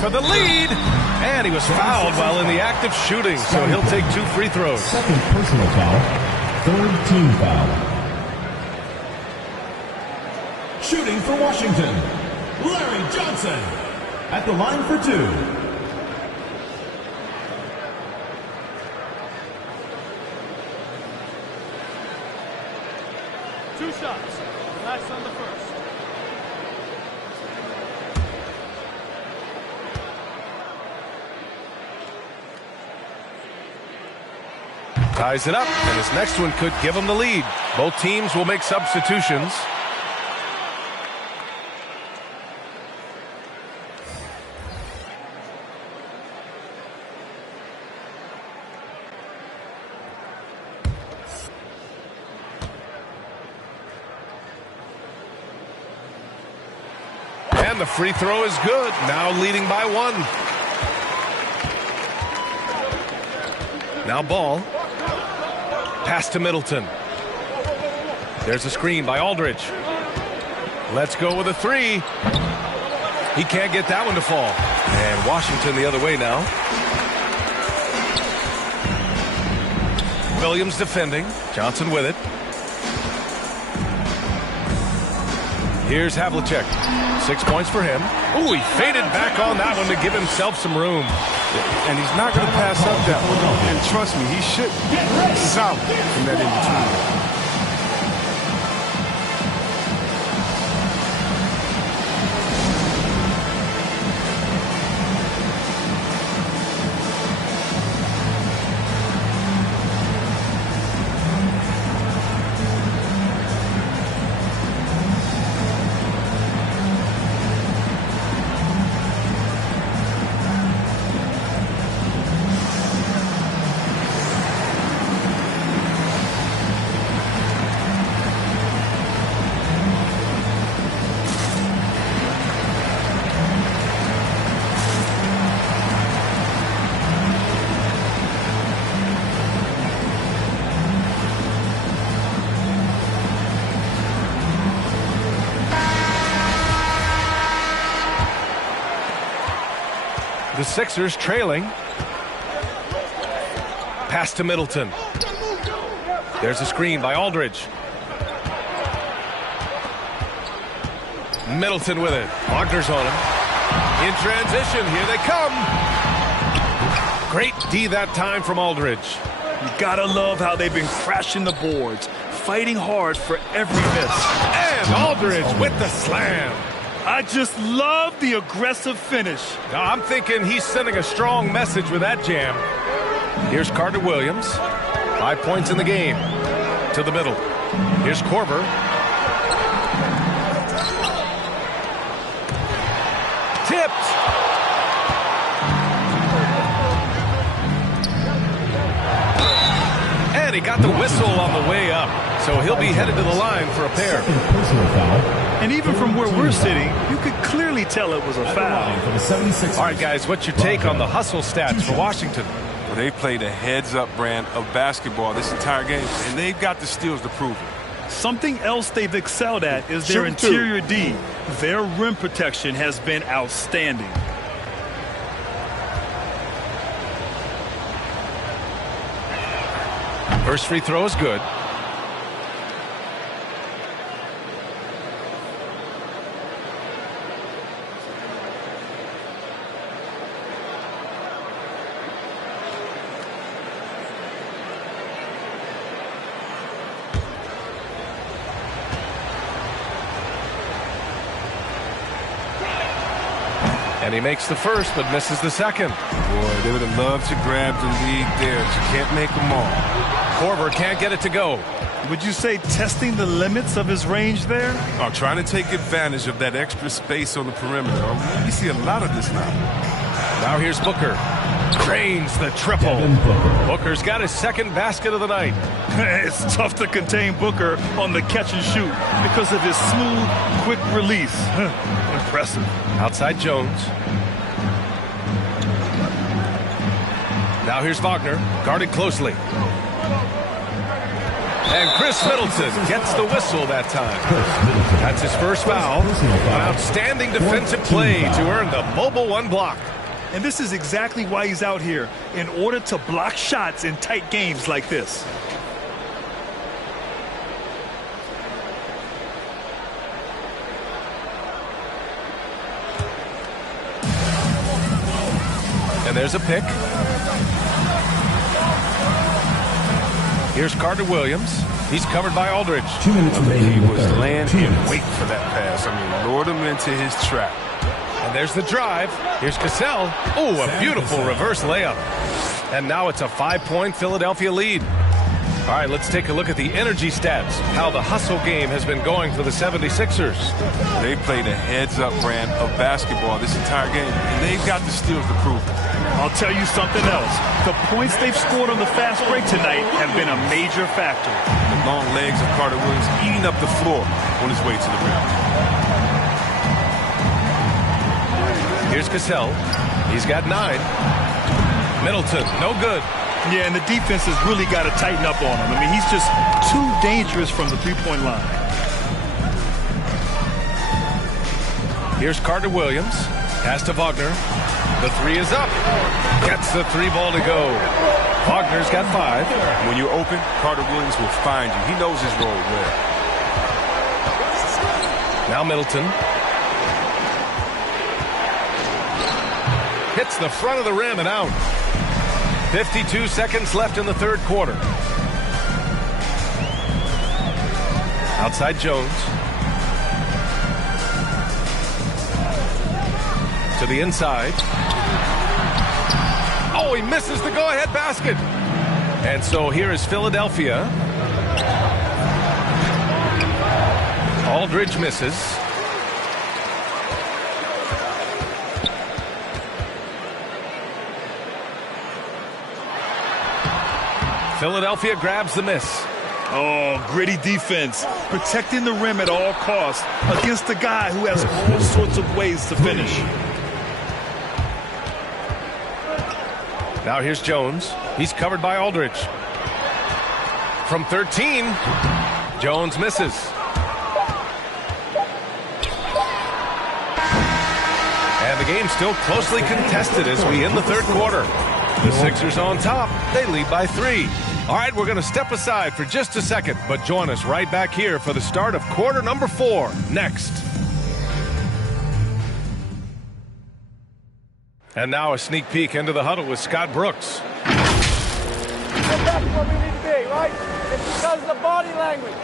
For the lead. And he was fouled while in the act of shooting, so he'll take 2 free throws. Second personal foul. Third team foul. Shooting for Washington. Larry Johnson. At the line for 2. Two shots. Relax on the first. Ties it up, and his next one could give him the lead. Both teams will make substitutions. And the free throw is good. Now leading by 1. Now ball. Pass to Middleton. There's a screen by Aldridge. Let's go with a 3. He can't get that one to fall. And Washington the other way now. Williams defending. Johnson with it. Here's Havlicek. 6 points for him. Ooh, he faded back on that one to give himself some room. And he's not going to pass up that one. And trust me, he should be solid in that in-between. The Sixers trailing. Pass to Middleton. There's a screen by Aldridge. Middleton with it. Wagner's on him. In transition, here they come. Great D that time from Aldridge. You gotta love how they've been crashing the boards, fighting hard for every miss. And Aldridge with the slam. I just love the aggressive finish. Now, I'm thinking he's sending a strong message with that jam. Here's Carter Williams. 5 points in the game. To the middle. Here's Korver. Tipped. And he got the whistle on the way up. So he'll be headed to the line for a pair. And even from where we're sitting, you could clearly tell it was a foul. All right, guys, what's your take on the hustle stats for Washington? Well, they played a heads-up brand of basketball this entire game, and they've got the steals to prove it. Something else they've excelled at is their interior D. Their rim protection has been outstanding. First free throw is good. And he makes the first, but misses the second. Boy, they would have loved to grab the lead there, but you can't make them all. Korver can't get it to go. Would you say testing the limits of his range there? Oh, trying to take advantage of that extra space on the perimeter. We see a lot of this now. Now here's Booker. Drains the triple. Booker's got his second basket of the night. It's tough to contain Booker on the catch and shoot because of his smooth, quick release. Impressive. Outside Jones. Now here's Wagner, guarded closely. And Chris Middleton gets the whistle that time. That's his first foul. An outstanding defensive play to earn the mobile one block. And this is exactly why he's out here, in order to block shots in tight games like this. And there's a pick. Here's Carter Williams. He's covered by Aldridge. 2 minutes remaining. He was laying and wait for that pass. Lured him into his trap. And there's the drive. Here's Cassell. Oh, a beautiful reverse layup. And now it's a 5-point Philadelphia lead. All right, let's take a look at the energy stats, how the hustle game has been going for the 76ers. They played a heads-up brand of basketball this entire game, and they've got the steals to prove it. I'll tell you something else. The points they've scored on the fast break tonight have been a major factor. The long legs of Carter Williams eating up the floor on his way to the rim. Here's Cassell. He's got 9. Middleton, no good. Yeah, and the defense has really got to tighten up on him. I mean, he's just too dangerous from the three-point line. Here's Carter Williams. Pass to Wagner. The 3 is up. Gets the 3 ball to go. Wagner's got 5. When you're open, Carter Williams will find you. He knows his role well. Now Middleton. Hits the front of the rim and out. 52 seconds left in the third quarter. Outside Jones. To the inside. Oh, he misses the go-ahead basket. And so here is Philadelphia. Aldridge misses. Philadelphia grabs the miss. Oh, gritty defense. Protecting the rim at all costs against a guy who has all sorts of ways to finish. Now here's Jones. He's covered by Aldridge. From 13, Jones misses. And the game's still closely contested as we end the third quarter. The Sixers on top. They lead by 3. All right, we're going to step aside for just a second, but join us right back here for the start of quarter number 4 next. And now a sneak peek into the huddle with Scott Brooks. That's where we need to be, right? It's because of the body language,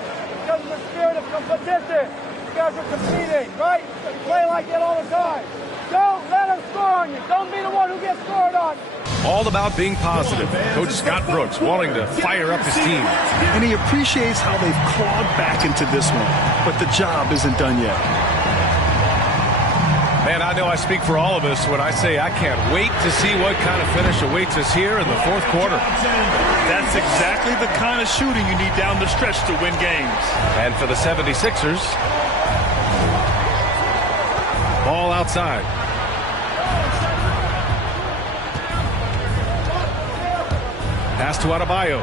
because of the spirit of competition. You guys are competing, right? You play like that all the time. Don't let them score on you. Don't be the one who gets scored on. All about being positive. Coach Scott Brooks wanting to fire up his team. And he appreciates how they've clawed back into this one, but the job isn't done yet. Man, I know I speak for all of us when I say I can't wait to see what kind of finish awaits us here in the fourth quarter. That's exactly the kind of shooting you need down the stretch to win games. And for the 76ers, ball outside. Pass to Adebayo.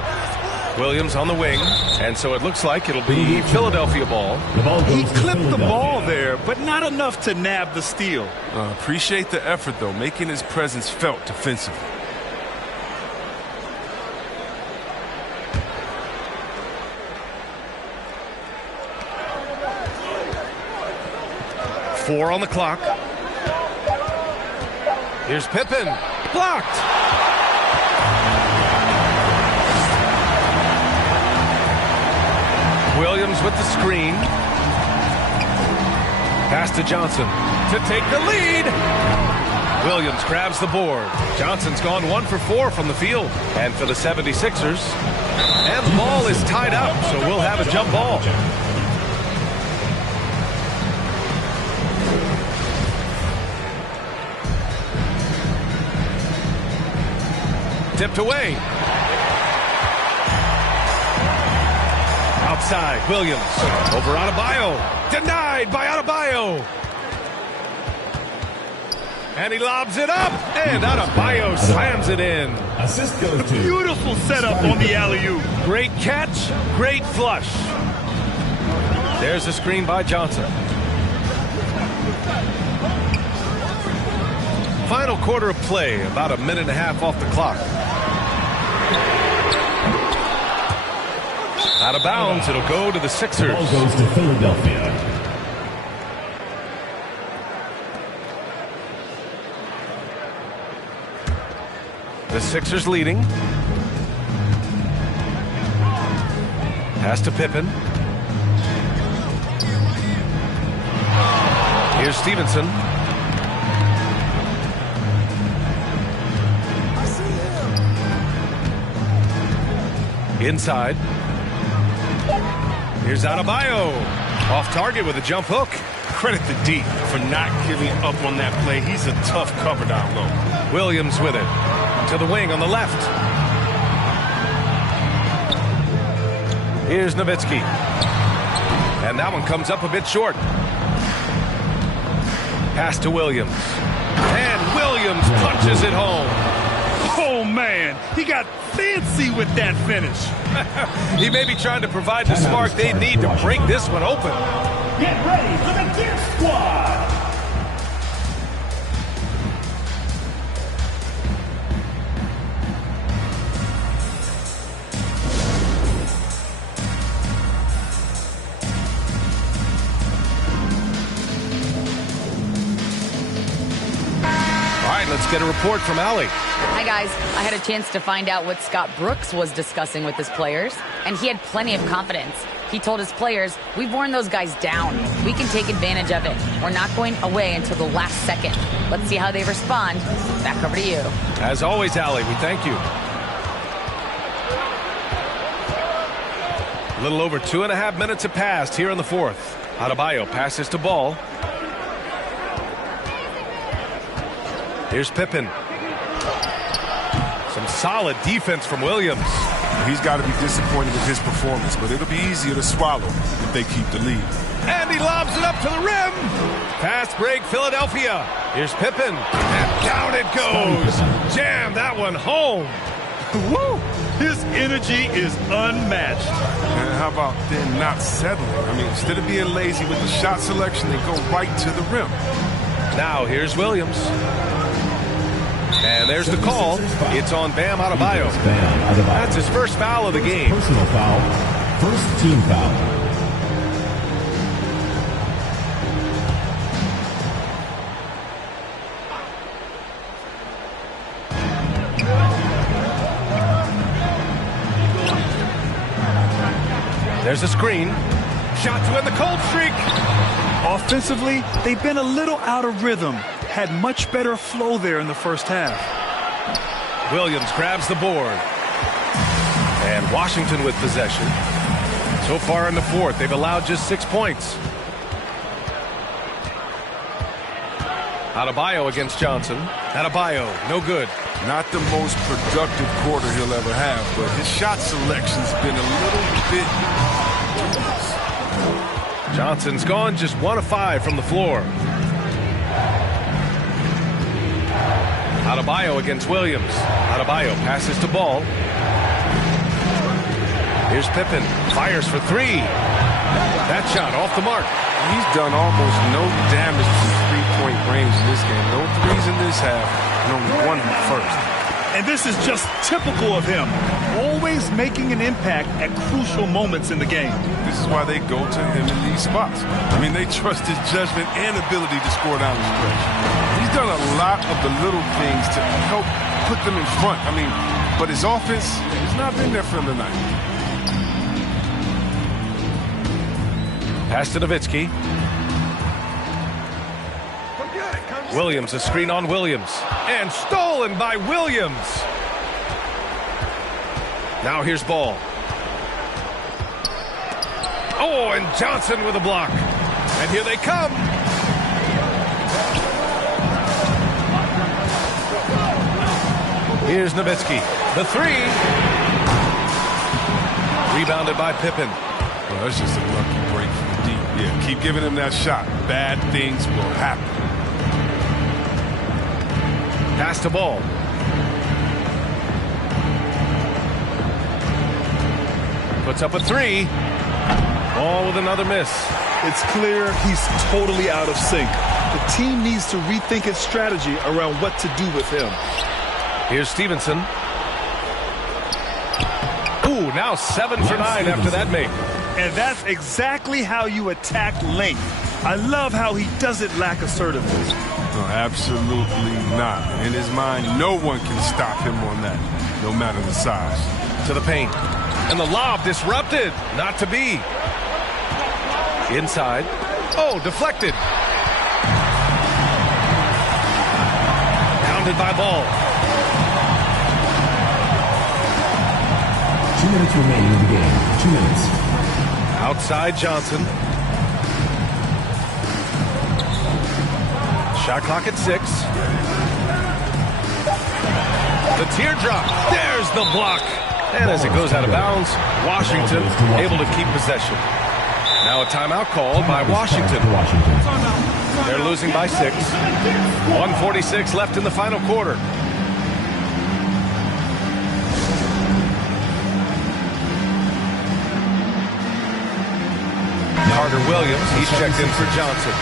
Williams on the wing, and so it looks like it'll be Philadelphia ball. He clipped the ball there, but not enough to nab the steal. Appreciate the effort, though, making his presence felt defensively. Four on the clock. Here's Pippen. Blocked. Williams with the screen. Pass to Johnson to take the lead. Williams grabs the board. Johnson's gone 1 for 4 from the field. And for the 76ers, and the ball is tied up, so we'll have a jump ball. Tipped away. Outside, Williams. Over Adebayo. Denied by Adebayo. And he lobs it up. And Adebayo slams it in. Assist goes to beautiful setup on the alley-oop. Great catch, great flush. There's a screen by Johnson. Final quarter of play, about a minute and a half off the clock. Out of bounds, it'll go to the Sixers. Ball goes to Philadelphia. The Sixers leading. Pass to Pippen. Here's Stevenson. Inside. Here's Adebayo. Off target with a jump hook. Credit the D for not giving up on that play. He's a tough cover down low. Williams with it. To the wing on the left. Here's Nowitzki. And that one comes up a bit short. Pass to Williams. And Williams punches it home. Oh, man. He got fancy with that finish. He may be trying to provide the spark they need to break this one open. Get ready for the Gear Squad. Let's get a report from Allie. Hi, guys. I had a chance to find out what Scott Brooks was discussing with his players, and he had plenty of confidence. He told his players, we've worn those guys down. We can take advantage of it. We're not going away until the last second. Let's see how they respond. Back over to you. As always, Allie, we thank you. A little over 2.5 minutes have passed here in the fourth. Adebayo passes to Ball. Here's Pippen. Some solid defense from Williams. He's got to be disappointed with his performance, but it'll be easier to swallow if they keep the lead. And he lobs it up to the rim. Fast break, Philadelphia. Here's Pippen. And down it goes. Jam that one home. Woo! His energy is unmatched. And how about then not settling? I mean, instead of being lazy with the shot selection, they go right to the rim. Now here's Williams. And there's the call. It's on Bam Adebayo. That's his first foul of the game. Personal foul. First team foul. There's a screen. Shot to end the cold streak. Offensively, they've been a little out of rhythm. Had much better flow there in the first half. Williams grabs the board. And Washington with possession. So far in the fourth, they've allowed just 6 points. Adebayo against Johnson. Adebayo, no good. Not the most productive quarter he'll ever have, but his shot selection's been a little bit... Johnson's gone just 1 of 5 from the floor. Adebayo against Williams. Adebayo passes to Ball. Here's Pippen. Fires for 3. That shot off the mark. He's done almost no damage from three-point range in this game. No threes in this half, and only 1 in the first. And this is just typical of him. Always making an impact at crucial moments in the game. This is why they go to him in these spots. I mean, they trust his judgment and ability to score down the stretch. He's done a lot of the little things to help put them in front. I mean, but his offense has not been there for him tonight. Pass to Nowitzki. Williams, a screen on Williams. And stolen by Williams. Now here's Ball. Oh, and Johnson with a block. And here they come. Here's Nowitzki. The 3. Rebounded by Pippen. Well, that's just a lucky break from the deep. Yeah, keep giving him that shot. Bad things will happen. Pass to Ball. Puts up a 3. Ball with another miss. It's clear he's totally out of sync. The team needs to rethink its strategy around what to do with him. Here's Stevenson. Ooh, now 7 for 9 after that make. And that's exactly how you attack length. I love how he doesn't lack assertiveness. No, absolutely not. In his mind, no one can stop him on that, no matter the size. To the paint. And the lob disrupted. Not to be. Inside. Oh, deflected. Pounded by Ball. minutes remaining in the game. 2 minutes. Outside Johnson. Shot clock at 6. The teardrop. There's the block. And as it goes out of bounds, Washington able to keep possession. Now a timeout called by Washington. They're losing by 6. 1:46 left in the final quarter. Carter Williams, he's checked in for Johnson.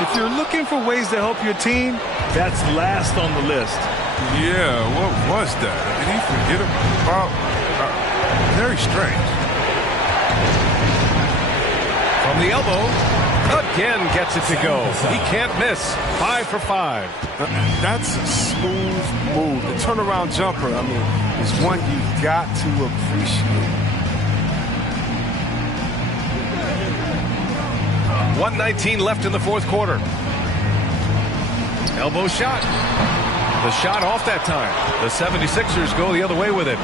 If you're looking for ways to help your team, that's last on the list. Yeah, what was that? Did he forget about? Very strange. From the elbow, again gets it to go. He can't miss. 5 for 5. That's a smooth move. The turnaround jumper, I mean, is one you got to appreciate. 1:19 left in the fourth quarter. Elbow shot. The shot off that time. The 76ers go the other way with it.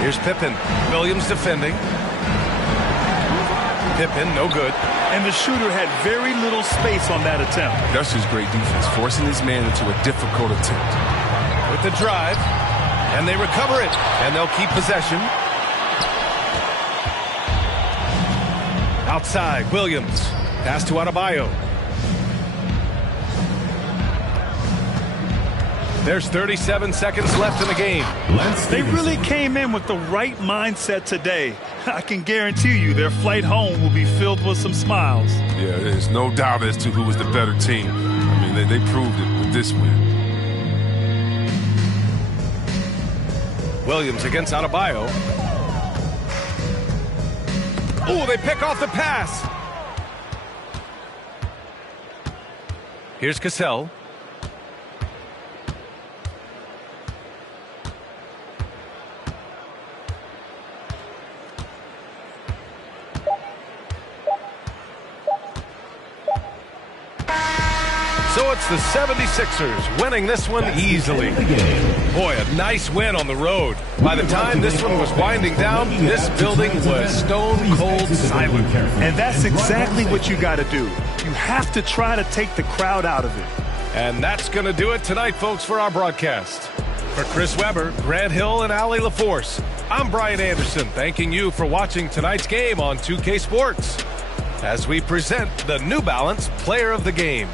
Here's Pippen. Williams defending. Pippen, no good. And the shooter had very little space on that attempt. That's just great defense, forcing his man into a difficult attempt. With the drive. And they recover it. And they'll keep possession. Outside, Williams. Pass to Adebayo. There's 37 seconds left in the game. They really came in with the right mindset today. I can guarantee you their flight home will be filled with some smiles. Yeah, there's no doubt as to who was the better team. I mean, they proved it with this win. Williams against Adebayo. Oh, they pick off the pass. Here's Cassell. So it's the 76ers winning this one easily. Boy, a nice win on the road. By the time this one was winding down, this building was stone cold silent. And that's exactly what you got to do. You have to try to take the crowd out of it. And that's going to do it tonight, folks, for our broadcast. For Chris Webber, Grant Hill, and Allie LaForce, I'm Brian Anderson, thanking you for watching tonight's game on 2K Sports as we present the New Balance Player of the Game.